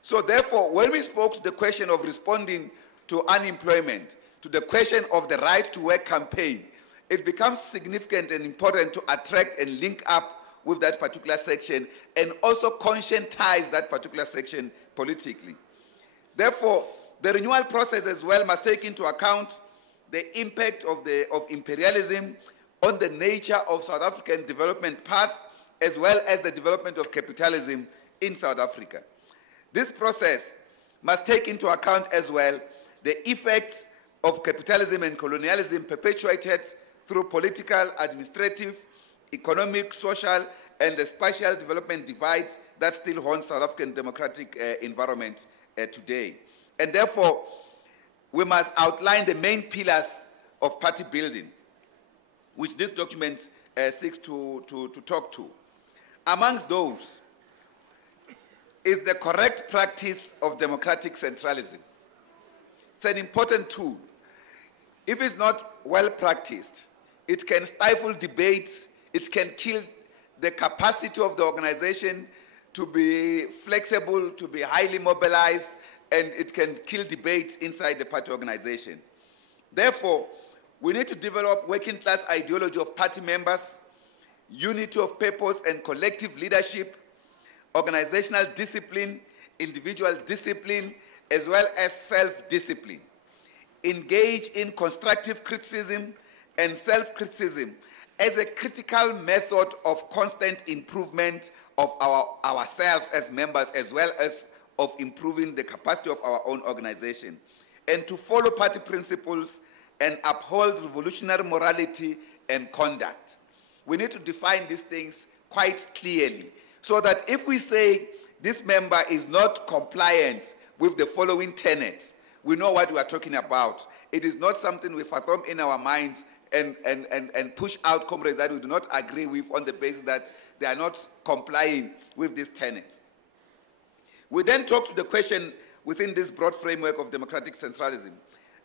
So therefore, when we spoke to the question of responding to unemployment, to the question of the right to work campaign, it becomes significant and important to attract and link up with that particular section and also conscientize that particular section politically. Therefore, the renewal process as well must take into account the impact of imperialism on the nature of South African development path, as well as the development of capitalism in South Africa. This process must take into account as well the effects of capitalism and colonialism perpetuated through political, administrative, economic, social, and the spatial development divides that still haunt South African democratic environment today. And therefore, we must outline the main pillars of party building, which this document seeks to talk to. Amongst those is the correct practice of democratic centralism. It's an important tool. If it's not well practiced, it can stifle debates, it can kill the capacity of the organization to be flexible, to be highly mobilized, and it can kill debate inside the party organization. Therefore, we need to develop working class ideology of party members, unity of purpose and collective leadership, organizational discipline, individual discipline, as well as self-discipline. Engage in constructive criticism and self-criticism as a critical method of constant improvement of ourselves as members, as well as of improving the capacity of our own organization, and to follow party principles and uphold revolutionary morality and conduct. We need to define these things quite clearly, so that if we say this member is not compliant with the following tenets, we know what we are talking about. It is not something we fathom in our minds and push out comrades that we do not agree with on the basis that they are not complying with these tenets. We then talk to the question within this broad framework of democratic centralism,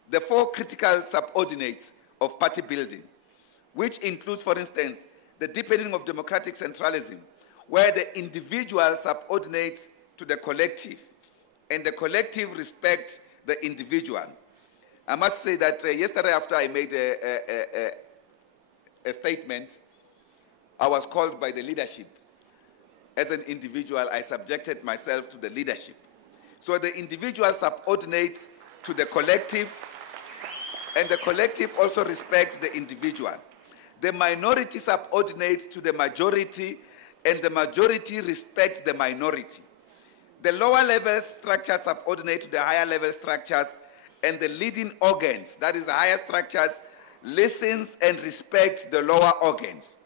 the four critical subordinates of party building, which includes, for instance, the deepening of democratic centralism, where the individual subordinates to the collective, and the collective respect the individual. I must say that yesterday after I made a statement, I was called by the leadership. As an individual, I subjected myself to the leadership. So the individual subordinates to the collective, and the collective also respects the individual. The minority subordinates to the majority, and the majority respects the minority. The lower level structures subordinate to the higher level structures, and the leading organs, that is the higher structures, listens and respects the lower organs.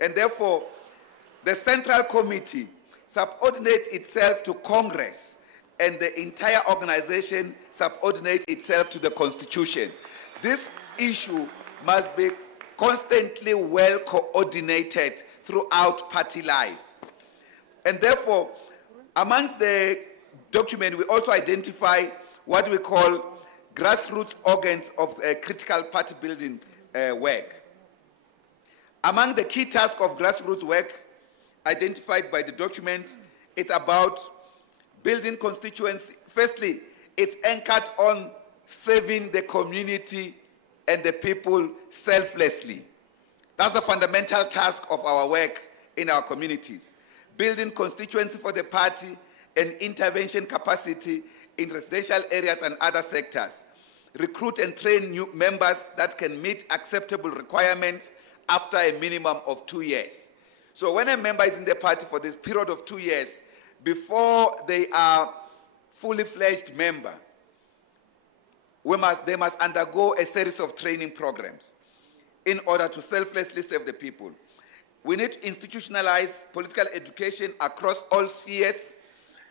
And therefore, the Central Committee subordinates itself to Congress, and the entire organization subordinates itself to the Constitution. This issue must be constantly well coordinated throughout party life. And therefore, amongst the document, we also identify what we call grassroots organs of critical party building work. Among the key tasks of grassroots work identified by the document, it's about building constituency. Firstly, it's anchored on serving the community and the people selflessly. That's the fundamental task of our work in our communities. Building constituency for the party and intervention capacity in residential areas and other sectors. Recruit and train new members that can meet acceptable requirements after a minimum of 2 years. So when a member is in the party for this period of 2 years, before they are fully fledged member, they must undergo a series of training programs in order to selflessly serve the people. We need to institutionalize political education across all spheres.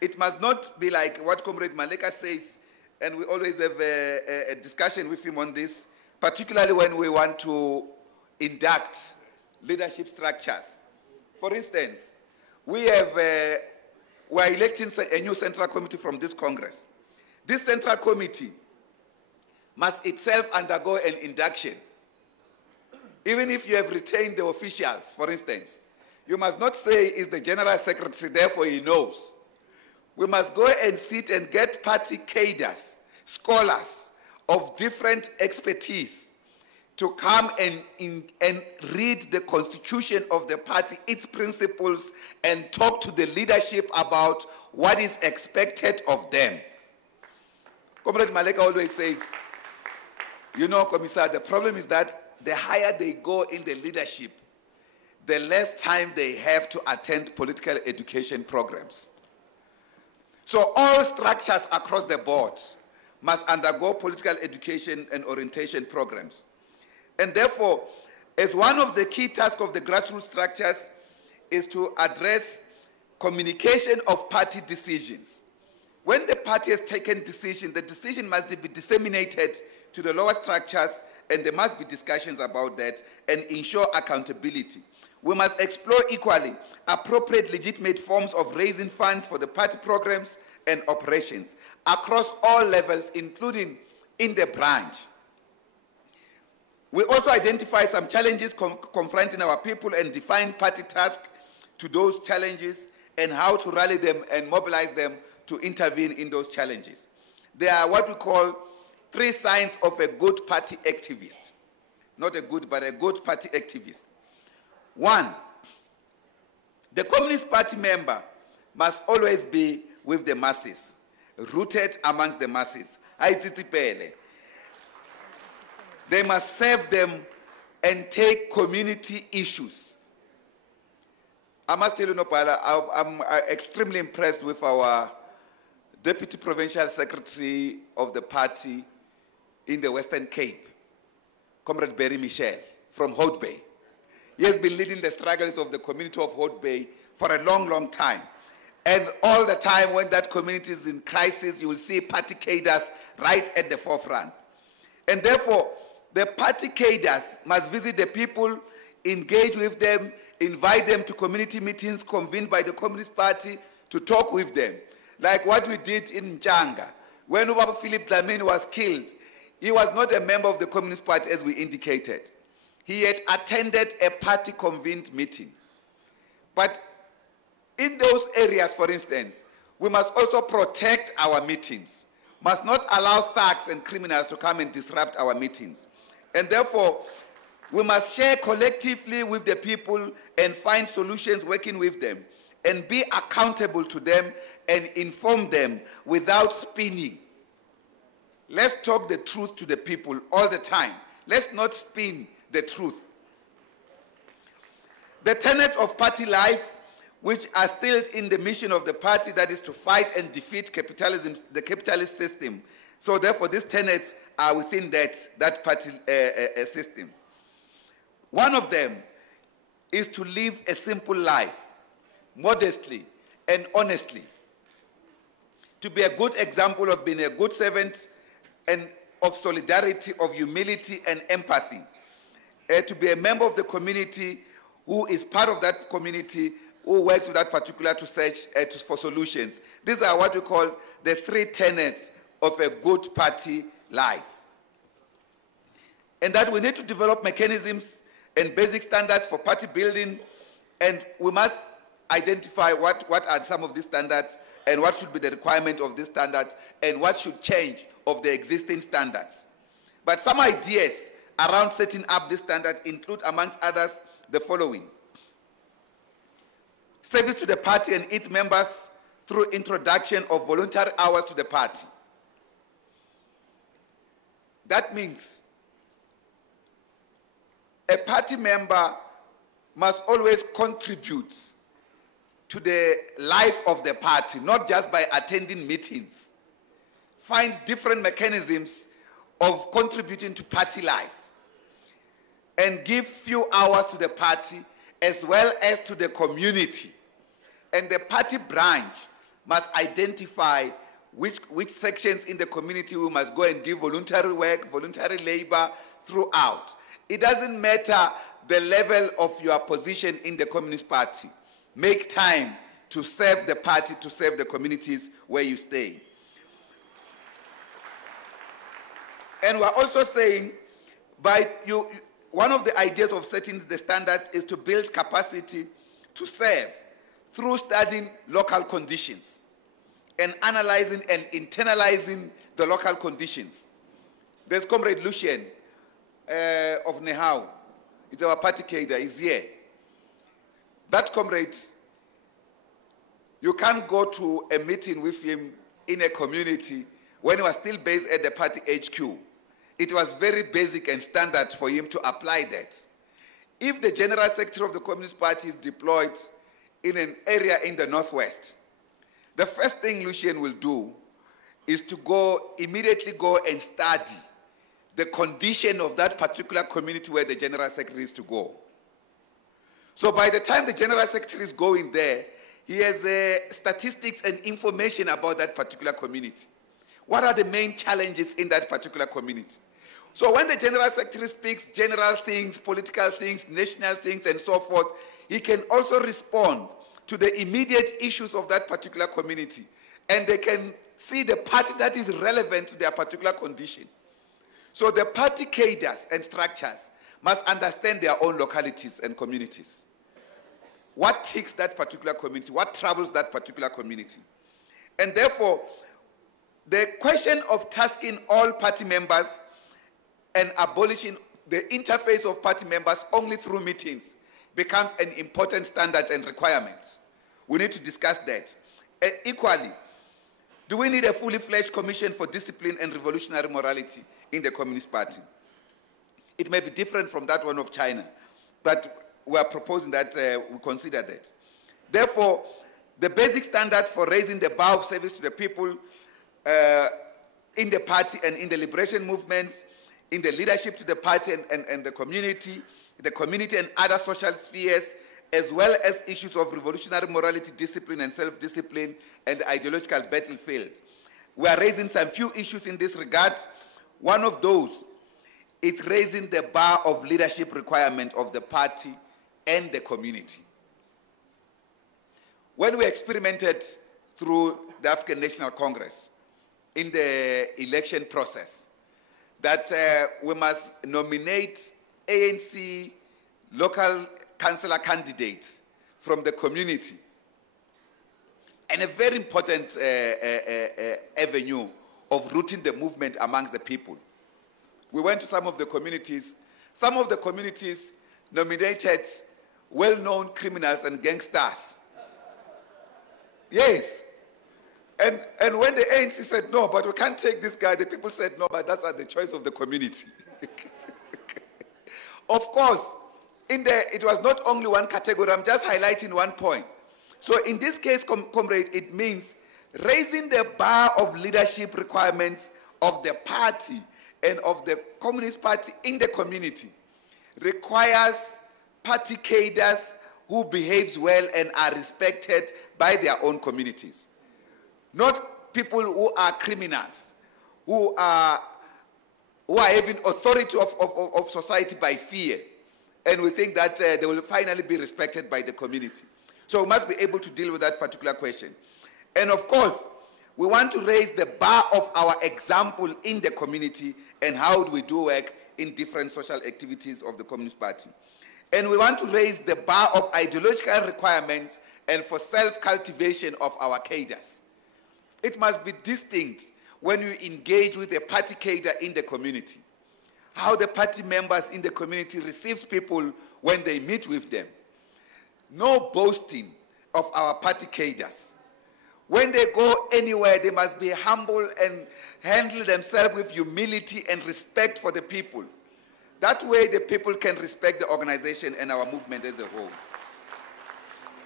It must not be like what Comrade Maleka says, and we always have a discussion with him on this, particularly when we want to induct leadership structures. For instance, we are electing a new Central Committee from this Congress. This Central Committee must itself undergo an induction. Even if you have retained the officials, for instance, you must not say is the General Secretary, therefore he knows. We must go and sit and get party caders, scholars of different expertise to come and read the constitution of the party, its principles, and talk to the leadership about what is expected of them. Comrade Maleka always says, you know, Commissar, the problem is that the higher they go in the leadership, the less time they have to attend political education programs. So all structures across the board must undergo political education and orientation programs. And therefore, as one of the key tasks of the grassroots structures is to address communication of party decisions. When the party has taken decision, the decision must be disseminated to the lower structures, and there must be discussions about that and ensure accountability. We must explore equally appropriate legitimate forms of raising funds for the party programs and operations across all levels, including in the branch. We also identify some challenges confronting our people and define party tasks to those challenges and how to rally them and mobilize them to intervene in those challenges. There are what we call 3 signs of a good party activist. Not a good, but a good party activist. 1, the Communist Party member must always be with the masses, rooted amongst the masses. They must serve them and take community issues. I must tell you, Nopala, I'm extremely impressed with our Deputy Provincial Secretary of the party in the Western Cape, Comrade Barry Michel from Hout Bay. He has been leading the struggles of the community of Hout Bay for a long, long time. And all the time when that community is in crisis, you will see party caders right at the forefront. And therefore, the party caders must visit the people, engage with them, invite them to community meetings convened by the Communist Party to talk with them. Like what we did in Njanga. When Ubaba Philip Dlamini was killed, he was not a member of the Communist Party as we indicated. He had attended a party-convened meeting. But in those areas, for instance, we must also protect our meetings, must not allow thugs and criminals to come and disrupt our meetings. And therefore, we must share collectively with the people and find solutions working with them and be accountable to them and inform them without spinning. Let's talk the truth to the people all the time. Let's not spin the truth. The tenets of party life, which are still in the mission of the party, that is to fight and defeat capitalism, the capitalist system. So therefore, these tenets are within that party system. One of them is to live a simple life, modestly and honestly. To be a good example of being a good servant and of solidarity, of humility and empathy. To be a member of the community who is part of that community, who works with that particular to search for solutions. These are what we call the 3 tenets of a good party life. And that we need to develop mechanisms and basic standards for party building, and we must identify what are some of these standards and what should be the requirement of these standards and what should change of the existing standards. But some ideas around setting up these standards include, amongst others, the following. Service to the party and its members through introduction of voluntary hours to the party. That means a party member must always contribute to the life of the party, not just by attending meetings. Find different mechanisms of contributing to party life and give few hours to the party as well as to the community. And the party branch must identify which sections in the community we must go and give voluntary work, voluntary labor throughout. It doesn't matter the level of your position in the Communist Party. Make time to serve the party, to serve the communities where you stay. And we're also saying, one of the ideas of setting the standards is to build capacity to serve through studying local conditions and analyzing and internalizing the local conditions. There's Comrade Lucien of Nehau. He's our party cader, he's here. That comrade, you can't go to a meeting with him in a community when he was still based at the party HQ. It was very basic and standard for him to apply that. If the General Secretary of the Communist Party is deployed in an area in the Northwest, the first thing Lucien will do is to immediately go and study the condition of that particular community where the General Secretary is to go. So by the time the General Secretary is going there, he has statistics and information about that particular community. What are the main challenges in that particular community? So when the General Secretary speaks general things, political things, national things, and so forth, he can also respond to the immediate issues of that particular community. And they can see the party that is relevant to their particular condition. So the party cadres and structures must understand their own localities and communities. what ticks that particular community, what troubles that particular community. And therefore, the question of tasking all party members and abolishing the interface of party members only through meetings becomes an important standard and requirement. We need to discuss that. Equally, do we need a fully fledged commission for discipline and revolutionary morality in the Communist Party? It may be different from that one of China, but we are proposing that we consider that. Therefore, the basic standards for raising the bar of service to the people in the party and in the liberation movement, in the leadership to the party and the community and other social spheres, as well as issues of revolutionary morality, discipline and self-discipline, and the ideological battlefield. We are raising some few issues in this regard. One of those is raising the bar of leadership requirement of the party and the community. When we experimented through the African National Congress in the election process, that we must nominate ANC local councillor candidates from the community, and a very important avenue of rooting the movement amongst the people. We went to some of the communities. Some of the communities nominated well-known criminals and gangsters. Yes. And when the ANC said, no, but we can't take this guy, the people said, no, but that's at the choice of the community. Of course, it was not only one category. I'm just highlighting one point. So in this case, comrade, it means raising the bar of leadership requirements of the party and of the Communist Party in the community requires party cadres who behaves well and are respected by their own communities. Not people who are criminals, who are having authority of society by fear. And we think that they will finally be respected by the community. So we must be able to deal with that particular question. And of course, we want to raise the bar of our example in the community and how do we do work in different social activities of the Communist Party. And we want to raise the bar of ideological requirements and for self-cultivation of our cadres. It must be distinct when you engage with a party cadre in the community. How the party members in the community receives people when they meet with them. No boasting of our party cadres. When they go anywhere, they must be humble and handle themselves with humility and respect for the people. That way the people can respect the organization and our movement as a whole.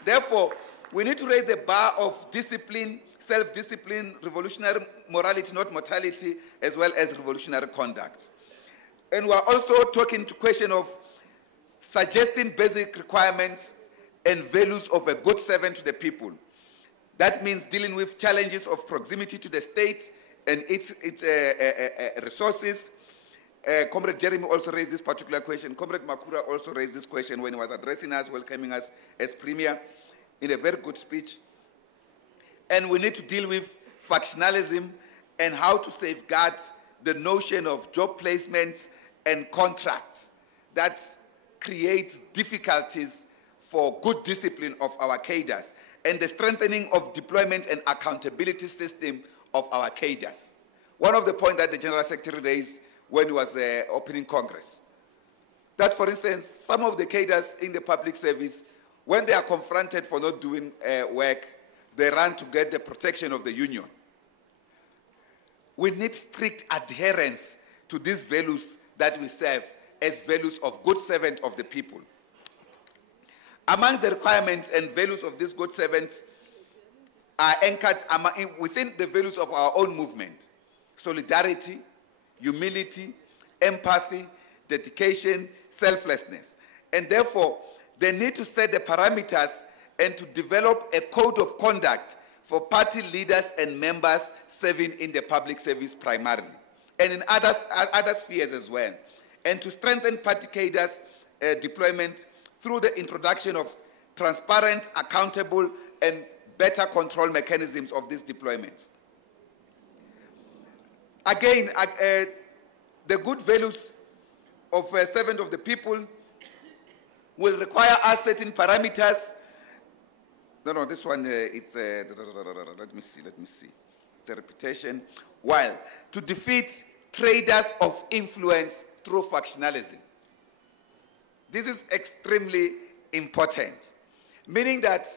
Therefore, we need to raise the bar of discipline, self-discipline, revolutionary morality, not mortality, as well as revolutionary conduct. And we are also talking to question of suggesting basic requirements and values of a good servant to the people. That means dealing with challenges of proximity to the state and its resources. Comrade Jeremy also raised this particular question. Comrade Makura also raised this question when he was addressing us, welcoming us as Premier in a very good speech. And we need to deal with factionalism and how to safeguard the notion of job placements and contracts that creates difficulties for good discipline of our cadres and the strengthening of deployment and accountability system of our cadres. One of the points that the General Secretary raised when he was opening Congress, that for instance, some of the cadres in the public service, when they are confronted for not doing work, they run to get the protection of the union. We need strict adherence to these values that we serve as values of good servant of the people. Amongst the requirements and values of these good servants are anchored within the values of our own movement: solidarity, humility, empathy, dedication, selflessness. And therefore, they need to set the parameters and to develop a code of conduct for party leaders and members serving in the public service primarily, and in other spheres as well, and to strengthen party cadres' deployment through the introduction of transparent, accountable, and better control mechanisms of these deployments. Again, the good values of a servant of the people will require us certain parameters No, this one, it's a, let me see. It's a reputation. While to defeat traders of influence through factionalism. This is extremely important, meaning that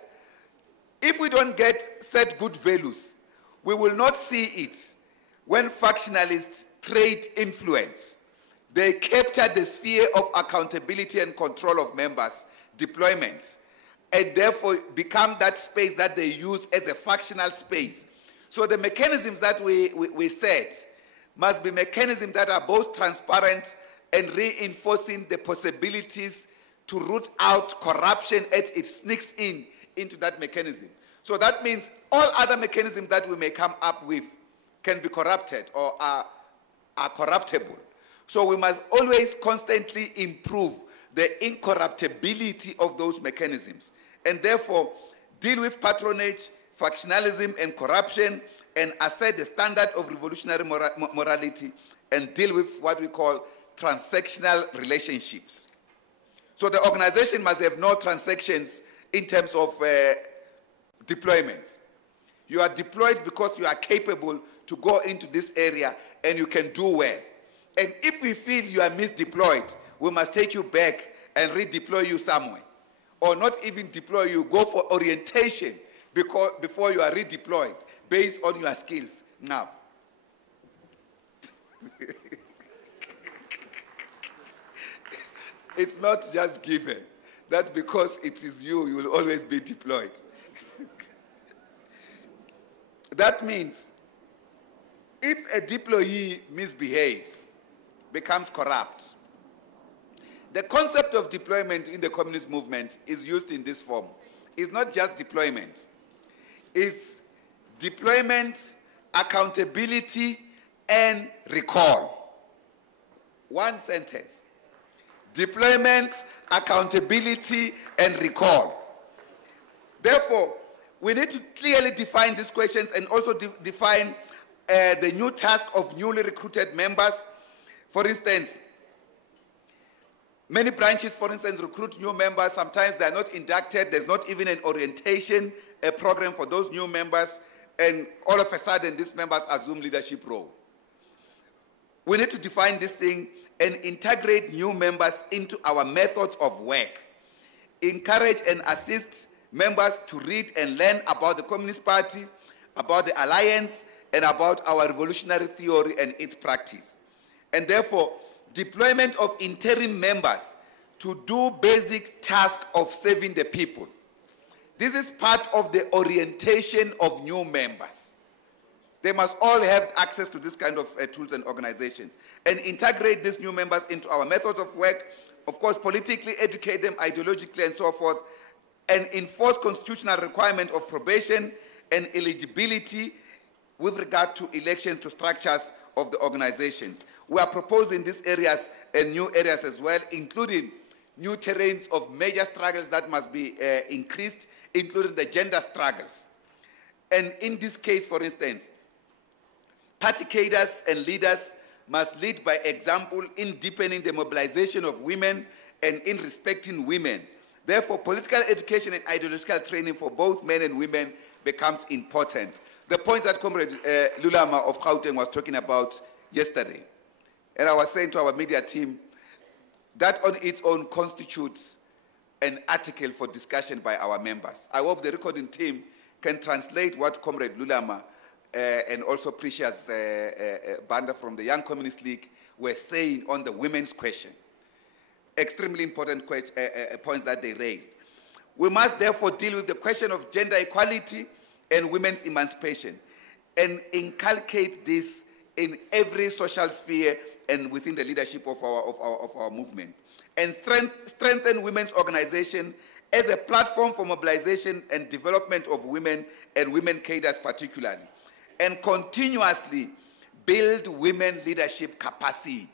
if we don't set good values, we will not see it when factionalists trade influence. They capture the sphere of accountability and control of members' deployment, and therefore become that space that they use as a factional space. So the mechanisms that we set must be mechanisms that are both transparent and reinforcing the possibilities to root out corruption as it sneaks into that mechanism. So that means all other mechanisms that we may come up with can be corrupted or are corruptible. So we must always constantly improve the incorruptibility of those mechanisms, and therefore deal with patronage, factionalism, and corruption, and assert the standard of revolutionary morality, and deal with what we call transactional relationships. So the organization must have no transactions in terms of deployments. You are deployed because you are capable to go into this area and you can do well. And if we feel you are misdeployed, we must take you back and redeploy you somewhere. Or not even deploy you, go for orientation before you are redeployed based on your skills. Now, it's not just given that because it is you, you will always be deployed. That means if a deployee misbehaves, becomes corrupt, the concept of deployment in the communist movement is used in this form. It's not just deployment. It's deployment, accountability, and recall. One sentence. Deployment, accountability, and recall. Therefore, we need to clearly define these questions and also define the new task of newly recruited members. For instance, many branches, for instance, recruit new members. Sometimes they are not inducted. There's not even an orientation program for those new members. And all of a sudden, these members assume leadership role. We need to define this thing and integrate new members into our methods of work. Encourage and assist members to read and learn about the Communist Party, about the Alliance, and about our revolutionary theory and its practice. And therefore, deployment of interim members to do basic tasks of serving the people. This is part of the orientation of new members. They must all have access to this kind of tools and organizations, and integrate these new members into our methods of work, of course, politically educate them, ideologically, and so forth, and enforce constitutional requirement of probation and eligibility with regard to election to structures of the organizations. We are proposing these areas and new areas as well, including new terrains of major struggles that must be increased, including the gender struggles. And in this case, for instance, party cadres and leaders must lead by example in deepening the mobilization of women and in respecting women. Therefore, political education and ideological training for both men and women becomes important. The points that Comrade Lulama of Gauteng was talking about yesterday, and I was saying to our media team, that on its own constitutes an article for discussion by our members. I hope the recording team can translate what Comrade Lulama and also Precious Banda from the Young Communist League were saying on the women's question. Extremely important points that they raised. We must therefore deal with the question of gender equality and women's emancipation, and inculcate this in every social sphere and within the leadership of our movement, and strengthen women's organization as a platform for mobilization and development of women and women cadres particularly, and continuously build women leadership capacity.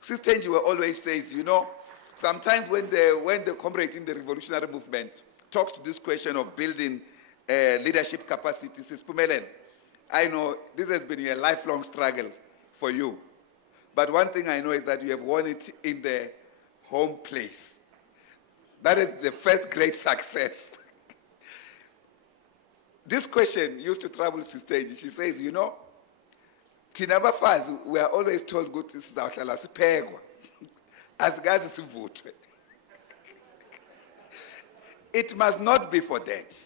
Sister Njiwe always says, you know, sometimes when the comrade in the revolutionary movement talks to this question of building leadership capacity, says, Pumelen, I know this has been a lifelong struggle for you. But one thing I know is that you have won it in the home place. That is the first great success. this question used to trouble Sister Angie. She says, you know, thina bafazi we are always told ukuthi sizawuhlala siphekwa asikazi sivuthwe. It must not be for that.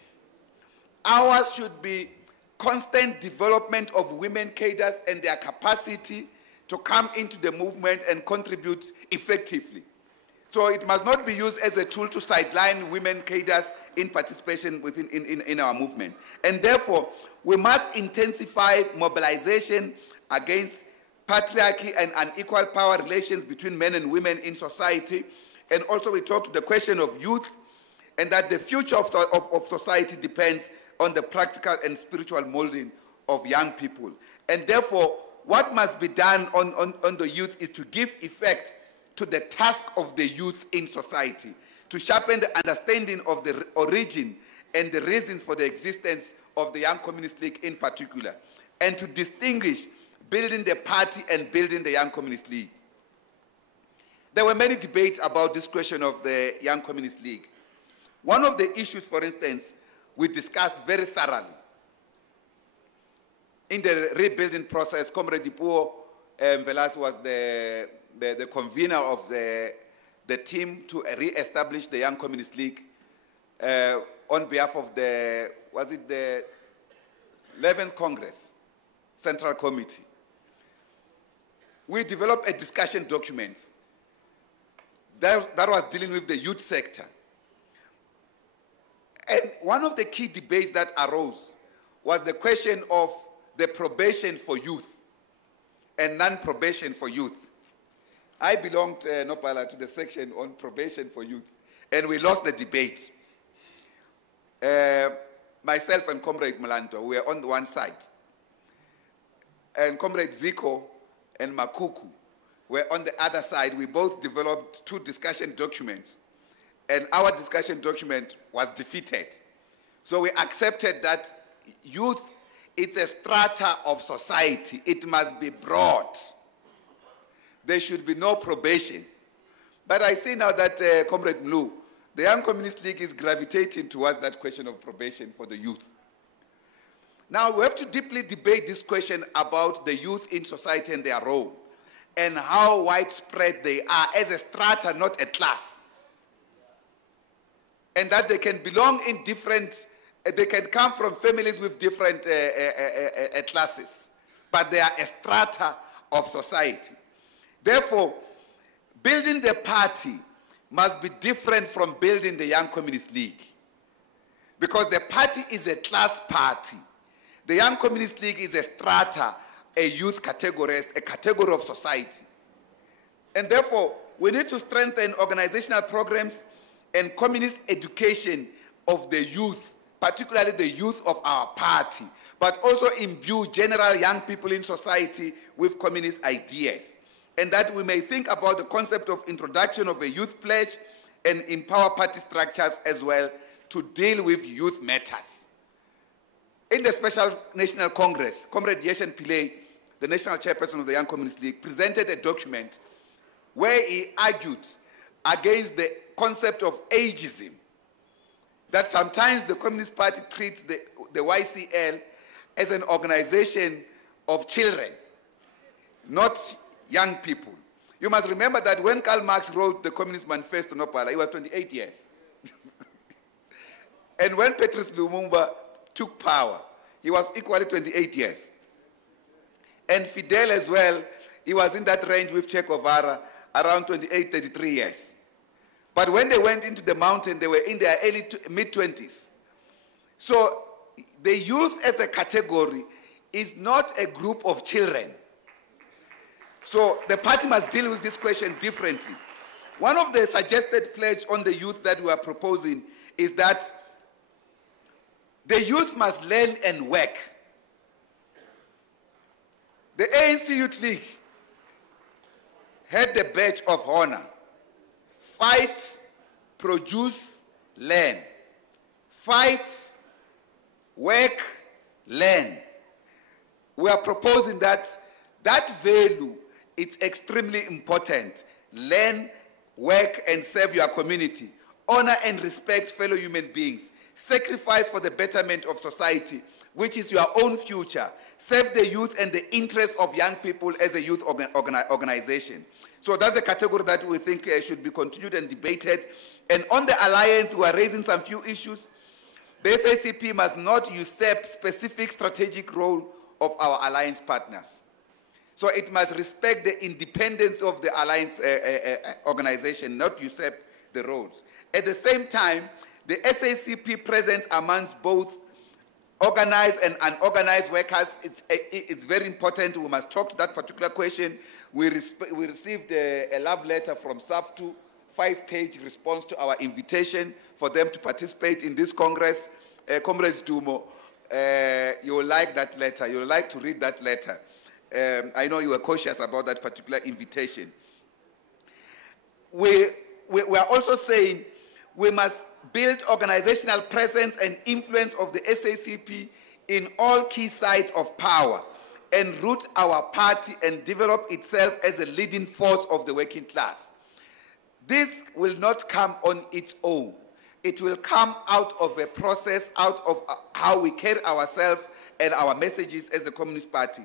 Ours should be constant development of women cadres and their capacity to come into the movement and contribute effectively. So it must not be used as a tool to sideline women cadres in participation in our movement. And therefore, we must intensify mobilization against patriarchy and unequal power relations between men and women in society. And also we talk to the question of youth, and that the future of society depends on the practical and spiritual molding of young people. And therefore, what must be done on the youth is to give effect to the task of the youth in society, to sharpen the understanding of the origin and the reasons for the existence of the Young Communist League in particular, and to distinguish building the party and building the Young Communist League. There were many debates about this question of the Young Communist League. One of the issues, for instance, we discussed very thoroughly in the rebuilding process. Comrade Dipuo Velas was the convener of the team to re-establish the Young Communist League on behalf of the 11th Congress Central Committee. We developed a discussion document that was dealing with the youth sector. And one of the key debates that arose was the question of the probation for youth and non-probation for youth. I belonged, Nopala, to the section on probation for youth, and we lost the debate. Myself and Comrade Malanto, we were on one side. And Comrade Zico and Makuku were on the other side. We both developed two discussion documents, and our discussion document was defeated. So we accepted that youth, it's a strata of society. It must be broad. There should be no probation. But I see now that, Comrade Mlu, the Young Communist League is gravitating towards that question of probation for the youth. Now, we have to deeply debate this question about the youth in society and their role, and how widespread they are as a strata, not a class. And that they can belong in different, they can come from families with different classes, but they are a strata of society. Therefore, building the party must be different from building the Young Communist League, because the party is a class party. The Young Communist League is a strata, a youth category, a category of society. And therefore, we need to strengthen organizational programs and communist education of the youth, particularly the youth of our party, but also imbue general young people in society with communist ideas. And that we may think about the concept of introduction of a youth pledge and empower party structures as well to deal with youth matters. In the Special National Congress, Comrade Yeshen Pillay, the national chairperson of the Young Communist League, presented a document where he argued against the concept of ageism, that sometimes the Communist Party treats the YCL as an organization of children, not young people. You must remember that when Karl Marx wrote the Communist Manifesto, Nopala, he was 28 years. And when Patrice Lumumba took power, he was equally 28 years. And Fidel as well, he was in that range with Che Guevara, around 28, 33 years. But when they went into the mountain, they were in their mid-20s. So the youth as a category is not a group of children. So the party must deal with this question differently. One of the suggested pledges on the youth that we are proposing is that the youth must learn and work. The ANC Youth League had the badge of honor: fight, produce, learn. Fight, work, learn. We are proposing that value is extremely important. Learn, work, and serve your community. Honor and respect fellow human beings. sacrifice for the betterment of society, which is your own future, serve the youth and the interests of young people as a youth organization. So that's the category that we think should be continued and debated. And on the alliance, we are raising some few issues. The SACP must not usurp specific strategic role of our alliance partners. So it must respect the independence of the alliance organization, not usurp the roles. At the same time, the SACP presence amongst both organized and unorganized workers, it's very important. We must talk to that particular question. We received a love letter from SAFTU, 5-page response to our invitation for them to participate in this Congress. Comrades Dumo, you will like that letter. You will like to read that letter. I know you were cautious about that particular invitation. We are also saying we must build organizational presence and influence of the SACP in all key sites of power and root our party and develop itself as a leading force of the working class. This will not come on its own. It will come out of a process, out of how we carry ourselves and our messages as the Communist Party.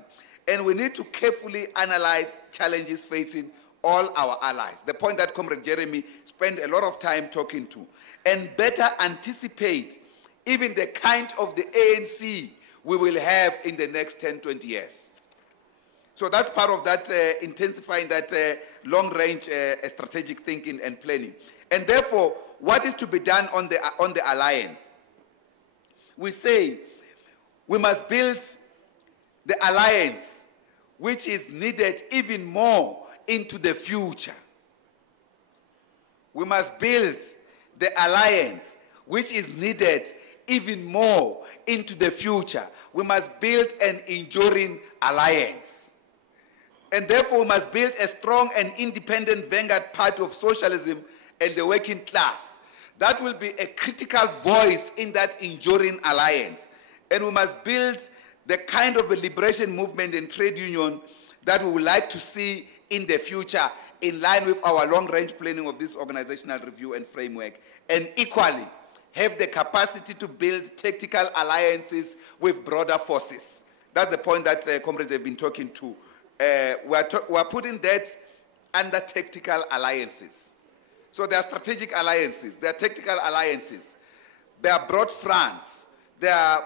And we need to carefully analyze challenges facing all our allies. The point that Comrade Jeremy spent a lot of time talking to. And better anticipate even the kind of the ANC we will have in the next 10, 20 years. So that's part of that intensifying that long-range strategic thinking and planning. And therefore, what is to be done on the alliance? We say we must build the alliance which is needed even more into the future. We must build the alliance which is needed even more into the future. We must build an enduring alliance. And therefore, we must build a strong and independent vanguard party of socialism and the working class. That will be a critical voice in that enduring alliance. And we must build the kind of a liberation movement and trade union that we would like to see in the future in line with our long-range planning of this organizational review and framework. And equally, have the capacity to build tactical alliances with broader forces. That's the point that comrades have been talking to. We are putting that under tactical alliances. So there are strategic alliances, there are tactical alliances, there are broad fronts, there are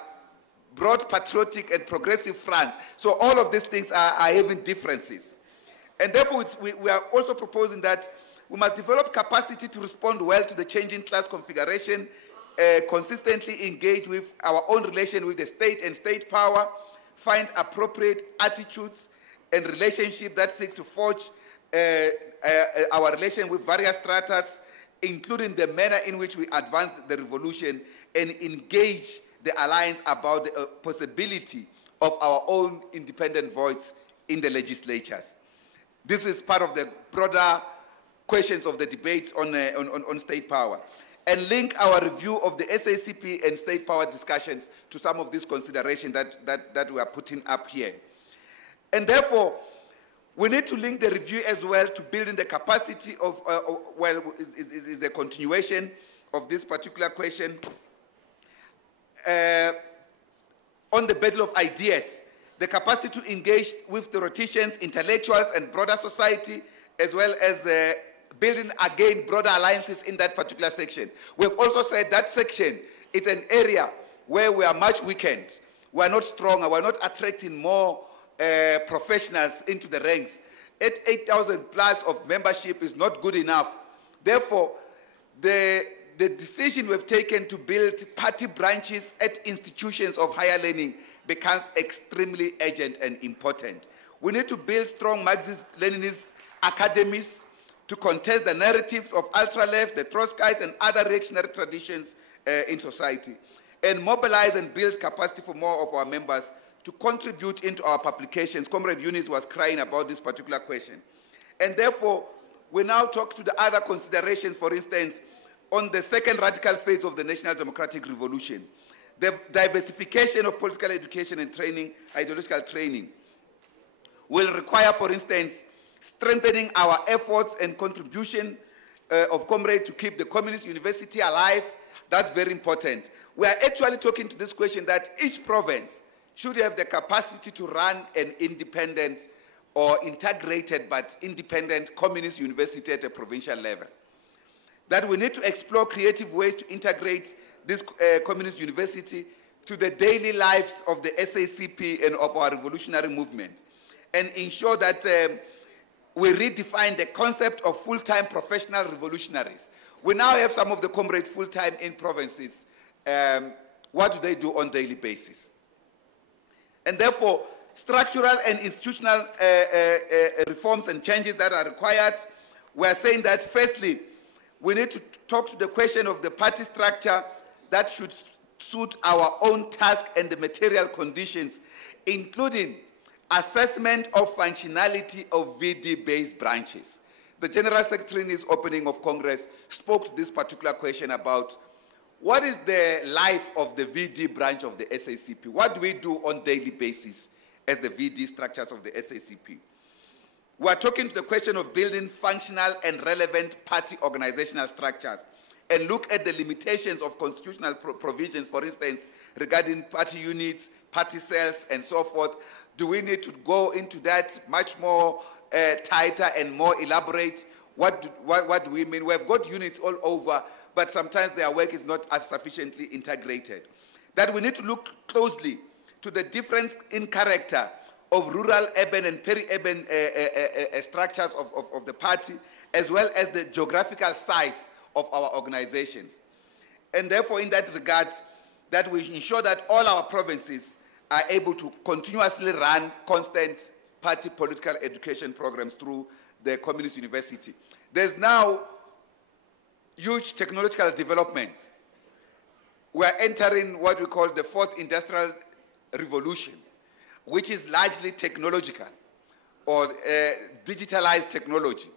broad patriotic and progressive fronts. So all of these things are having differences. And therefore, we are also proposing that we must develop capacity to respond well to the changing class configuration, consistently engage with our own relation with the state and state power, find appropriate attitudes and relationships that seek to forge our relation with various stratas, including the manner in which we advance the revolution and engage the alliance about the possibility of our own independent voice in the legislatures. This is part of the broader questions of the debates on state power, and link our review of the SACP and state power discussions to some of these considerations that we are putting up here. And therefore, we need to link the review as well to building the capacity of, is a continuation of this particular question on the battle of ideas, the capacity to engage with theoreticians, intellectuals, and broader society, as well as building, again, broader alliances in that particular section. We've also said that section is an area where we are much weakened. We are not stronger. We are not attracting more professionals into the ranks. 8,000 plus of membership is not good enough. Therefore, the decision we've taken to build party branches at institutions of higher learning becomes extremely urgent and important. We need to build strong Marxist-Leninist academies to contest the narratives of ultra-left, the Trotskyites, and other reactionary traditions in society, and mobilize and build capacity for more of our members to contribute into our publications. Comrade Eunice was crying about this particular question. And therefore, we now talk to the other considerations, for instance, on the second radical phase of the National Democratic Revolution, the diversification of political education and training, ideological training, will require, for instance, strengthening our efforts and contribution of comrades to keep the Communist University alive. That's very important. We are actually talking to this question that each province should have the capacity to run an independent or integrated but independent communist university at a provincial level. That we need to explore creative ways to integrate this communist university to the daily lives of the SACP and of our revolutionary movement, and ensure that we redefine the concept of full-time professional revolutionaries. We now have some of the comrades full-time in provinces. What do they do on a daily basis? And therefore, structural and institutional reforms and changes that are required, we are saying that firstly, we need to talk to the question of the party structure that should suit our own task and the material conditions, including assessment of functionality of VD-based branches. The General Secretary in his opening of Congress spoke to this particular question about what is the life of the VD branch of the SACP? What do we do on a daily basis as the VD structures of the SACP? We are talking to the question of building functional and relevant party organizational structures and look at the limitations of constitutional provisions, for instance, regarding party units, party cells, and so forth. Do we need to go into that much more tighter and more elaborate? What do we mean? We have got units all over, but sometimes their work is not sufficiently integrated. That we need to look closely to the difference in character of rural, urban, and peri-urban structures of the party, as well as the geographical size of our organizations. And therefore, in that regard, that we ensure that all our provinces are able to continuously run constant party political education programs through the Communist University. There's now huge technological development. We are entering what we call the fourth industrial revolution, which is largely technological or digitalized technology.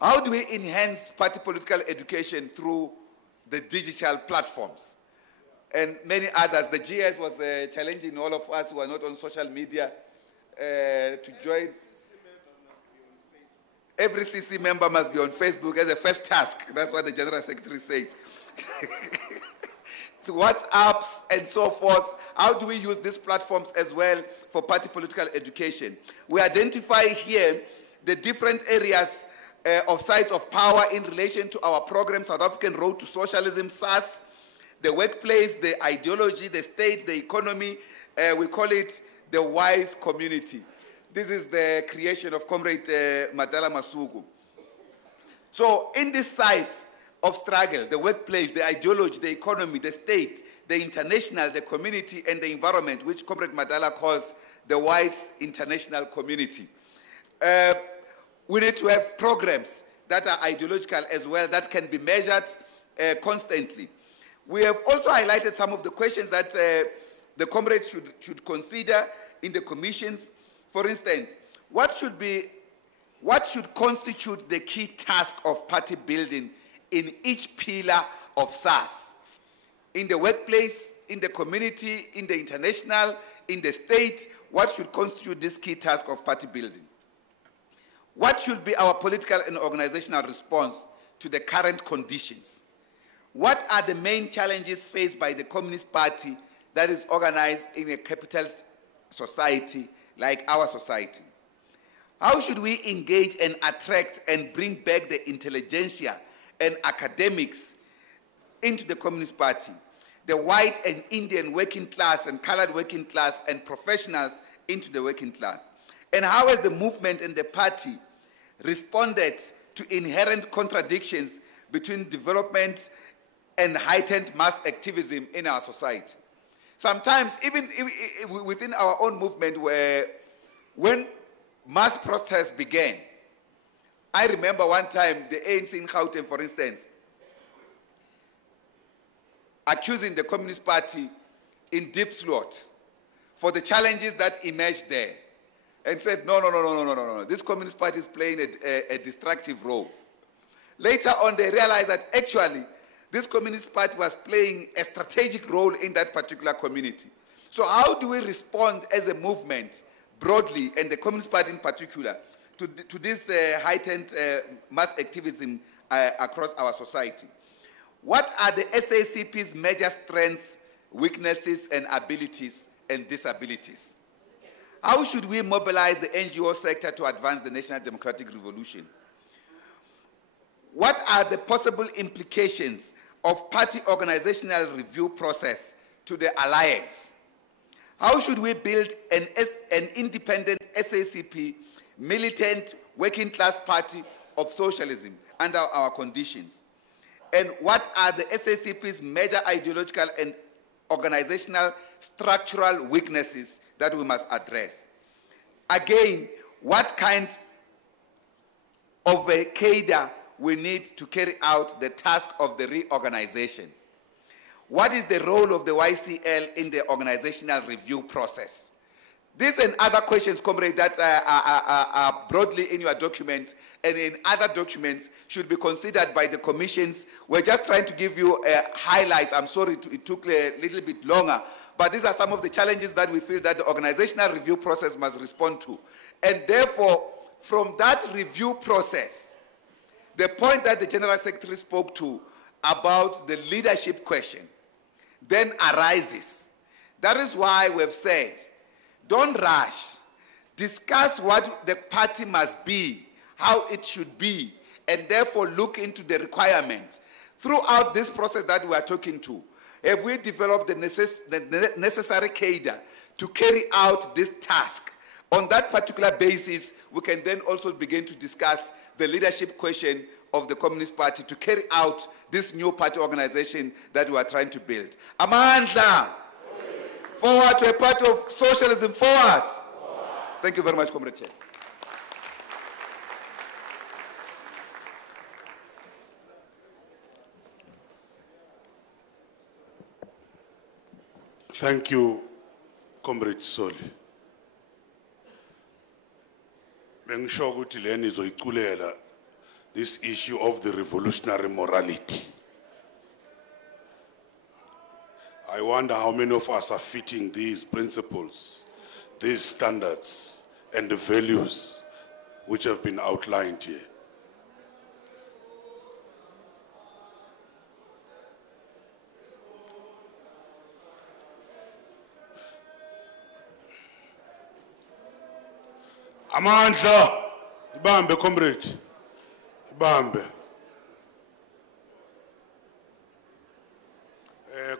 How do we enhance party political education through the digital platforms? And many others. The GS was challenging all of us who are not on social media to join. Every CC member must be on Facebook as a first task. That's what the General Secretary says. So WhatsApps and so forth. How do we use these platforms as well for party political education? We identify here the different areas of sites of power in relation to our program, South African Road to Socialism, SAS, the workplace, the ideology, the state, the economy. We call it the wise community. This is the creation of Comrade Madala Masuku. So in these sites of struggle, the workplace, the ideology, the economy, the state, the international, the community, and the environment, which Comrade Madala calls the wise international community. We need to have programs that are ideological as well, that can be measured constantly. We have also highlighted some of the questions that the comrades should consider in the commissions. For instance, what should constitute the key task of party building in each pillar of SAS? In the workplace, in the community, in the international, in the state, what should constitute this key task of party building? What should be our political and organizational response to the current conditions? What are the main challenges faced by the Communist Party that is organized in a capitalist society like our society? How should we engage and attract and bring back the intelligentsia and academics into the Communist Party, the white and Indian working class and colored working class and professionals into the working class? And how has the movement and the party responded to inherent contradictions between development and heightened mass activism in our society? Sometimes, even within our own movement, when mass protests began, I remember one time the ANC in Gauteng, for instance, accusing the Communist Party in deep slot for the challenges that emerged there, and said, no, this Communist Party is playing a destructive role. Later on, they realized that actually, this Communist Party was playing a strategic role in that particular community. So how do we respond as a movement broadly, and the Communist Party in particular, to this heightened mass activism across our society? What are the SACP's major strengths, weaknesses, and abilities and disabilities? How should we mobilize the NGO sector to advance the national democratic revolution? What are the possible implications of party organizational review process to the alliance? How should we build an independent SACP, militant working class party of socialism under our conditions? And what are the SACP's major ideological and organizational structural weaknesses that we must address? Again, what kind of a cadre we need to carry out the task of the reorganization? What is the role of the YCL in the organizational review process? These and other questions, comrade, that are broadly in your documents and in other documents should be considered by the commissions. We're just trying to give you highlights. I'm sorry it took a little bit longer, but these are some of the challenges that we feel that the organizational review process must respond to. And therefore, from that review process, the point that the General Secretary spoke to about the leadership question then arises. That is why we've said, don't rush. Discuss what the party must be, how it should be, and therefore look into the requirements. Throughout this process that we are talking to, have we developed the necessary cadre to carry out this task? On that particular basis, we can then also begin to discuss the leadership question of the Communist Party to carry out this new party organization that we are trying to build. Amandla! Forward to a party of socialism, forward! Thank you very much, Comrade Chair. Thank you, Comrade Soli. Bengisho ukuthi leni izoyiculela this issue of the revolutionary morality. I wonder how many of us are fitting these principles, these standards, and the values which have been outlined here. Amandla, ibambe comrade, ibambe.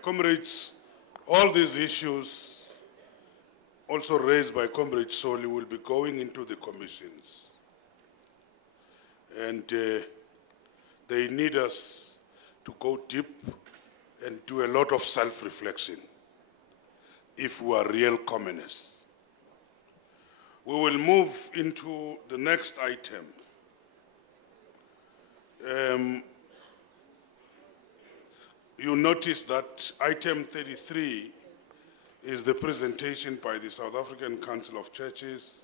Comrades, all these issues also raised by Comrade Soli will be going into the commissions. And they need us to go deep and do a lot of self-reflection if we are real communists. We will move into the next item. You notice that item 33 is the presentation by the South African Council of Churches,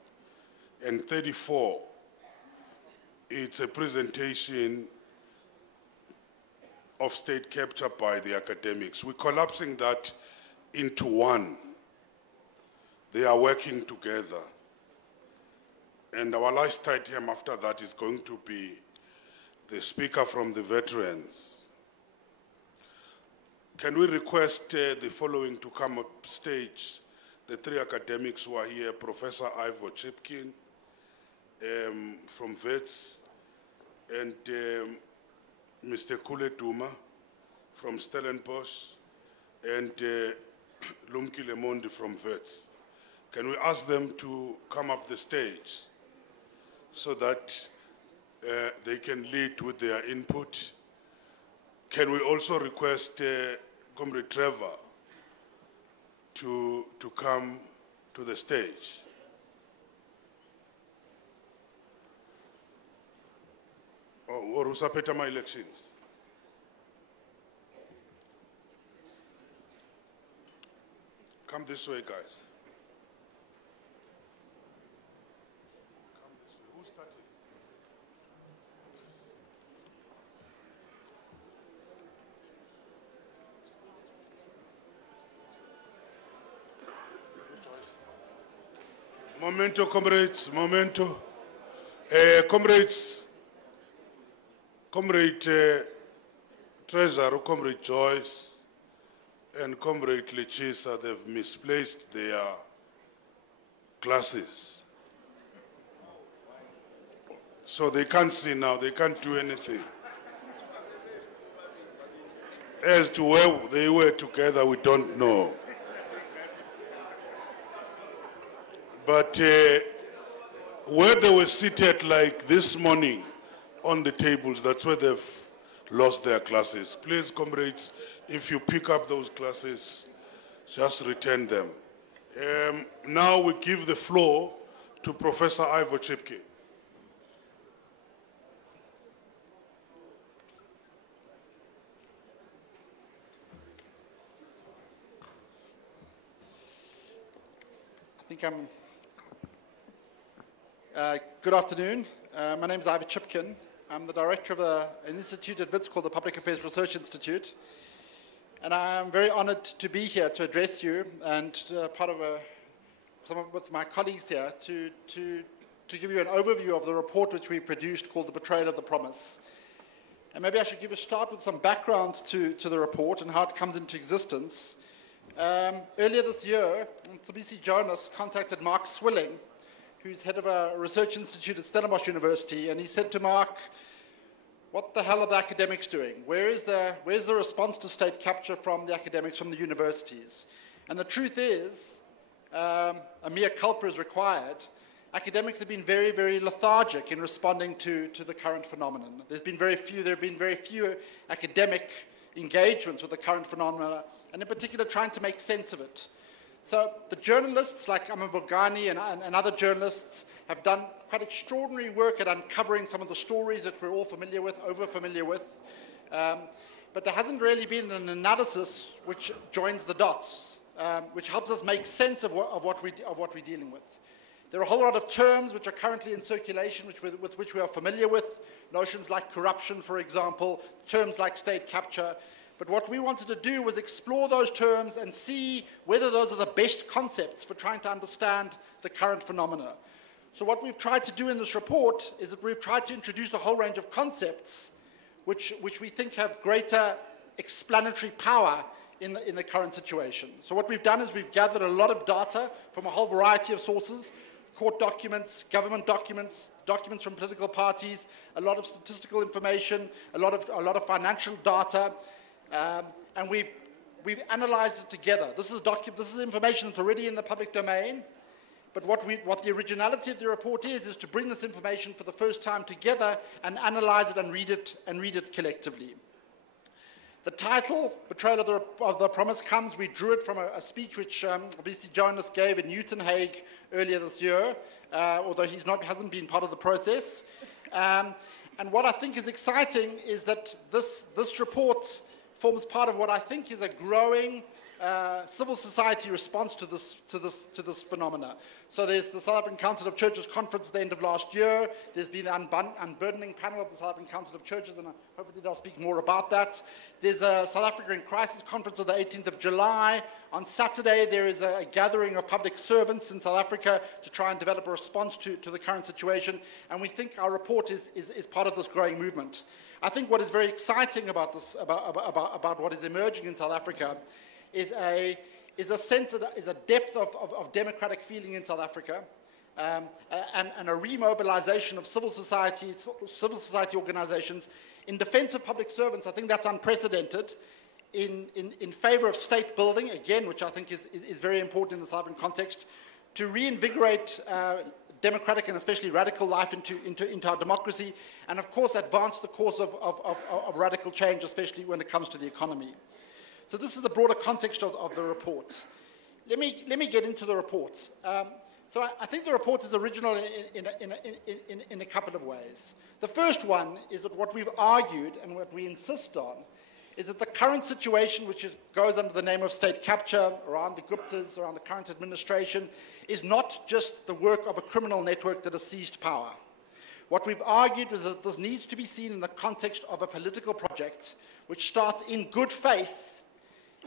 and 34, it's a presentation of state capture by the academics. We're collapsing that into one. They are working together. And our last item after that is going to be the speaker from the veterans. Can we request the following to come up stage? The three academics who are here, Professor Ivor Chipkin from VETS, and Mr. Kule Duma from Stellenbosch, and Lumki Lemondi from VETS. Can we ask them to come up the stage so that they can lead with their input? Can we also request Comrade Trevor to come to the stage? Or Usapetama elections? Come this way, guys. Come this way. Who started? Momento, comrades, momento. Comrades, Comrade Treasurer, Comrade Joyce, and Comrade Lechisa, they've misplaced their glasses. So they can't see now, they can't do anything. As to where they were together, we don't know. But where they were seated like this morning on the tables, that's where they've lost their glasses. Please, comrades, if you pick up those glasses, just return them. Now we give the floor to Professor Ivo Chipke. Good afternoon. My name is Ivo Chipkin. I'm the director of an institute at WITS called the Public Affairs Research Institute. And I'm very honored to be here to address you and with my colleagues here to give you an overview of the report which we produced called The Betrayal of the Promise. And maybe I should start with some background to the report and how it comes into existence. Earlier this year, SABC Jonas contacted Mark Swilling, who's head of a research institute at Stellenbosch University, and he said to Mark, what the hell are the academics doing? Where's the response to state capture from the academics, from the universities? And the truth is, a mea culpa is required. Academics have been very, very lethargic in responding to the current phenomenon. There have been very few academic engagements with the current phenomena, and in particular trying to make sense of it. So the journalists like Amabogani and other journalists have done quite extraordinary work at uncovering some of the stories that we're all familiar with, over-familiar with, but there hasn't really been an analysis which joins the dots, which helps us make sense of what we're dealing with. There are a whole lot of terms which are currently in circulation with which we are familiar with, notions like corruption, for example, terms like state capture. But what we wanted to do was explore those terms and see whether those are the best concepts for trying to understand the current phenomena. So what we've tried to do in this report is that we've tried to introduce a whole range of concepts which we think have greater explanatory power in the current situation. So what we've done is we've gathered a lot of data from a whole variety of sources, court documents, government documents, documents from political parties, a lot of statistical information, a lot of financial data, and we've analyzed it together. This is information that's already in the public domain, but what the originality of the report is to bring this information for the first time together and analyze it and read it collectively. The title, Betrayal of the Promise, we drew it from a speech which BC Jonas gave in Newton Hague earlier this year, although he hasn't been part of the process. And what I think is exciting is that this report forms part of what I think is a growing civil society response to this phenomena. So there's the South African Council of Churches conference at the end of last year. There's been the unburdening panel of the South African Council of Churches, and hopefully they'll speak more about that. There's a South African Crisis Conference on the 18th of July. On Saturday, there is a gathering of public servants in South Africa to try and develop a response to the current situation, and we think our report is part of this growing movement. I think what is very exciting about this, about what is emerging in South Africa, is a sense, is a depth of democratic feeling in South Africa, and a remobilization of civil society organizations in defense of public servants. I think that's unprecedented. In favor of state building, again, which I think is very important in the South African context, to reinvigorate democratic and especially radical life into our democracy, and of course advance the cause of radical change, especially when it comes to the economy. So this is the broader context of the report. Let me get into the report. So I think the report is original in a couple of ways. The first one is that what we've argued and what we insist on is that the current situation, which goes under the name of state capture, around the Guptas, around the current administration, is not just the work of a criminal network that has seized power. What we've argued is that this needs to be seen in the context of a political project which starts in good faith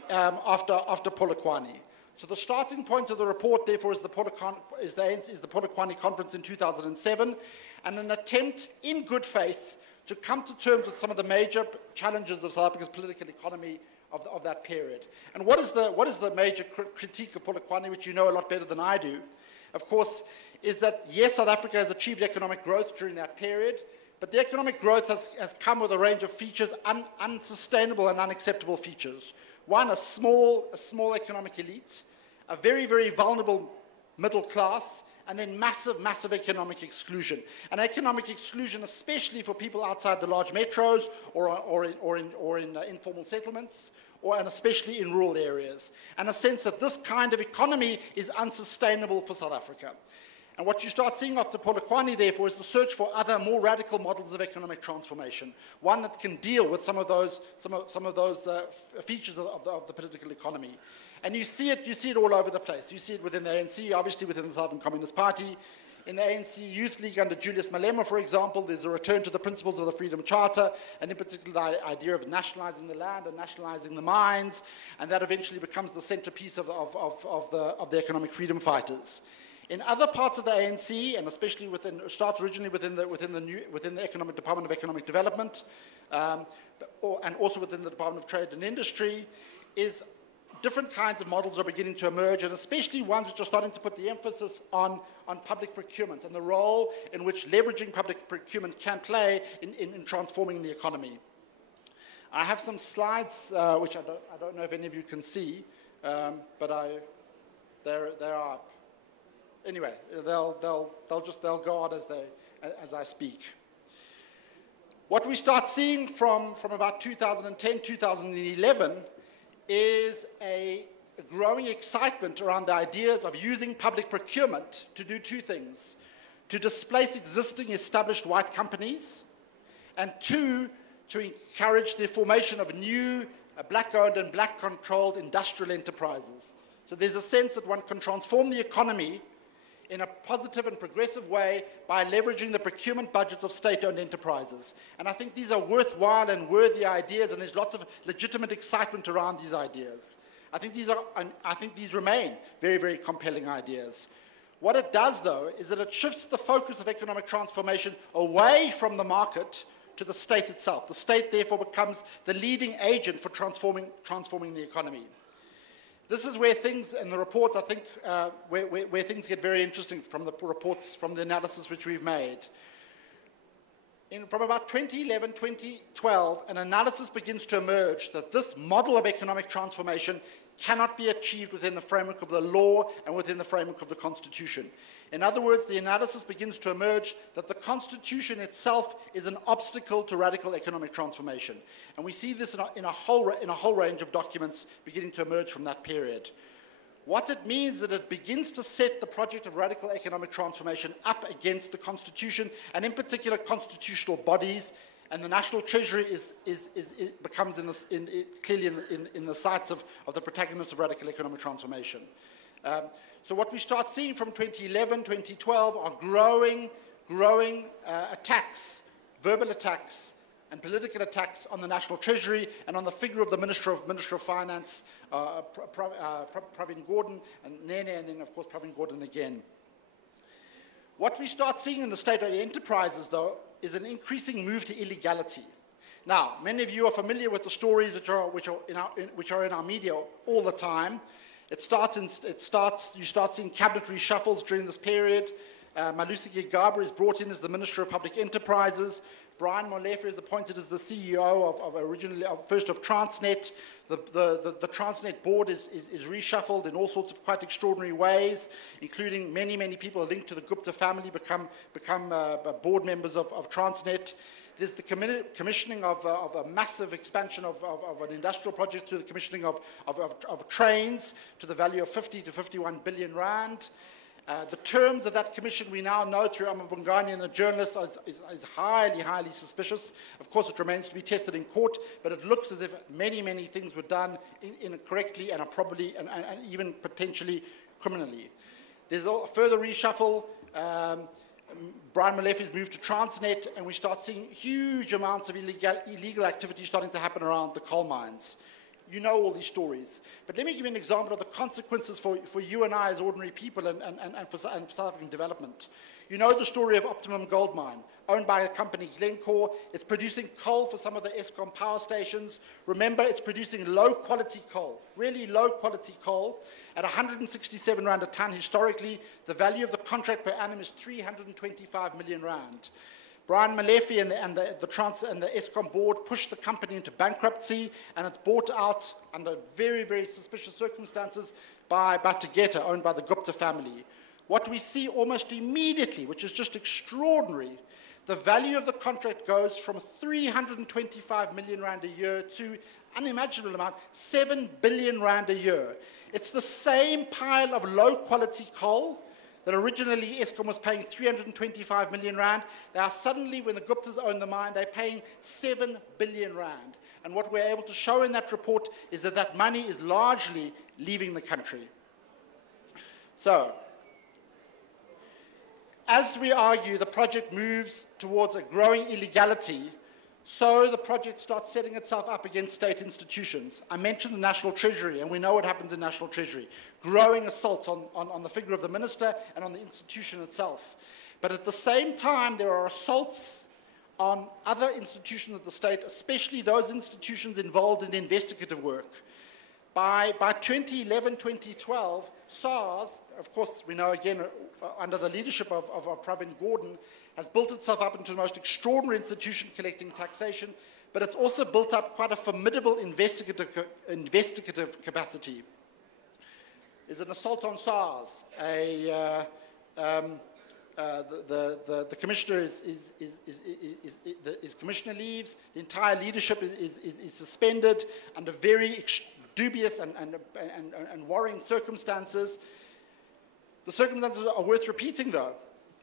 after Polokwane. So the starting point of the report, therefore, is the Polokwane conference in 2007, and an attempt in good faith to come to terms with some of the major challenges of South Africa's political economy of that period. And what is the major critique of Polokwane, which you know a lot better than I do, of course, is that, yes, South Africa has achieved economic growth during that period, but the economic growth has come with a range of features, unsustainable and unacceptable features. One, a small economic elite, a very, very vulnerable middle class, and then massive economic exclusion. And economic exclusion, especially for people outside the large metros or in informal settlements, and especially in rural areas. And a sense that this kind of economy is unsustainable for South Africa. And what you start seeing after Polokwane, therefore, is the search for other more radical models of economic transformation, one that can deal with some of those features of the political economy. And you see it all over the place. You see it within the ANC, obviously within the Southern Communist Party. In the ANC Youth League under Julius Malema, for example, there's a return to the principles of the Freedom Charter, and in particular the idea of nationalizing the land and nationalizing the mines, and that eventually becomes the centerpiece of the economic freedom fighters. In other parts of the ANC, and especially starts originally within the Economic Department of Economic Development, and also within the Department of Trade and Industry, is different kinds of models are beginning to emerge, and especially ones which are starting to put the emphasis on public procurement and the role in which leveraging public procurement can play in transforming the economy. I have some slides which I don't know if any of you can see, but they are. Anyway, they'll go on as I speak. What we start seeing from about 2010, 2011 is a growing excitement around the ideas of using public procurement to do two things: to displace existing established white companies, and two, to encourage the formation of new black-owned and black-controlled industrial enterprises. So there's a sense that one can transform the economy in a positive and progressive way by leveraging the procurement budgets of state-owned enterprises. And I think these are worthwhile and worthy ideas, and there's lots of legitimate excitement around these ideas. I think these remain very, very compelling ideas. What it does, though, is that it shifts the focus of economic transformation away from the market to the state itself. The state, therefore, becomes the leading agent for transforming the economy. This is where things, in the reports, I think, where things get very interesting from the reports, from the analysis which we've made. From about 2011, 2012, an analysis begins to emerge that this model of economic transformation cannot be achieved within the framework of the law and within the framework of the Constitution. In other words, the analysis begins to emerge that the Constitution itself is an obstacle to radical economic transformation. And we see this in a whole range of documents beginning to emerge from that period. What it means is that it begins to set the project of radical economic transformation up against the Constitution, and in particular constitutional bodies, and the National Treasury becomes clearly in the sights of the protagonists of radical economic transformation. So what we start seeing from 2011, 2012 are growing attacks, verbal attacks, and political attacks on the National Treasury and on the figure of the Minister of Finance, Pravin Gordhan, and Nene, and then of course Pravin Gordhan again. What we start seeing in the state-owned enterprises, though, is an increasing move to illegality. Now, many of you are familiar with the stories which are in our media all the time. You start seeing cabinet reshuffles during this period. Malusi Gigaba is brought in as the Minister of Public Enterprises. Brian Molefe is appointed as the CEO first of Transnet. The Transnet board is reshuffled in all sorts of quite extraordinary ways, including many people linked to the Gupta family become board members of Transnet. There's the commissioning of a massive expansion of an industrial project, to the commissioning of trains to the value of 50 to 51 billion rand. The terms of that commission we now know through Amabungani and the journalist is highly suspicious. Of course, it remains to be tested in court, but it looks as if many things were done incorrectly and are probably and even potentially criminally. There's a further reshuffle. Brian Molefe's moved to Transnet, and we start seeing huge amounts of illegal activity starting to happen around the coal mines. You know all these stories. But let me give you an example of the consequences for you and I as ordinary people and for South African development. You know the story of Optimum Gold Mine, owned by a company, Glencore. It's producing coal for some of the Eskom power stations. Remember, it's producing low-quality coal, really low-quality coal, at 167 rand a tonne historically. The value of the contract per annum is 325 million rand. Brian Malefi and the Eskom board pushed the company into bankruptcy, and it's bought out under very, very suspicious circumstances by Batageta, owned by the Gupta family. What we see almost immediately, which is just extraordinary, the value of the contract goes from 325 million rand a year to unimaginable amount, 7 billion rand a year. It's the same pile of low-quality coal that originally Eskom was paying 325 million rand. They are suddenly, when the Guptas own the mine, they're paying 7 billion rand. And what we're able to show in that report is that that money is largely leaving the country. So, as we argue the project moves towards a growing illegality, so the project starts setting itself up against state institutions. I mentioned the National Treasury, and we know what happens in National Treasury. Growing assaults on the figure of the minister and on the institution itself. But at the same time, there are assaults on other institutions of the state, especially those institutions involved in investigative work. By 2011, 2012, SARS, of course, we know again, under the leadership of Pravin Gordhan, has built itself up into the most extraordinary institution collecting taxation, but it's also built up quite a formidable investigative capacity. Is an assault on SARS. The commissioner is commissioner leaves. The entire leadership is suspended under very dubious and worrying circumstances. The circumstances are worth repeating, though.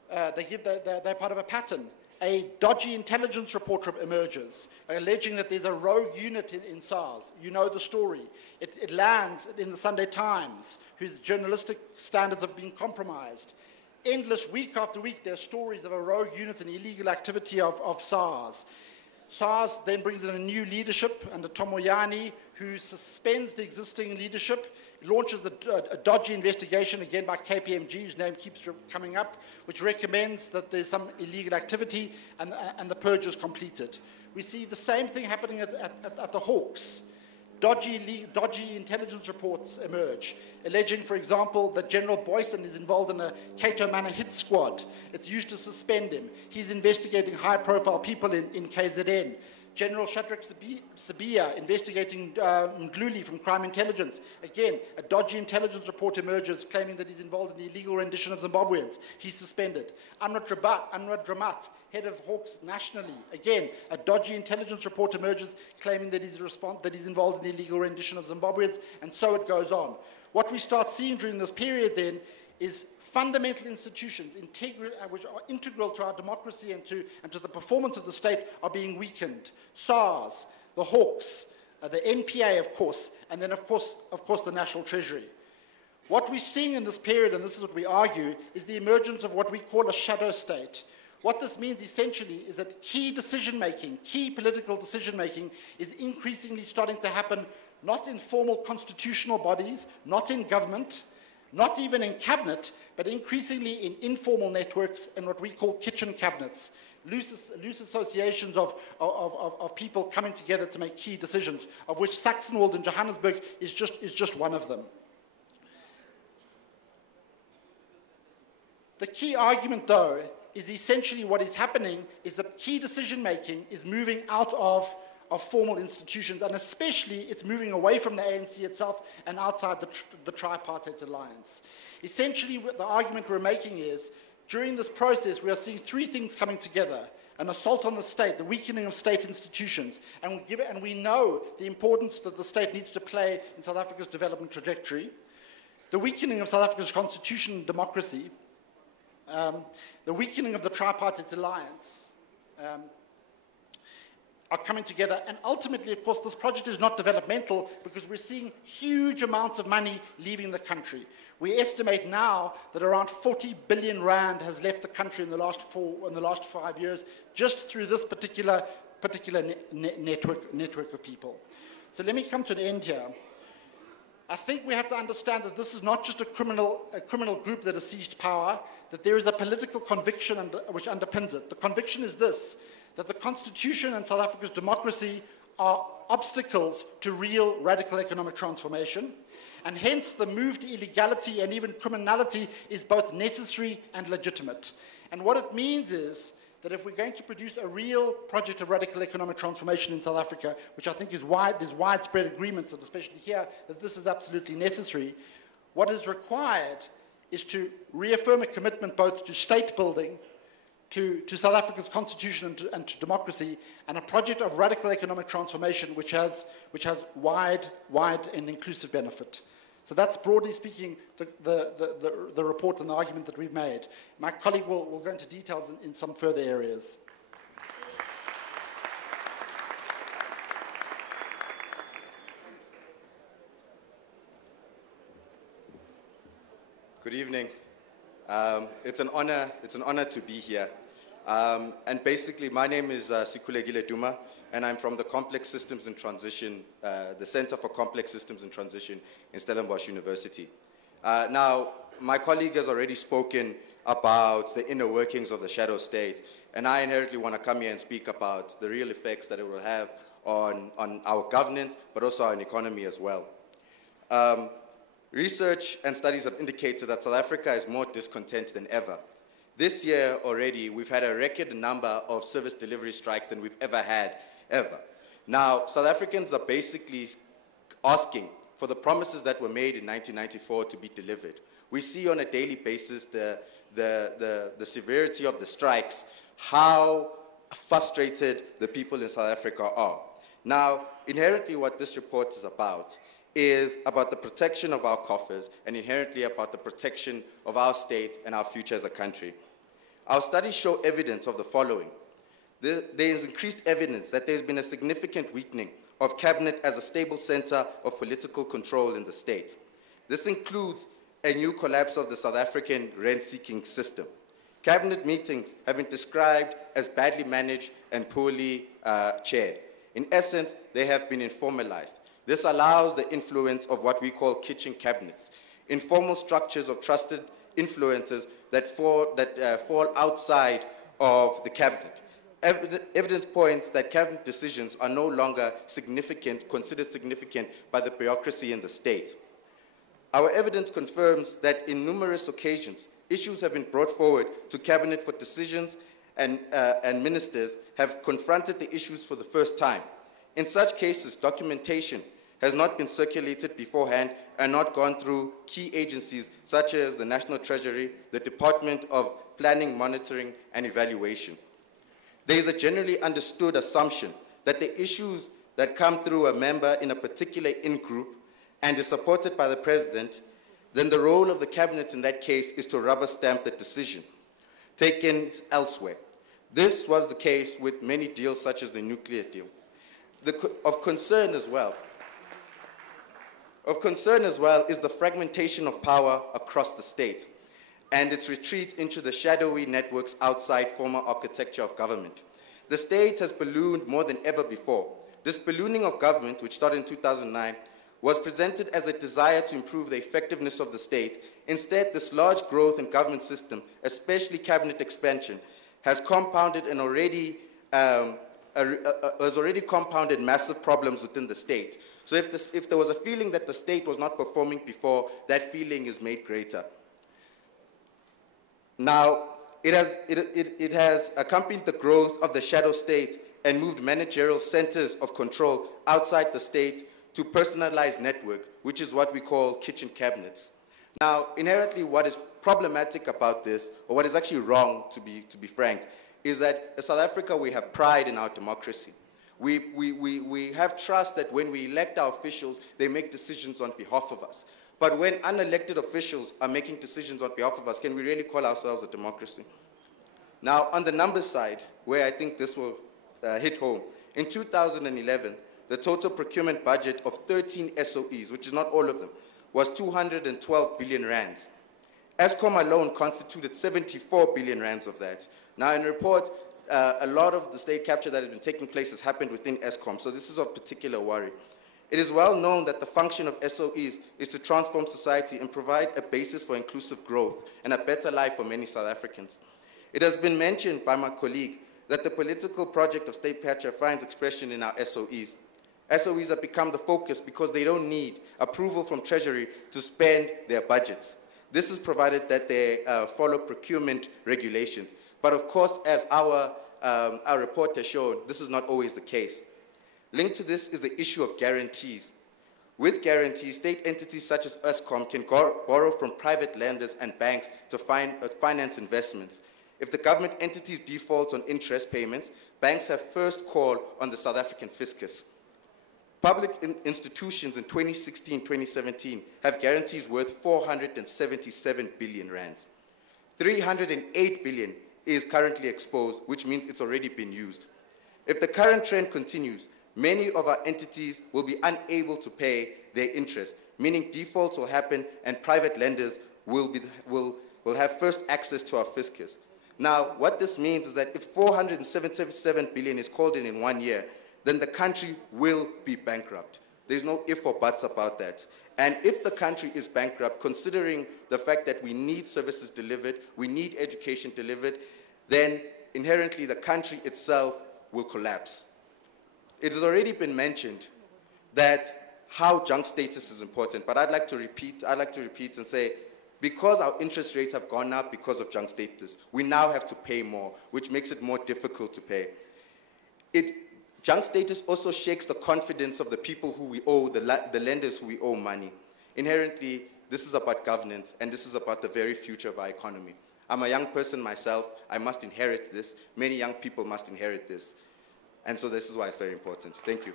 They're part of a pattern. A dodgy intelligence report emerges, alleging that there's a rogue unit in SARS. You know the story. It lands in the Sunday Times, whose journalistic standards have been compromised. Endless, week after week, there are stories of a rogue unit and illegal activity of SARS. SARS then brings in a new leadership under Tomoyani, who suspends the existing leadership, launches a dodgy investigation, again by KPMG, whose name keeps coming up, which recommends that there's some illegal activity, and the purge is completed. We see the same thing happening at the Hawks. Dodgy intelligence reports emerge, alleging, for example, that General Boyson is involved in a Cato Manor hit squad. It's used to suspend him. He's investigating high-profile people in KZN. General Shadrach Sibiya investigating Mdluli from Crime Intelligence. Again, a dodgy intelligence report emerges claiming that he's involved in the illegal rendition of Zimbabweans. He's suspended. Anwar Dramat, head of Hawks nationally. Again, a dodgy intelligence report emerges claiming that he's involved in the illegal rendition of Zimbabweans, and so it goes on. What we start seeing during this period then is fundamental institutions which are integral to our democracy and to the performance of the state are being weakened. SARS, the Hawks, the NPA, of course, and then, of course, the National Treasury. What we're seeing in this period, and this is what we argue, is the emergence of what we call a shadow state. What this means essentially is that key decision-making, key political decision-making is increasingly starting to happen not in formal constitutional bodies, not in government, not even in cabinet, but increasingly in informal networks and what we call kitchen cabinets, loose associations of people coming together to make key decisions, of which Saxonwold in Johannesburg is just one of them. The key argument, though, is essentially what is happening is that key decision-making is moving out of formal institutions, and especially it's moving away from the ANC itself and outside the tripartite alliance. Essentially, the argument we're making is, during this process, we are seeing three things coming together: an assault on the state, the weakening of state institutions, and we know the importance that the state needs to play in South Africa's development trajectory, the weakening of South Africa's constitution and democracy, the weakening of the tripartite alliance, are coming together. And ultimately, of course, this project is not developmental because we're seeing huge amounts of money leaving the country. We estimate now that around 40 billion rand has left the country in the last 5 years, just through this particular network of people. So let me come to an end here. I think we have to understand that this is not just a criminal group that has seized power, that there is a political conviction which underpins it. The conviction is this, that the Constitution and South Africa's democracy are obstacles to real radical economic transformation, and hence the move to illegality and even criminality is both necessary and legitimate. And what it means is that if we're going to produce a real project of radical economic transformation in South Africa, which I think is there's widespread agreement, and especially here, that this is absolutely necessary, what is required is to reaffirm a commitment both to state building, to South Africa's constitution and to democracy, and a project of radical economic transformation which has wide and inclusive benefit. So that's, broadly speaking, the report and the argument that we've made. My colleague will go into details in some further areas. Good evening. It's an honor to be here. And basically, my name is Sikulegile Duma, and I'm from the Complex Systems and Transition, the Center for Complex Systems and Transition in Stellenbosch University. Now, my colleague has already spoken about the inner workings of the shadow state, and I inherently want to come here and speak about the real effects that it will have on our governance, but also our economy as well. Research and studies have indicated that South Africa is more discontent than ever. This year already, we've had a record number of service delivery strikes than we've ever had, ever. Now, South Africans are basically asking for the promises that were made in 1994 to be delivered. We see on a daily basis the severity of the strikes, how frustrated the people in South Africa are. Now, inherently what this report is about the protection of our coffers and inherently about the protection of our state and our future as a country. Our studies show evidence of the following. There is increased evidence that there's been a significant weakening of cabinet as a stable center of political control in the state. This includes a new collapse of the South African rent-seeking system. Cabinet meetings have been described as badly managed and poorly chaired. In essence, they have been informalized. This allows the influence of what we call kitchen cabinets, informal structures of trusted influences that fall outside of the cabinet. Evidence points that cabinet decisions are no longer considered significant by the bureaucracy in the state. Our evidence confirms that in numerous occasions, issues have been brought forward to cabinet for decisions and ministers have confronted the issues for the first time. In such cases, documentation has not been circulated beforehand and not gone through key agencies such as the National Treasury, the Department of Planning, Monitoring, and Evaluation. There is a generally understood assumption that the issues that come through a member in a particular in-group and is supported by the President, then the role of the Cabinet in that case is to rubber stamp the decision taken elsewhere. This was the case with many deals such as the nuclear deal. Of concern as well is the fragmentation of power across the state and its retreat into the shadowy networks outside former architecture of government. The state has ballooned more than ever before. This ballooning of government, which started in 2009, was presented as a desire to improve the effectiveness of the state. Instead, this large growth in government system, especially cabinet expansion, has compounded compounded massive problems within the state. So if there was a feeling that the state was not performing before, that feeling is made greater. Now, it has accompanied the growth of the shadow state and moved managerial centers of control outside the state to personalized network, which is what we call kitchen cabinets. Now, inherently, what is problematic about this, or what is actually wrong, to be frank, is that in South Africa, we have pride in our democracy. We have trust that when we elect our officials, they make decisions on behalf of us. But when unelected officials are making decisions on behalf of us, can we really call ourselves a democracy? Now, on the numbers side, where I think this will hit home, in 2011, the total procurement budget of 13 SOEs, which is not all of them, was 212 billion rands. Eskom alone constituted 74 billion rands of that. Now, in the report, a lot of the state capture that has been taking place has happened within Eskom, so this is of particular worry. It is well known that the function of SOEs is to transform society and provide a basis for inclusive growth and a better life for many South Africans. It has been mentioned by my colleague that the political project of state patcher finds expression in our SOEs. SOEs have become the focus because they don't need approval from Treasury to spend their budgets. This is provided that they follow procurement regulations. But of course, as our report has shown, this is not always the case. Linked to this is the issue of guarantees. With guarantees, state entities such as Eskom can borrow from private lenders and banks to finance investments. If the government entities default on interest payments, banks have first call on the South African fiscus. Public institutions in 2016-2017 have guarantees worth 477 billion rands. 308 billion is currently exposed, which means it's already been used. If the current trend continues, many of our entities will be unable to pay their interest, meaning defaults will happen and private lenders will have first access to our fiscus. Now, what this means is that if 477 billion is called in 1 year, then the country will be bankrupt. There's no if or buts about that. And if the country is bankrupt, considering the fact that we need services delivered, we need education delivered, then inherently the country itself will collapse. It has already been mentioned that how junk status is important, but I'd like to repeat and say, because our interest rates have gone up because of junk status, we now have to pay more, which makes it more difficult to pay. Junk status also shakes the confidence of the people who we owe, the lenders who we owe money. Inherently, this is about governance, and this is about the very future of our economy. I'm a young person myself. I must inherit this. Many young people must inherit this. And so this is why it's very important. Thank you.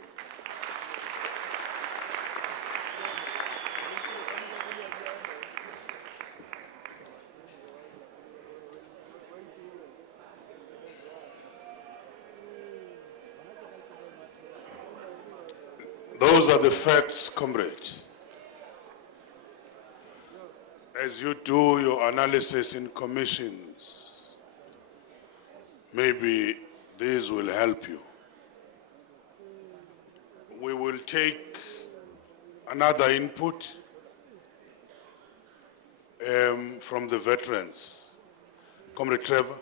Those are the facts, comrades. As you do your analysis in commissions, maybe these will help you. We will take another input from the veterans. Comrade Trevor.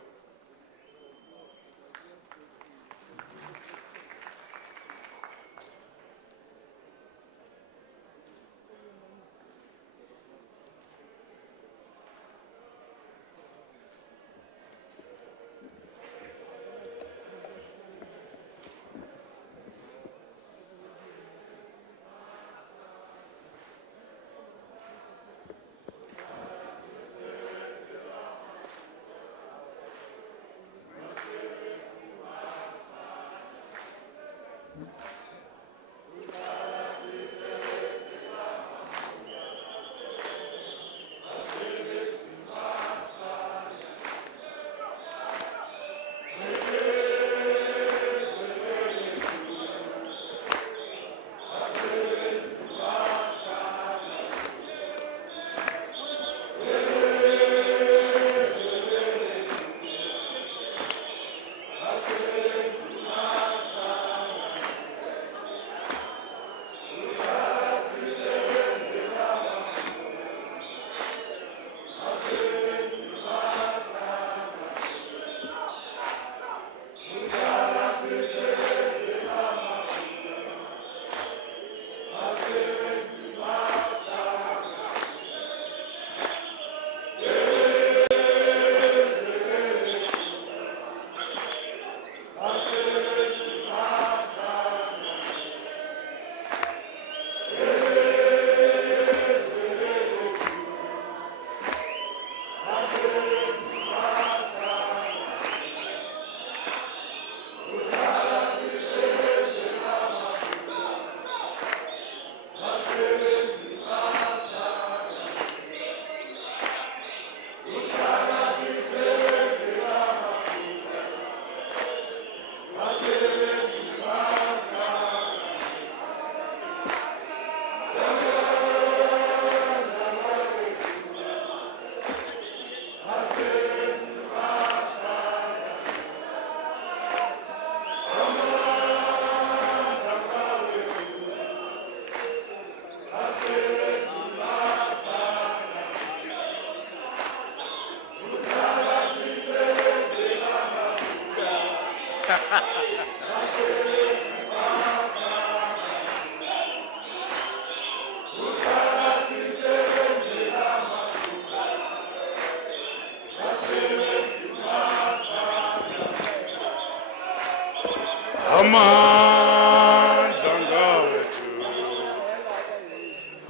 Amandla ngawethu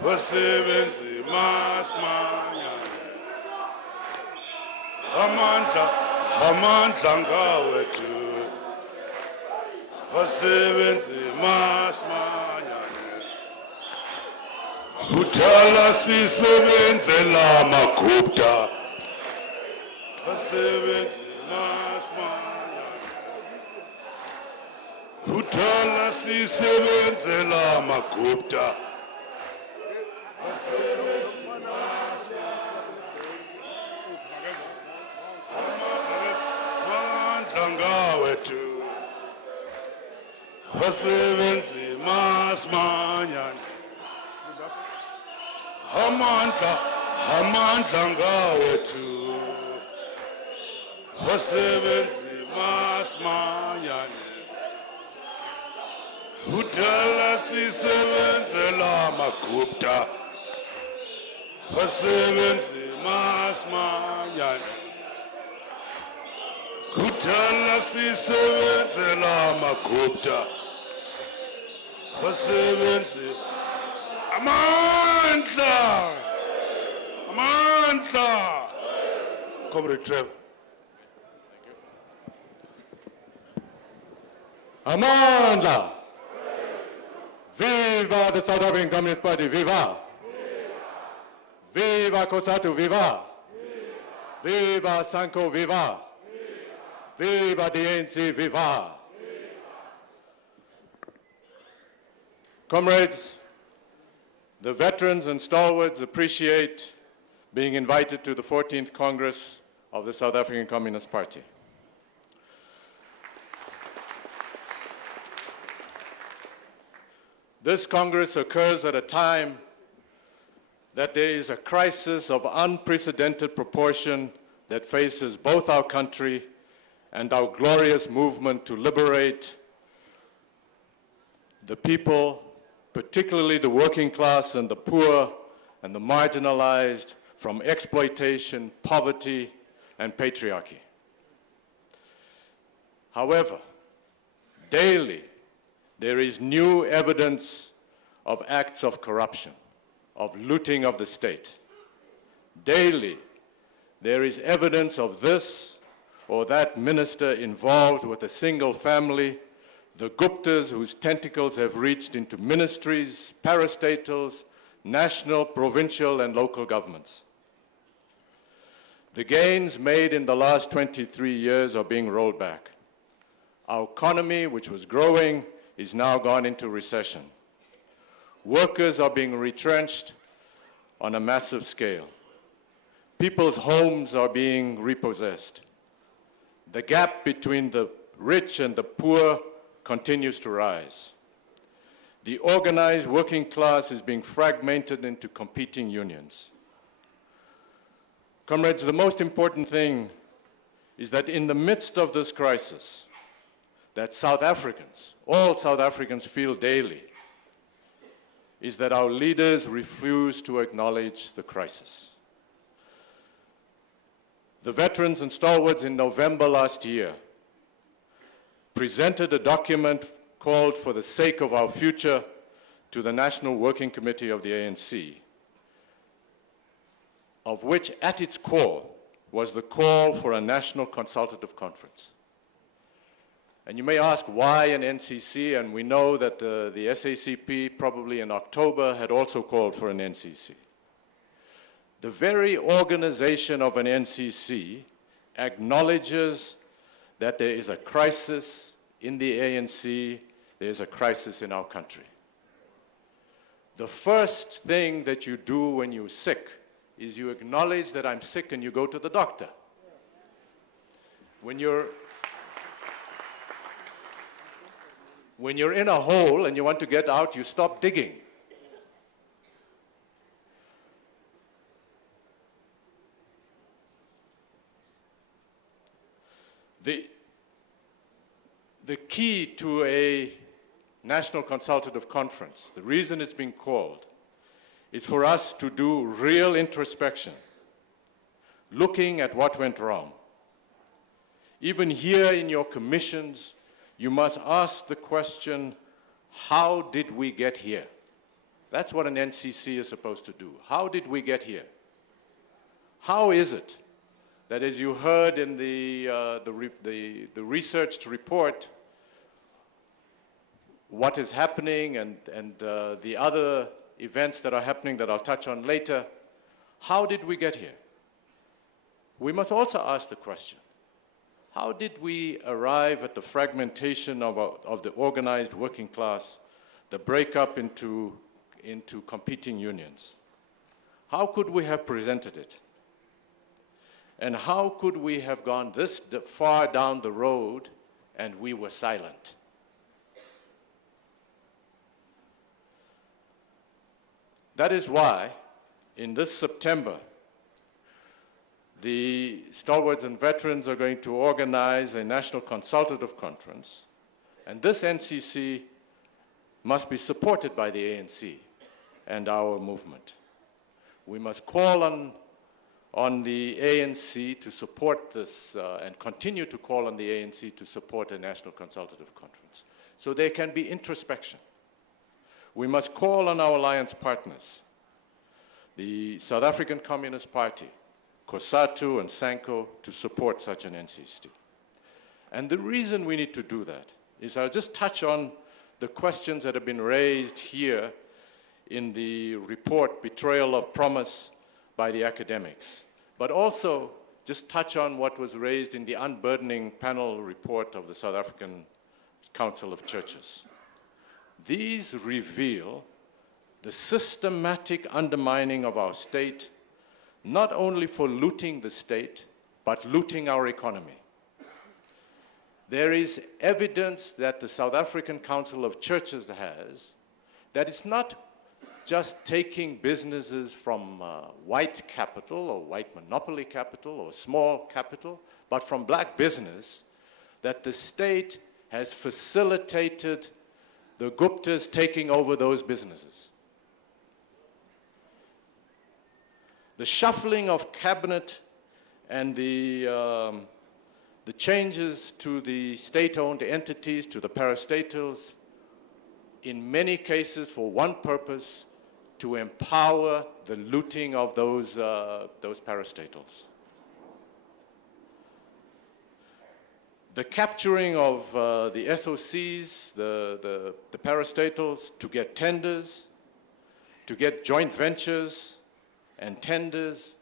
basebenzi masimanyane amandla ngawethu basebenzi masimanyane uthala sisebenzela magupta basebenzi masimanyane uthala sisebenzela magupta amandla ngawethu basebenzi masimanyane amandla ngawethu basebenzi masimanyane uthala sisebenzela magupta basebenzi masimanyane uthala sisebenzela magupta basebenzi amandla Comrade Trevor. Amandla! Viva the South African Communist Party, viva! Viva COSATU, viva! Viva Sanko, viva! Viva the ANC, viva! Comrades, the veterans and stalwarts appreciate being invited to the 14th Congress of the South African Communist Party. This Congress occurs at a time that there is a crisis of unprecedented proportion that faces both our country and our glorious movement to liberate the people, particularly the working class and the poor and the marginalized, from exploitation, poverty, and patriarchy. However, daily, there is new evidence of acts of corruption, of looting of the state. Daily, there is evidence of this or that minister involved with a single family, the Guptas whose tentacles have reached into ministries, parastatals, national, provincial, and local governments. The gains made in the last 23 years are being rolled back. Our economy, which was growing, is now gone into recession. Workers are being retrenched on a massive scale. People's homes are being repossessed. The gap between the rich and the poor continues to rise. The organized working class is being fragmented into competing unions. Comrades, the most important thing is that in the midst of this crisis, that South Africans, all South Africans feel daily, is that our leaders refuse to acknowledge the crisis. The veterans and stalwarts in November last year presented a document called For the Sake of Our Future to the National Working Committee of the ANC, of which at its core was the call for a national consultative conference. And you may ask why an NCC, and we know that the SACP probably in October had also called for an NCC. The very organization of an NCC acknowledges that there is a crisis in the ANC, there is a crisis in our country. The first thing that you do when you're sick is you acknowledge that I'm sick and you go to the doctor. When you're in a hole and you want to get out, you stop digging. the key to a National Consultative Conference, the reason it's been called, is for us to do real introspection, looking at what went wrong. Even here in your commissions, you must ask the question, how did we get here? That's what an NCC is supposed to do. How did we get here? How is it that, as you heard in the researched report, what is happening and the other events that are happening that I'll touch on later, how did we get here? We must also ask the question, how did we arrive at the fragmentation of the organized working class, the breakup into competing unions? How could we have presented it? And how could we have gone this far down the road and we were silent? That is why, in this September, the stalwarts and veterans are going to organize a National Consultative Conference, and this NCC must be supported by the ANC and our movement. We must call on the ANC to support this and continue to call on the ANC to support a National Consultative Conference. So there can be introspection. We must call on our alliance partners, the South African Communist Party, COSATU and SANCO, to support such an NCC. And the reason we need to do that is I'll just touch on the questions that have been raised here in the report, Betrayal of Promise, by the academics, but also just touch on what was raised in the unburdening panel report of the South African Council of Churches. These reveal the systematic undermining of our state, not only for looting the state, but looting our economy. There is evidence that the South African Council of Churches has that it's not just taking businesses from white capital or white monopoly capital or small capital, but from black business, that the state has facilitated the Guptas taking over those businesses. The shuffling of cabinet and the changes to the state-owned entities, to the parastatals, in many cases for one purpose, to empower the looting of those parastatals. The capturing of the SOCs, the parastatals, to get tenders, to get joint ventures and tenders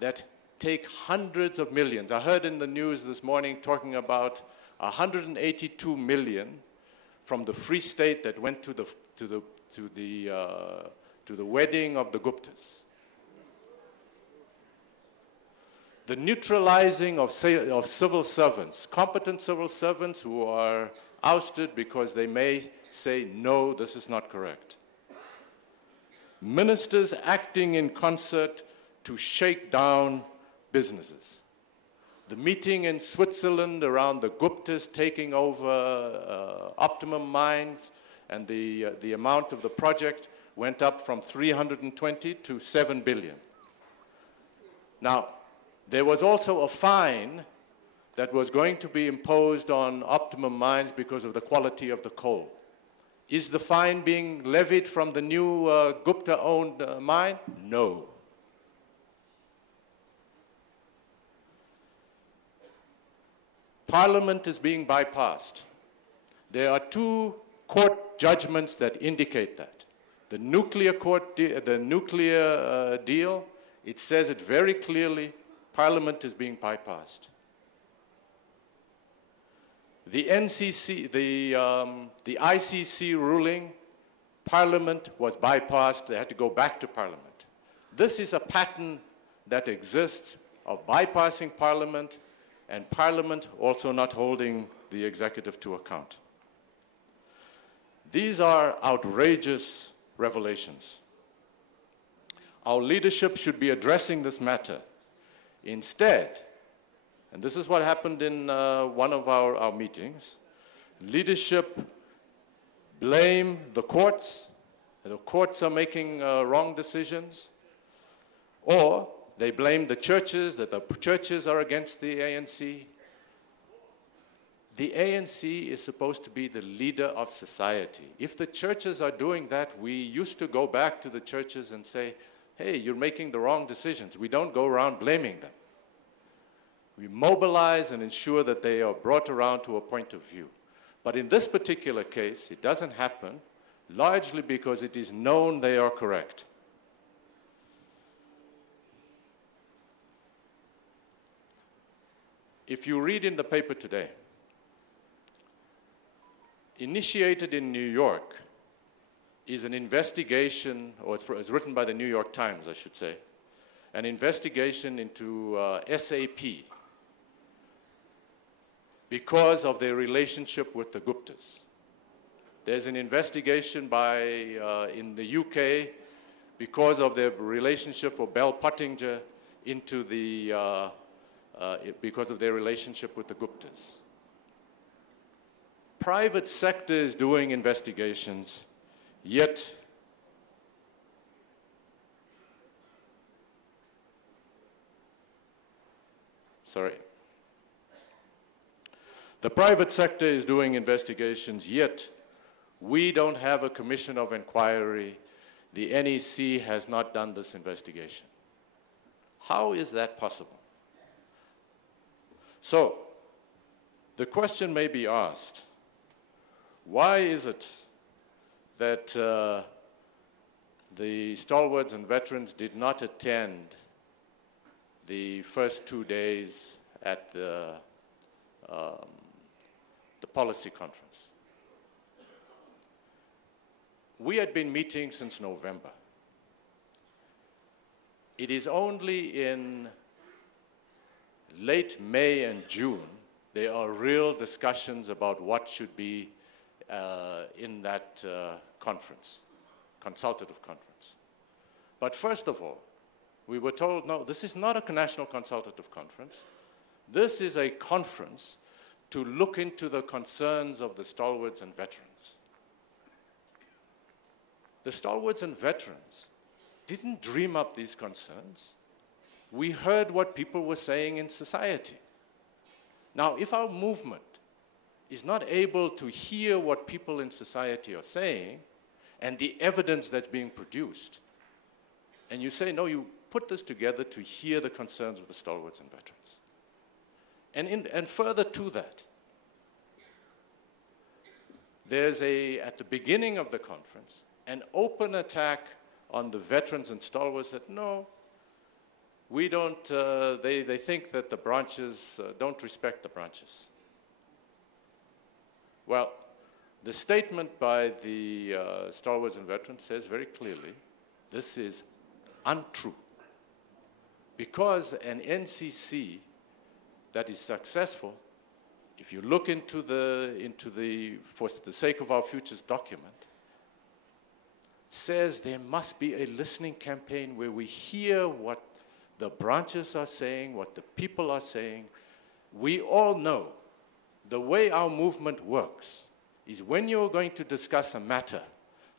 that take hundreds of millions. I heard in the news this morning talking about 182 million from the Free State that went to the wedding of the Guptas. The neutralizing of civil servants, competent civil servants who are ousted because they may say, no, this is not correct. Ministers acting in concert to shake down businesses. The meeting in Switzerland around the Guptas taking over Optimum Mines, and the amount of the project went up from 320 to 7 billion. Now, there was also a fine that was going to be imposed on Optimum Mines because of the quality of the coal. Is the fine being levied from the new Gupta-owned mine? No. Parliament is being bypassed. There are two court judgments that indicate that. The nuclear deal, it says it very clearly, Parliament is being bypassed. The NCC, the ICC ruling, Parliament was bypassed. They had to go back to Parliament. This is a pattern that exists of bypassing Parliament, and Parliament also not holding the executive to account. These are outrageous revelations. Our leadership should be addressing this matter. Instead, and this is what happened in one of our meetings, leadership blame the courts are making wrong decisions, or they blame the churches, that the churches are against the ANC. The ANC is supposed to be the leader of society. If the churches are doing that, we used to go back to the churches and say, hey, you're making the wrong decisions. We don't go around blaming them. We mobilize and ensure that they are brought around to a point of view. But in this particular case, it doesn't happen, largely because it is known they are correct. If you read in the paper today, initiated in New York is an investigation, or it's written by the New York Times, I should say, an investigation into SAP because of their relationship with the Guptas. There's an investigation in the UK because of their relationship with Bell Pottinger into the, because of their relationship with the Guptas. Private sector is doing investigations, yet the private sector is doing investigations, yet we don't have a commission of inquiry. The NEC has not done this investigation. How is that possible? So, the question may be asked, why is it that the stalwarts and veterans did not attend the first 2 days at the policy conference? We had been meeting since November. It is only in late May and June there are real discussions about what should be in that conference, consultative conference. But first of all, we were told, no, this is not a national consultative conference. This is a conference to look into the concerns of the stalwarts and veterans. The stalwarts and veterans didn't dream up these concerns. We heard what people were saying in society. Now, if our movement is not able to hear what people in society are saying and the evidence that's being produced, and you say, no, you put this together to hear the concerns of the stalwarts and veterans. And further to that, there's at the beginning of the conference, an open attack on the veterans and stalwarts that, no, we don't, they think that the branches don't respect the branches. Well, the statement by the stalwarts and veterans says very clearly, this is untrue. Because an NCC that is successful, if you look into the for the sake of our futures document, says there must be a listening campaign where we hear what the branches are saying, what the people are saying. We all know the way our movement works is when you're going to discuss a matter,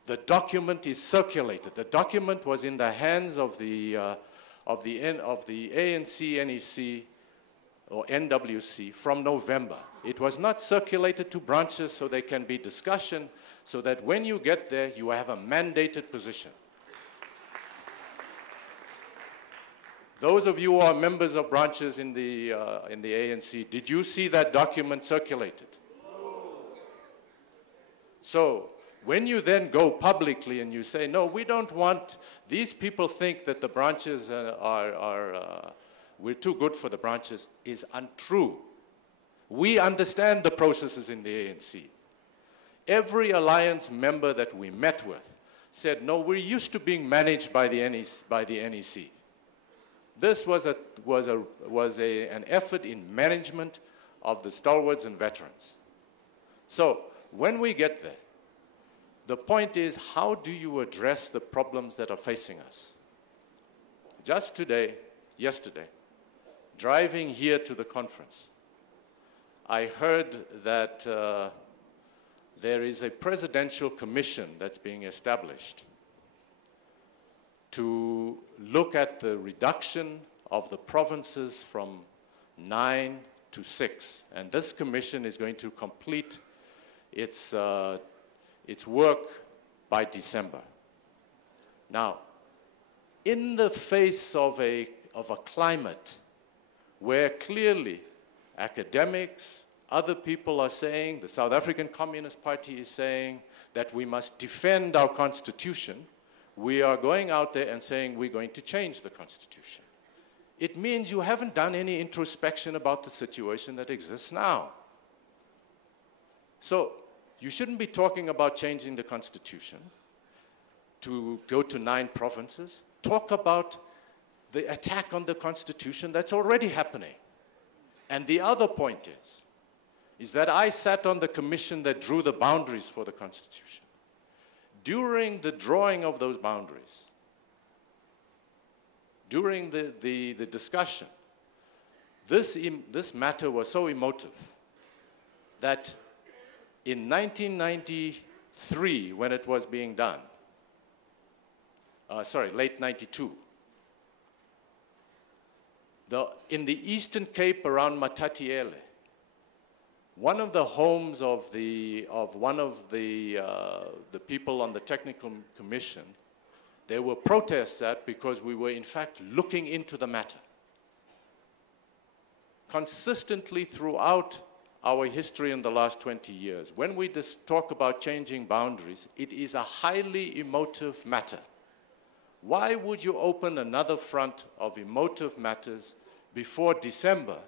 the document is circulated. The document was in the hands of the ANC, NEC, or NWC from November. It was not circulated to branches so there can be discussion, so that when you get there, you have a mandated position. Those of you who are members of branches in the ANC, did you see that document circulated? No. So, when you then go publicly and you say, no, we don't want, these people think that the branches we're too good for the branches, is untrue. We understand the processes in the ANC. Every alliance member that we met with said, no, we're used to being managed by the NEC. This was an effort in management of the stalwarts and veterans. So when we get there, the point is, how do you address the problems that are facing us? Just yesterday, driving here to the conference, I heard that there is a presidential commission that's being established to look at the reduction of the provinces from 9 to 6. And this commission is going to complete its work by December. Now, in the face of a climate where clearly academics, other people are saying, the South African Communist Party is saying that we must defend our constitution, we are going out there and saying we're going to change the constitution. It means you haven't done any introspection about the situation that exists now. So you shouldn't be talking about changing the constitution to go to 9 provinces. Talk about the attack on the constitution that's already happening. And the other point is that I sat on the commission that drew the boundaries for the constitution. During the drawing of those boundaries, during the discussion, this matter was so emotive that in 1993, when it was being done, late 92, in the Eastern Cape around Matatiele, one of the homes of one of the people on the technical commission, there were protests at because we were in fact looking into the matter. Consistently throughout our history in the last 20 years, when we talk about changing boundaries, it is a highly emotive matter. Why would you open another front of emotive matters before December?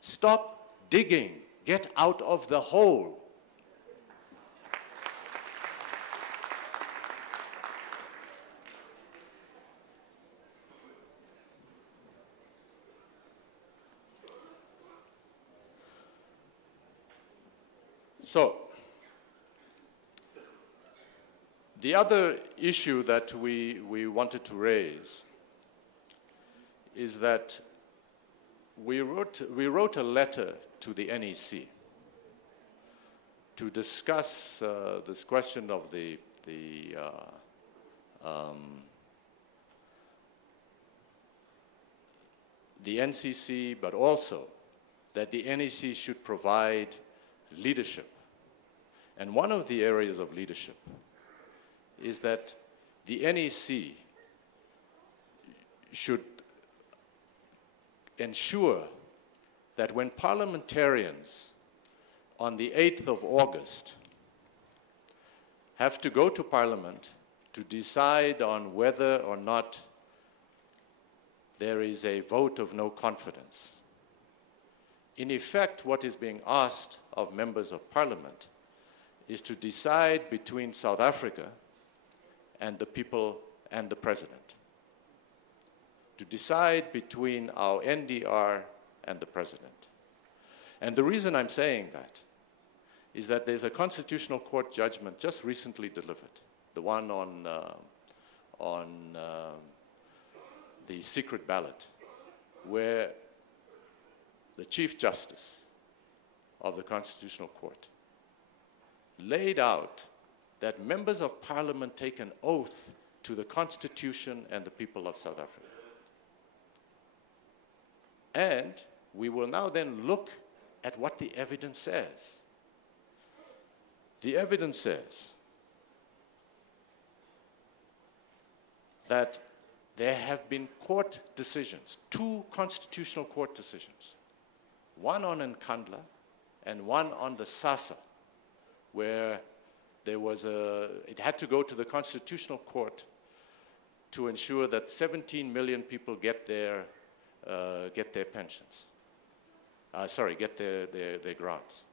Stop digging. Get out of the hole. So, the other issue that we wanted to raise is that we wrote a letter to the NEC to discuss this question of the NCC, but also that the NEC should provide leadership. And one of the areas of leadership is that the NEC should ensure that when parliamentarians on the 8th of August have to go to Parliament to decide on whether or not there is a vote of no confidence, in effect, what is being asked of members of Parliament is to decide between South Africa and the people and the President. To decide between our NDR and the President. And the reason I'm saying that is that there's a Constitutional Court judgment just recently delivered, the one on the secret ballot, where the Chief Justice of the Constitutional Court laid out that members of Parliament take an oath to the Constitution and the people of South Africa. And we will now then look at what the evidence says. The evidence says that there have been court decisions, 2 constitutional court decisions, one on Nkandla and one on the SASA, where it had to go to the Constitutional Court to ensure that 17 million people get their pensions. Get their grants.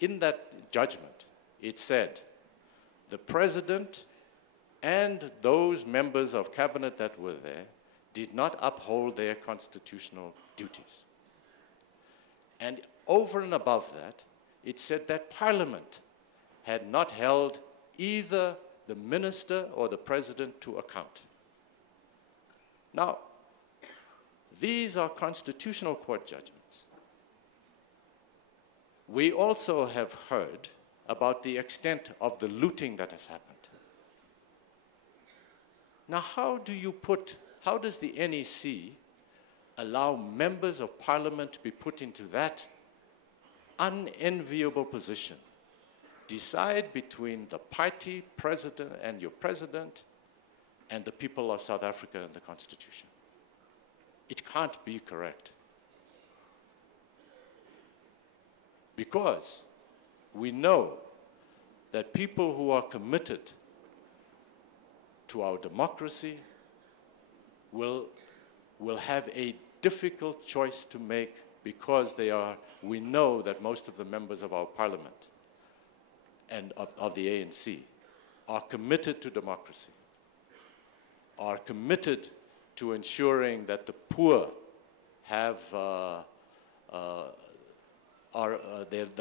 In that judgment, it said the President and those members of cabinet that were there did not uphold their constitutional duties. And over and above that, it said that Parliament had not held either the minister or the President to account. Now, these are Constitutional Court judgments. we also have heard about the extent of the looting that has happened. Now, how does the NEC allow members of parliament to be put into that unenviable position? Decide between the party president and your president and the people of South Africa and the Constitution. It can't be correct. Because we know that people who are committed to our democracy will have a difficult choice to make, because we know that most of the members of our parliament and of the ANC are committed to democracy, are committed to ensuring that the poor have the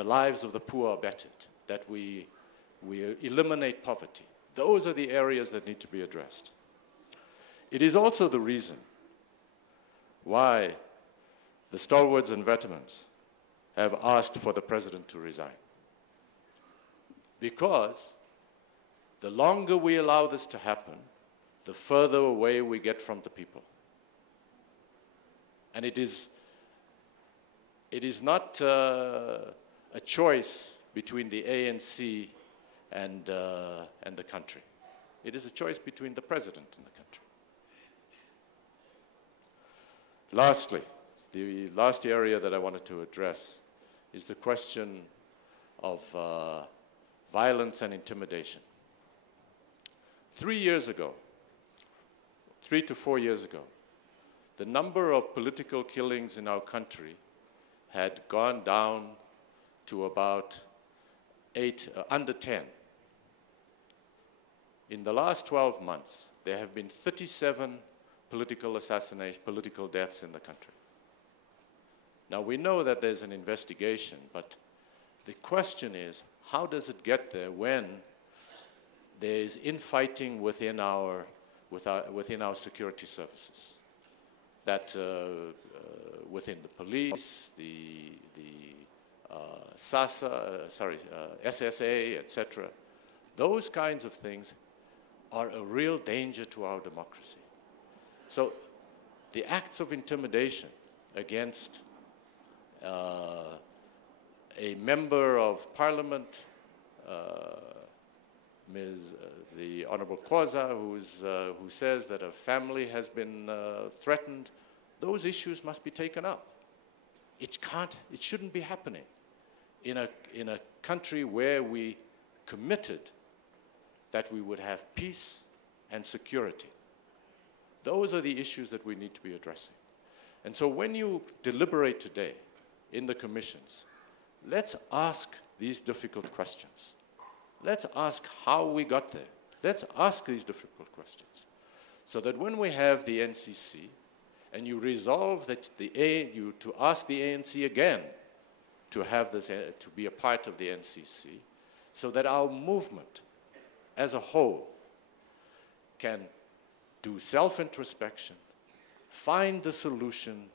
lives of the poor are bettered, that we eliminate poverty. Those are the areas that need to be addressed. It is also the reason why the stalwarts and veterans have asked for the president to resign. Because the longer we allow this to happen, the further away we get from the people. And it is not a choice between the ANC and the country. It is a choice between the president and the country. Lastly, the last area that I wanted to address is the question of violence and intimidation. 3 to 4 years ago, the number of political killings in our country had gone down to about under 10. In the last 12 months, there have been 37 political deaths in the country. Now, we know that there's an investigation, but the question is, how does it get there when there is infighting within our security services? That within the police, the SSA, etc. Those kinds of things are a real danger to our democracy. So the acts of intimidation against a member of parliament, the Honorable Khoza, who says that a family has been threatened, those issues must be taken up. It shouldn't be happening in a country where we committed that we would have peace and security. Those are the issues that we need to be addressing. And so when you deliberate today in the commissions, let's ask these difficult questions. Let's ask how we got there. Let's ask these difficult questions, so that when we have the NCC, and you resolve that to ask the ANC again to have this, to be a part of the NCC, so that our movement as a whole can do self-introspection, find the solution,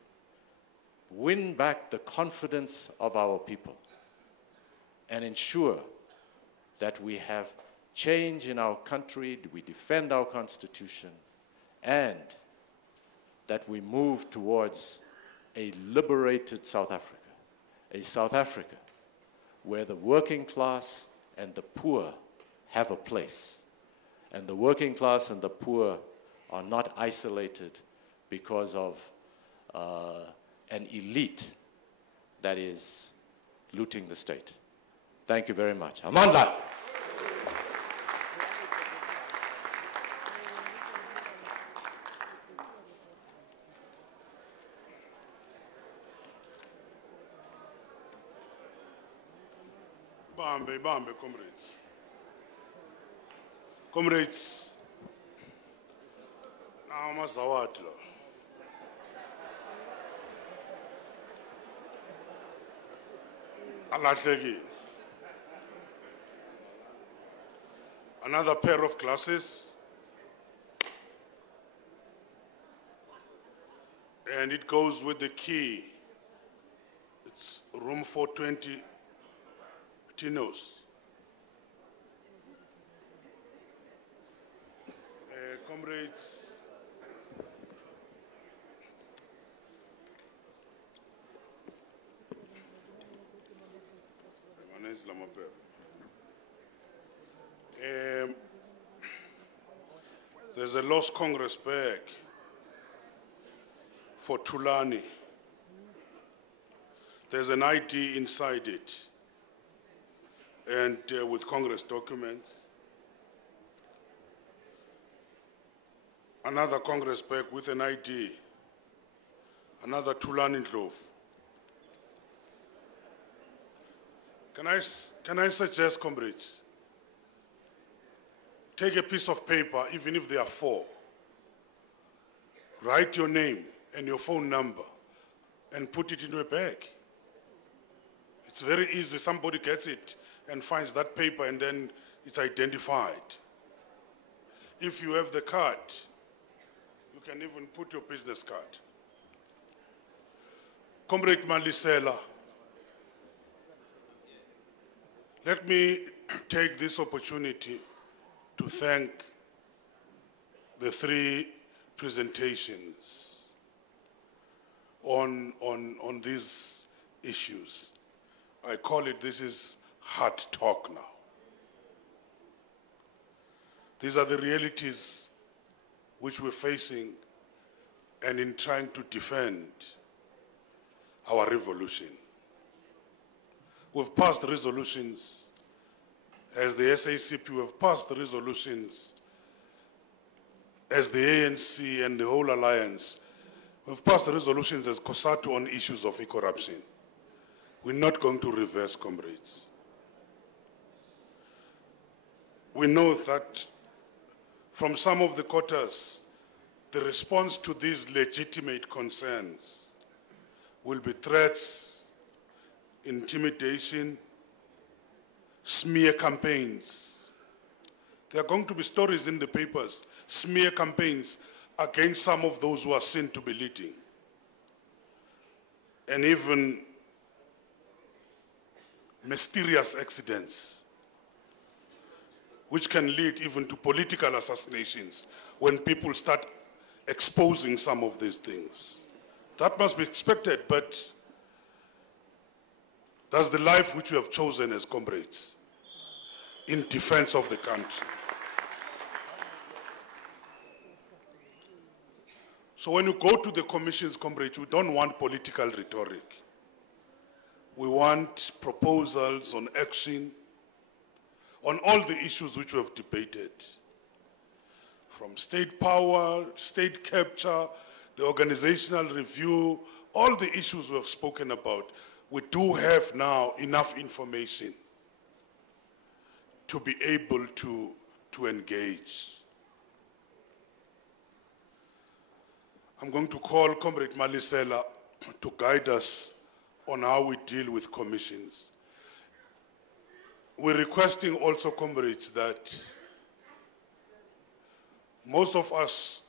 win back the confidence of our people, and ensure that we have change in our country, we defend our constitution, and that we move towards a liberated South Africa, a South Africa where the working class and the poor have a place, and the working class and the poor are not isolated because of an elite that is looting the state. Thank you very much. Amandla. Bambe, comrades. Comrades, now mazawati lo. Alahlekile. Another pair of glasses, and it goes with the key. It's room 420, Tinos. Comrades, there's a lost Congress bag for Tulani. There's an ID inside it, and with Congress documents. Another Congress bag with an ID, another Tulani Ndlovu. Can I suggest, comrades, take a piece of paper, even if there are 4, write your name and your phone number and put it into a bag. It's very easy. Somebody gets it and finds that paper and then it's identified. If you have the card, you can even put your business card. Comrade Malisela, let me take this opportunity to thank the 3 presentations on these issues. I call it, this is hard talk now. These are the realities which we're facing and in trying to defend our revolution. We've passed resolutions as the SACP, we've passed resolutions as the ANC and the whole alliance. We've passed resolutions as COSATU on issues of e-corruption. We're not going to reverse, comrades. We know that from some of the quarters, the response to these legitimate concerns will be threats, intimidation, smear campaigns. There are going to be stories in the papers, smear campaigns against some of those who are seen to be leading. And even mysterious accidents, which can lead even to political assassinations when people start exposing some of these things. That must be expected, but that's the life which we have chosen as comrades in defense of the country. So when you go to the commissions, comrades, we don't want political rhetoric. We want proposals on action, on all the issues which we have debated, from state power, state capture, the organizational review, all the issues we have spoken about. We do have now enough information to be able to engage. I'm going to call Comrade Malisela to guide us on how we deal with commissions. We're requesting also, comrades, that most of us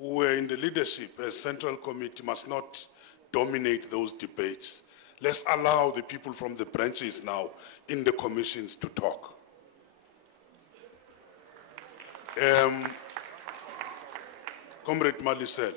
who are in the leadership as Central Committee must not dominate those debates. Let's allow the people from the branches now in the commissions to talk. Comrade Malisela.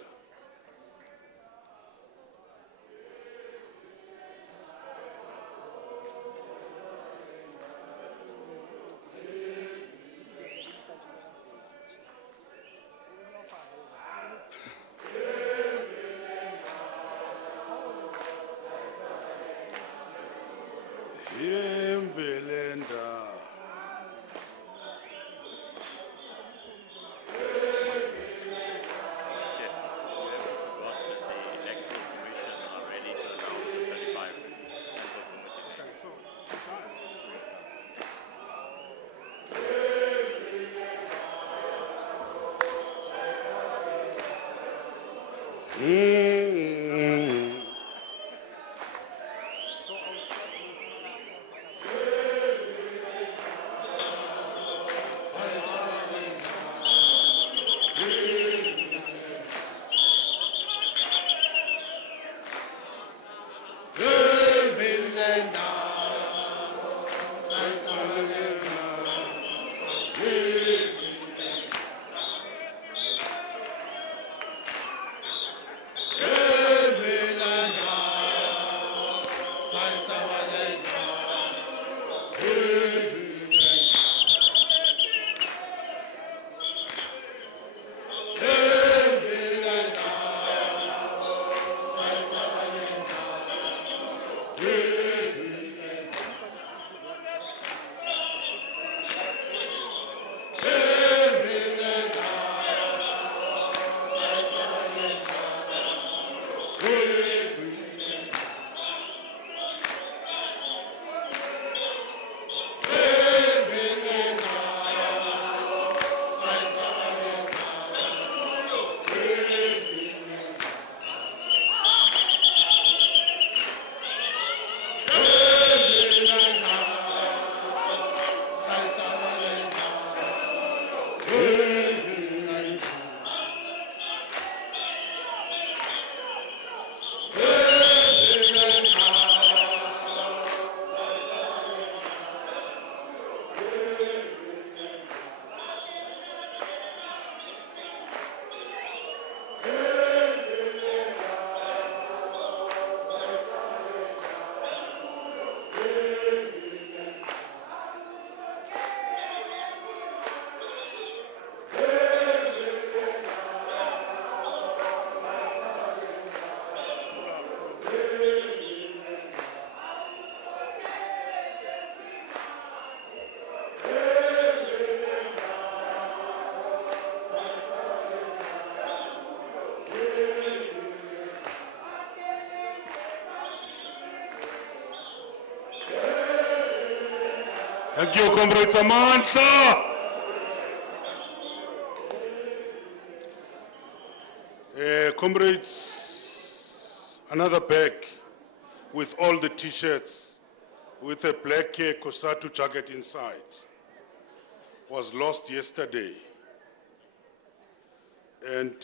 Thank you, comrades. Amandla. Comrades, another bag with all the t-shirts with a black Kosatu jacket inside was lost yesterday. And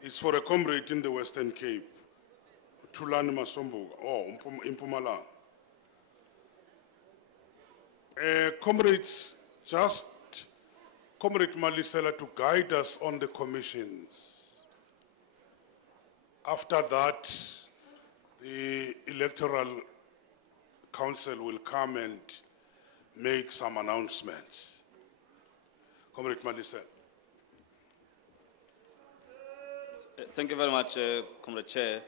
it's for a comrade in the Western Cape, Tulani Masombo, in Mpumalanga. Comrades, just Comrade Malisela to guide us on the commissions. After that, the Electoral Council will come and make some announcements. Comrade Malisela. Thank you very much, Comrade Chair.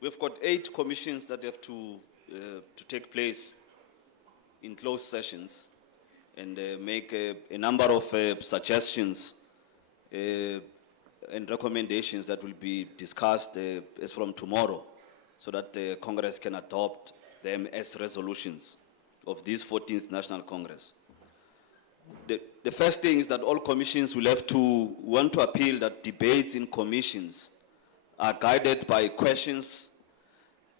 We've got 8 commissions that have to take place in closed sessions and make a number of suggestions and recommendations that will be discussed as from tomorrow, so that Congress can adopt them as resolutions of this 14th National Congress. The first thing is that all commissions will want to appeal that debates in commissions are guided by questions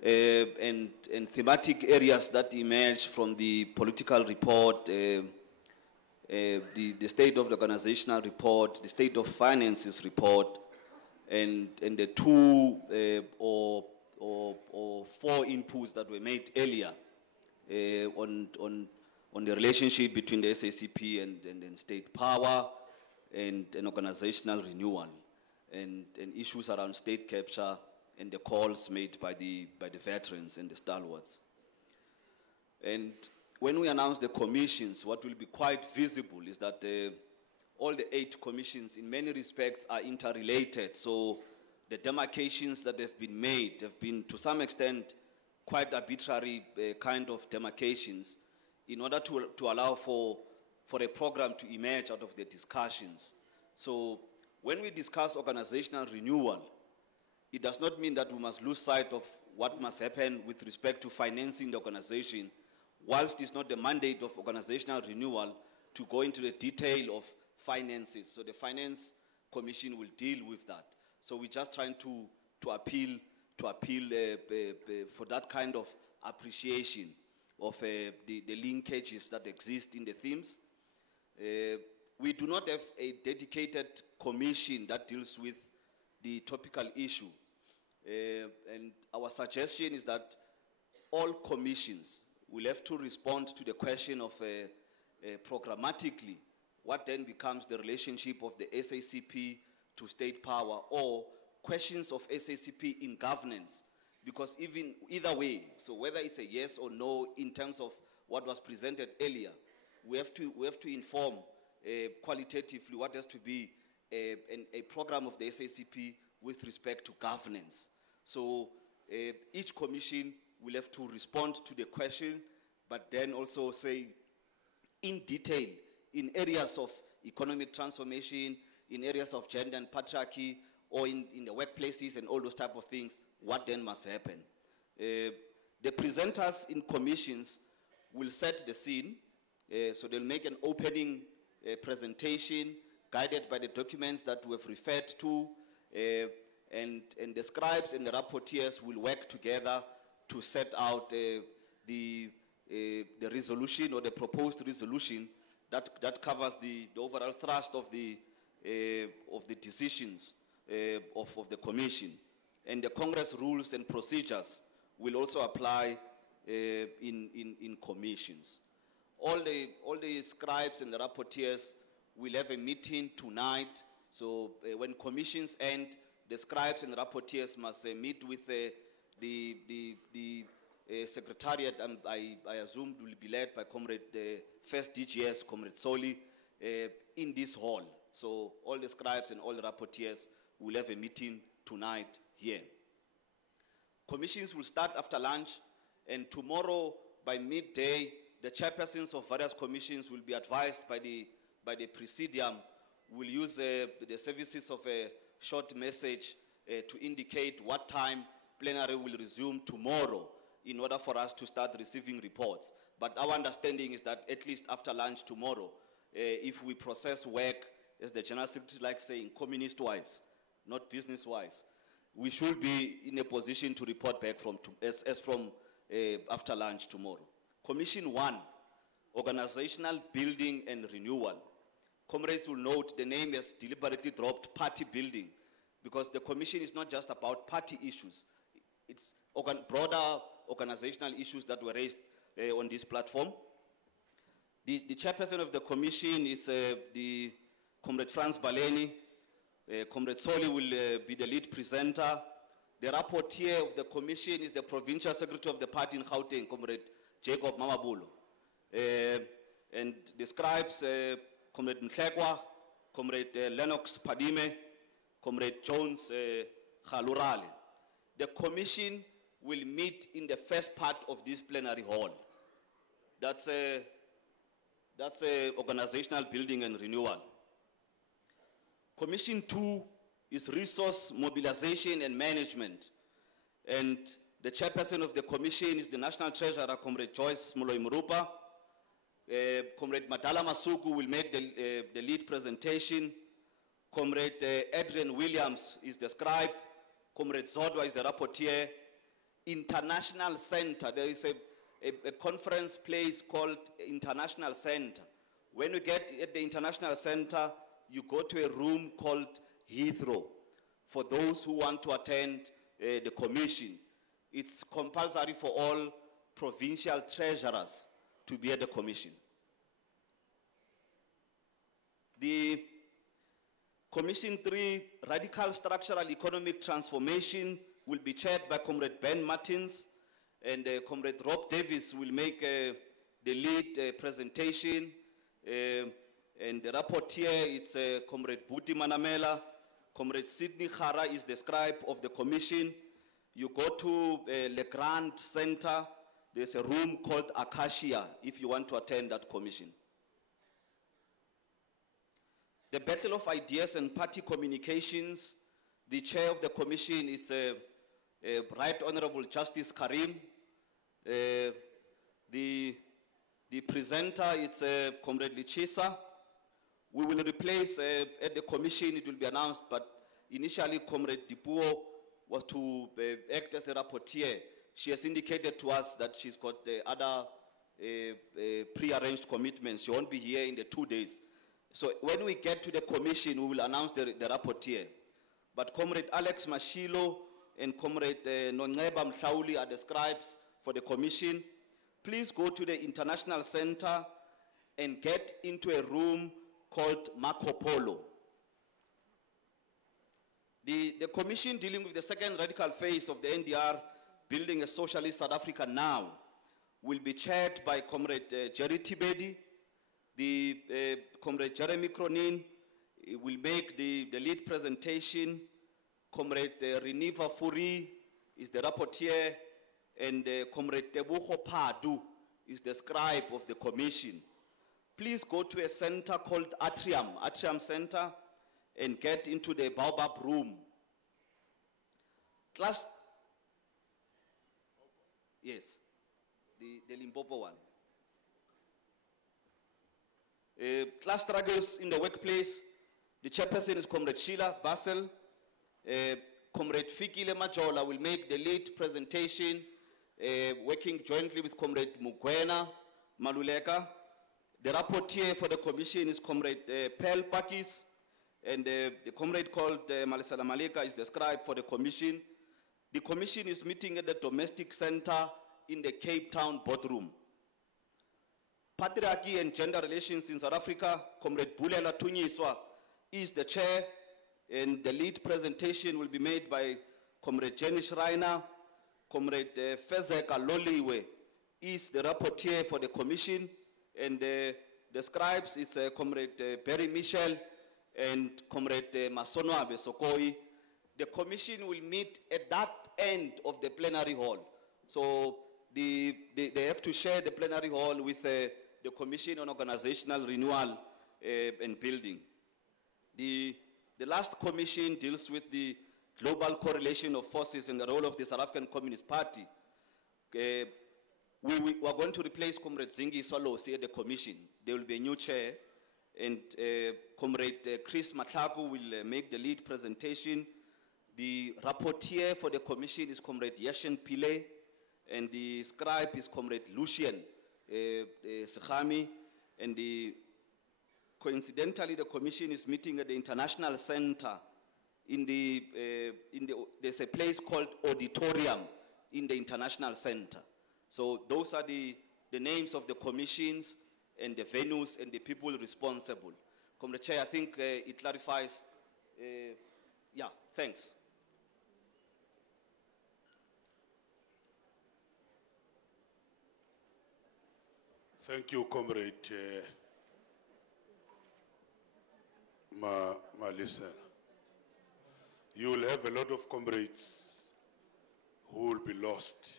and thematic areas that emerge from the political report, the state of the organizational report, the state of finances report, and the 2 or 4 inputs that were made earlier on the relationship between the SACP and state power and organizational renewal, and issues around state capture and the calls made by the veterans and the stalwarts. And when we announce the commissions, what will be quite visible is that all the 8 commissions in many respects are interrelated. So the demarcations that have been made have been to some extent quite arbitrary kind of demarcations in order to allow for a program to emerge out of the discussions. So when we discuss organizational renewal, it does not mean that we must lose sight of what must happen with respect to financing the organization, whilst it's not the mandate of organizational renewal to go into the detail of finances. So the Finance Commission will deal with that. So we're just trying to appeal for that kind of appreciation of the linkages that exist in the themes. We do not have a dedicated commission that deals with the topical issue. And our suggestion is that all commissions will have to respond to the question of programmatically what then becomes the relationship of the SACP to state power, or questions of SACP in governance. Because either way, so whether it's a yes or no in terms of what was presented earlier, we have to inform qualitatively what has to be a program of the SACP with respect to governance. So each commission will have to respond to the question, but then also say in detail in areas of economic transformation, in areas of gender and patriarchy, or in the workplaces and all those type of things, what then must happen. The presenters in commissions will set the scene, so they'll make an opening presentation guided by the documents that we have referred to, and the scribes and the rapporteurs will work together to set out the resolution or the proposed resolution that covers the overall thrust of the decisions of the commission. And the Congress rules and procedures will also apply in commissions. All the scribes and the rapporteurs will have a meeting tonight. So when commissions end, the scribes and the rapporteurs must meet with the secretariat, and I assume will be led by the first DGS, Comrade Soli, in this hall. So all the scribes and all the rapporteurs will have a meeting tonight here. Commissions will start after lunch, and tomorrow by midday, the chairpersons of various commissions will be advised by the Presidium. Will use the services of a short message to indicate what time plenary will resume tomorrow in order for us to start receiving reports. But our understanding is that at least after lunch tomorrow, if we process work, as the General Secretary likes saying, communist-wise, not business-wise, we should be in a position to report back from after lunch tomorrow. Commission 1, Organizational Building and Renewal. Comrades will note the name has deliberately dropped party building because the commission is not just about party issues. It's broader organizational issues that were raised on this platform. The chairperson of the commission is the Comrade Franz Baleni. Comrade Soli will be the lead presenter. The rapporteur of the commission is the provincial secretary of the party in Gauteng, Comrade Jacob Mamabulo. And describes Comrade Mhlekwa, Comrade Lennox Padime, Comrade Jones Khalurale. The commission will meet in the first part of this plenary hall. That's organizational building and renewal. Commission 2 is resource mobilization and management. And the chairperson of the commission is the National Treasurer, Comrade Joyce Moloi Murupa. Comrade Madala Masuku will make the lead presentation. Comrade Adrian Williams is the scribe. Comrade Zodwa is the rapporteur. International Center, there is a conference place called International Center. When you get at the International Center, you go to a room called Heathrow. For those who want to attend the commission, it's compulsory for all provincial treasurers to be at the commission. The Commission 3, Radical Structural Economic Transformation, will be chaired by Comrade Ben Martins, and Comrade Rob Davis will make the lead presentation. And the rapporteur, it's Comrade Buti Manamela. Comrade Sidney Khara is the scribe of the commission. You go to Le Grand Center, there's a room called Acacia if you want to attend that commission. The Battle of Ideas and Party Communications, the chair of the commission is Right Honorable Justice Karim. The presenter is Comrade Lichisa. We will replace at the commission, it will be announced, but initially Comrade Dipuo was to act as the rapporteur. She has indicated to us that she's got other pre-arranged commitments. She won't be here in the 2 days. So when we get to the commission, we will announce the rapporteur. But Comrade Alex Mashilo and Comrade Noneba Mhlauli are the scribes for the commission. Please go to the International Center and get into a room called Marco Polo. The commission dealing with the second radical phase of the NDR, building a socialist South Africa now, will be chaired by Comrade Jerry Tibedi. The Comrade Jeremy Cronin will make the lead presentation. Comrade Reniva Furi is the rapporteur, and Comrade Tebucho Padu is the scribe of the commission. Please go to a center called Atrium Center, and get into the Baobab room. Class, yes, the Limpopo one. Class struggles in the workplace. The chairperson is Comrade Sheila Basel. Comrade Fikile Majola will make the lead presentation, working jointly with Comrade Mugwena Maluleka. The rapporteur for the commission is Comrade Pel Pakis, and the comrade called Malisala Malika is the scribe for the commission. The commission is meeting at the Domestic Center in the Cape Town boardroom. Patriarchy and Gender Relations in South Africa, Comrade Bulela Tunyiswa is the chair, and the lead presentation will be made by Comrade Jenny Schreiner. Comrade Fezeka Loliwe is the rapporteur for the commission, and the scribes is Comrade Barry Michel and Comrade Masonwabe Sokoi. The commission will meet at that end of the plenary hall. So they have to share the plenary hall with the Commission on Organizational Renewal and Building. The last commission deals with the global correlation of forces and the role of the South African Communist Party, we are going to replace Comrade Zingi Swalosi at the commission. There will be a new chair, and Comrade Chris Matlaku will make the lead presentation. The rapporteur for the commission is Comrade Yashin Pile, and the scribe is Comrade Lucian Sekhami, and coincidentally, the commission is meeting at the International Center there's a place called Auditorium in the International Center. So those are the names of the commissions and the venues and the people responsible. Comrade Chair, I think it clarifies. Yeah, thanks. Thank you, Comrade Malisa. You will have a lot of comrades who will be lost.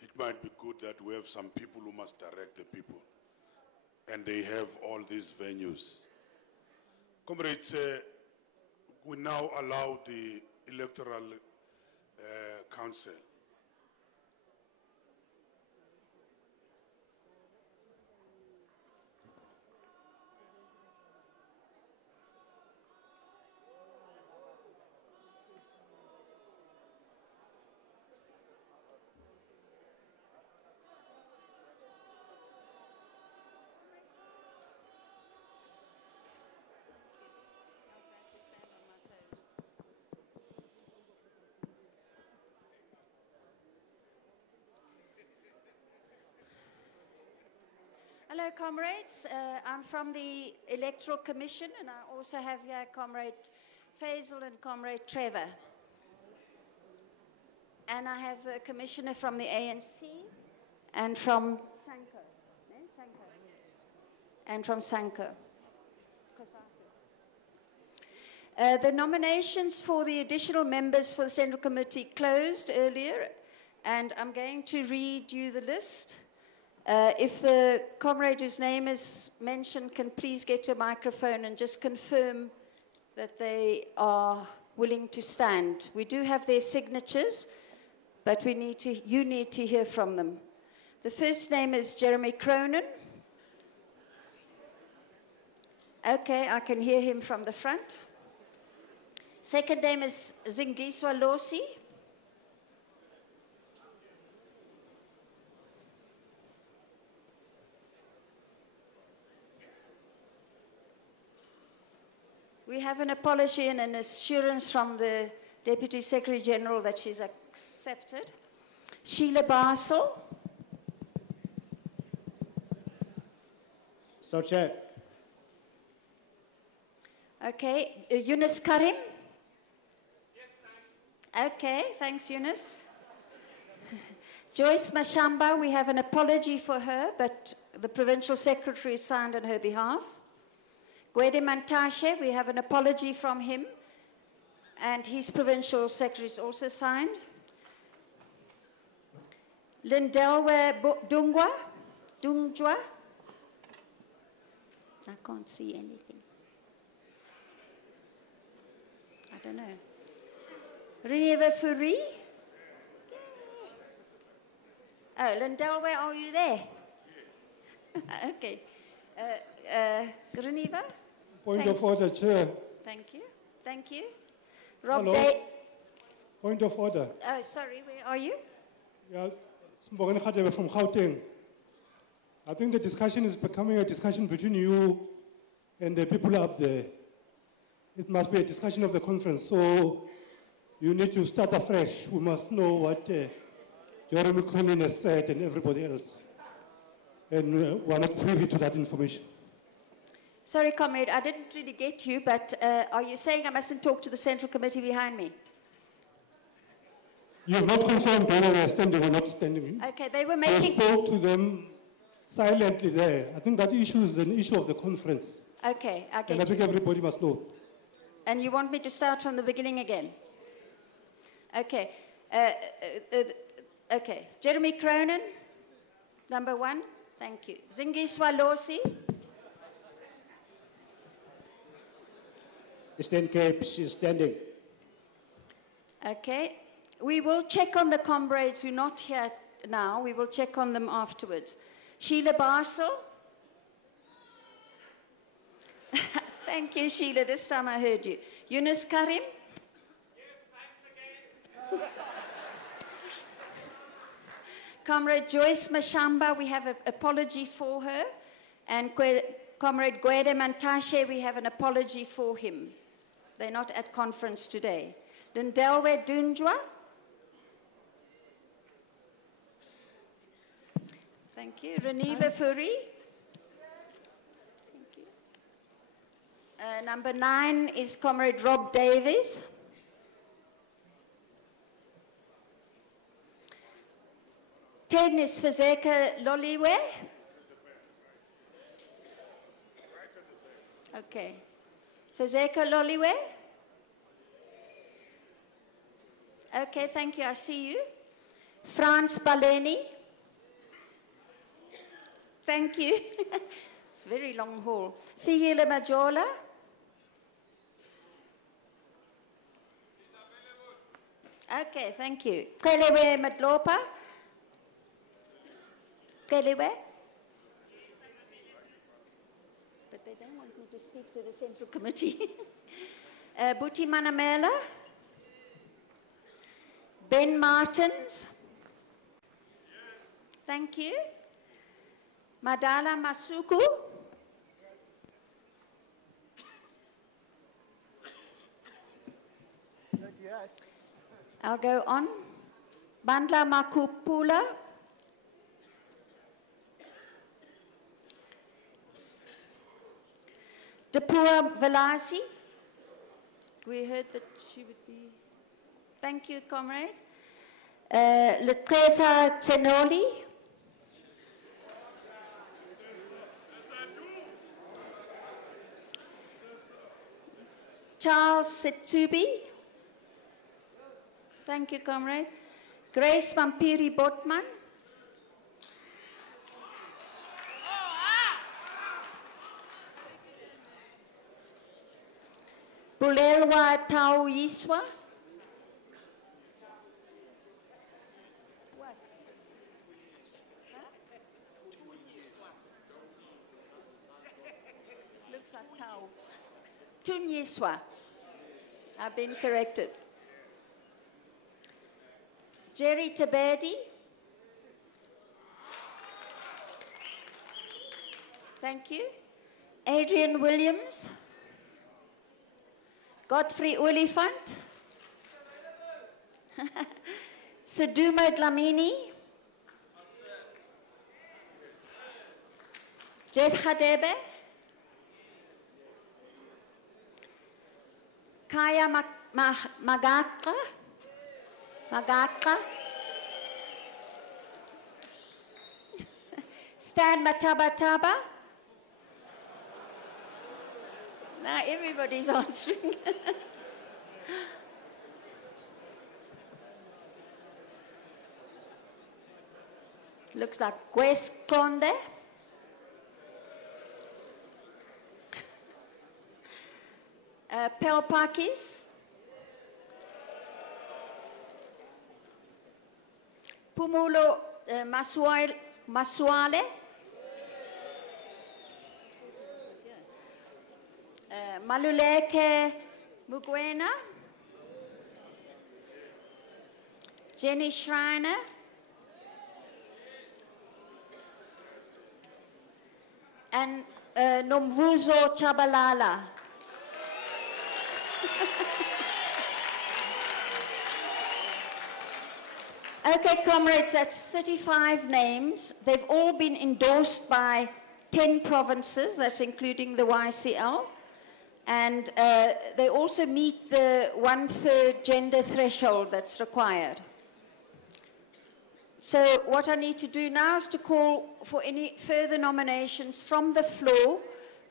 It might be good that we have some people who must direct the people, and they have all these venues. Comrades, we now allow the Electoral Council. Hello, comrades. I'm from the Electoral Commission, and I also have here Comrade Faisal and Comrade Trevor. And I have a commissioner from the ANC and from Sanko. And from Sanko. The nominations for the additional members for the Central Committee closed earlier, and I'm going to read you the list. If the comrade whose name is mentioned can please get to a microphone and just confirm that they are willing to stand. We do have their signatures, but you need to hear from them. The first name is Jeremy Cronin. Okay, I can hear him from the front. Second name is Zingiswa Losi. We have an apology and an assurance from the Deputy Secretary General that she's accepted. Sheila Basel. So, Chair. Okay, Yunus Karim. Yes, thanks. Okay, thanks, Yunus. Joyce Mashamba, we have an apology for her, but the Provincial Secretary signed on her behalf. Gwede Mantashe, we have an apology from him, and his Provincial Secretary is also signed. Lindelwe Dungwa. I can't see anything. I don't know. Renewal Furi. Oh, Lindelwe, are you there? Okay. Renewal? Point of order, Chair. Thank you. Thank you. Rob Hello. Day. Point of order. Oh, sorry, where are you? Yeah, Mbogani Khadebe from Gauteng. I think the discussion is becoming a discussion between you and the people up there. It must be a discussion of the conference, so you need to start afresh. We must know what Jeremy Cronin has said and everybody else. And we're not privy to that information. Sorry, comrade, I didn't really get you, but are you saying I mustn't talk to the Central Committee behind me? You've not confirmed whether they're standing or not standing. Okay, they were I making... spoke to them silently there. I think that issue is an issue of the conference. Okay, I And get I think you. everybody must know. And you want me to start from the beginning again? Okay. Okay. Jeremy Cronin, number one. Thank you. Zingiswa Losi. Eastern Cape, she's standing. Okay. We will check on the comrades who are not here now. We will check on them afterwards. Sheila Barsel. Thank you, Sheila. This time I heard you. Yunus Karim. Yes, thanks again. Comrade Joyce Mashamba, we have an apology for her. And Comrade Gwede Mantashe, we have an apology for him. They're not at conference today. Lindelwe Dunjwa. Thank you. Reniva Furi. Thank you. Number 9 is Comrade Rob Davies. Ten is Fezeka Loliwe. Okay. Fezeka Loliwe. Okay, thank you. I see you. Frans Baleni. Thank you. It's a very long haul. Figile Majola. Okay, thank you. Kelewe Madlopa. Kelewe. But they don't want me to speak to the Central Committee. Buti Manamela. Ben Martins. Yes. Thank you. Madala Masuku. Yes. I'll go on. Bandla Makupula. Depura Velasi. We heard that she would be. Thank you, comrade. Letresa Tenoli. Charles Setsubi. Thank you, comrade. Grace Vampiri Botman. Bulelwa Tau Yiswa. What? Looks like Tau. Tunyiswa. I've been corrected. Jerry Tabedi. Thank you. Adrian Williams. Godfrey Oliphant. Seduma Dlamini. Jeff Khadebe. Kaya Magaka. Stan Matabataba. Now everybody's answering. Looks like Wes Konde. Pel Pakis. Pumulo Masuale. Maluleke Mugwena. Jenny Schreiner. And Nomvuzo Chabalala. Okay, comrades, that's 35 names. They've all been endorsed by 10 provinces, that's including the YCL. And they also meet the 1/3 gender threshold that's required. So what I need to do now is to call for any further nominations from the floor,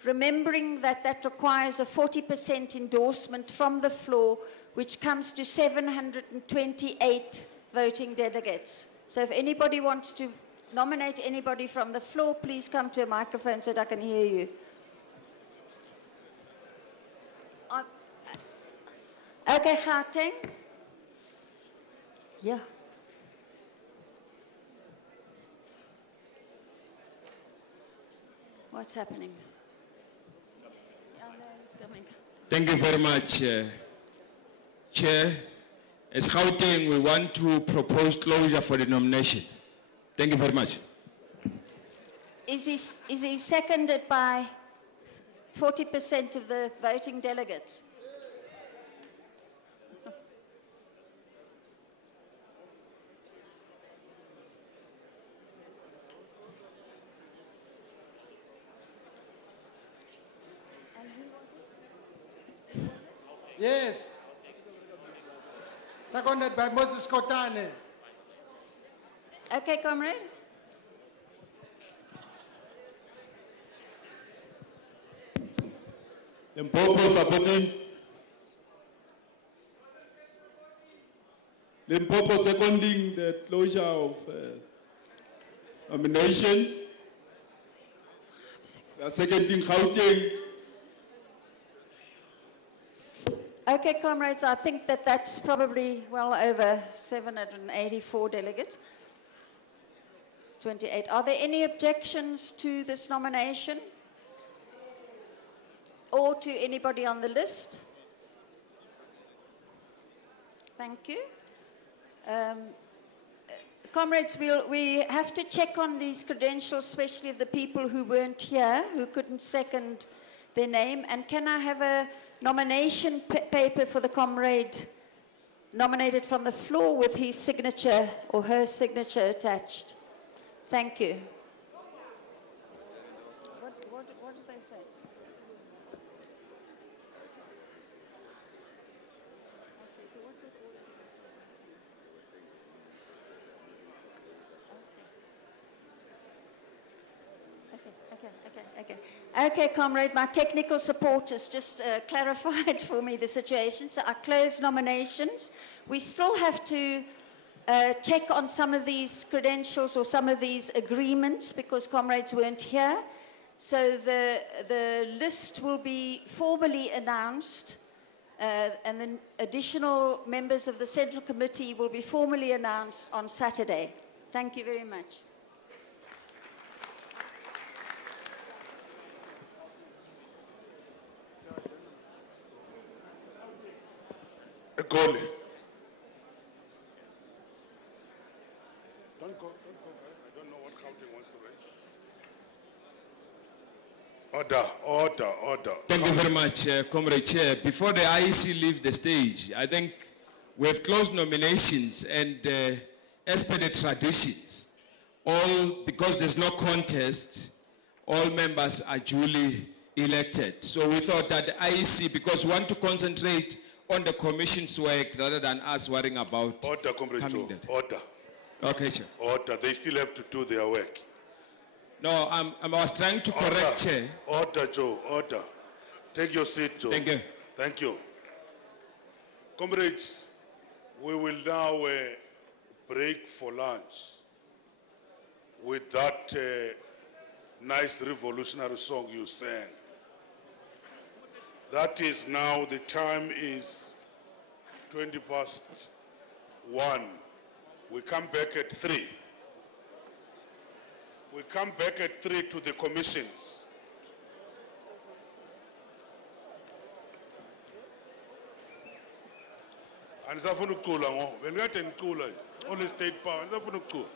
remembering that that requires a 40% endorsement from the floor, which comes to 728 voting delegates. So if anybody wants to nominate anybody from the floor, please come to a microphone so that I can hear you. Okay, Gauteng. Yeah. What's happening? It's coming. Thank you very much, Chair. As Gauteng, we want to propose closure for the nominations. Thank you very much. Is he seconded by 40% of the voting delegates? Yes. Seconded by Moses Kotane. Okay, comrade. Limpopo supporting. Limpopo seconding the closure of nomination. We are seconding Gauteng. Okay, comrades, I think that that's probably well over 784 delegates. 28. Are there any objections to this nomination? Or to anybody on the list? Thank you. Comrades, we have to check on these credentials, especially of the people who weren't here, who couldn't second their name. And can I have a nomination paper for the comrade nominated from the floor with his signature or her signature attached? Thank you. What did they say? Okay, comrade, my technical support has just clarified for me the situation. So I close nominations. We still have to check on some of these credentials or some of these agreements because comrades weren't here. So the list will be formally announced and then additional members of the Central Committee will be formally announced on Saturday. Thank you very much. Gole. Don't go. I don't know what Gauteng wants to raise. Order. Thank you very much, Comrade Chair. Before the IEC leave the stage, I think we have closed nominations and as per the traditions, because there's no contest, all members are duly elected. So we thought that the IEC, because we want to concentrate on the Commission's work rather than us worrying about Order, Comrade Joe. Order. Okay, Chair. Order. They still have to do their work. No, I was trying to correct, Chair. Order, Joe. Order. Take your seat, Joe. Thank you. Thank you. Comrades, we will now break for lunch with that nice revolutionary song you sang. That is now, the time is 1:20. We come back at 3. We come back at 3 to the commissions. And it's a phone call, when we attend call, all the state power, it's a phone call.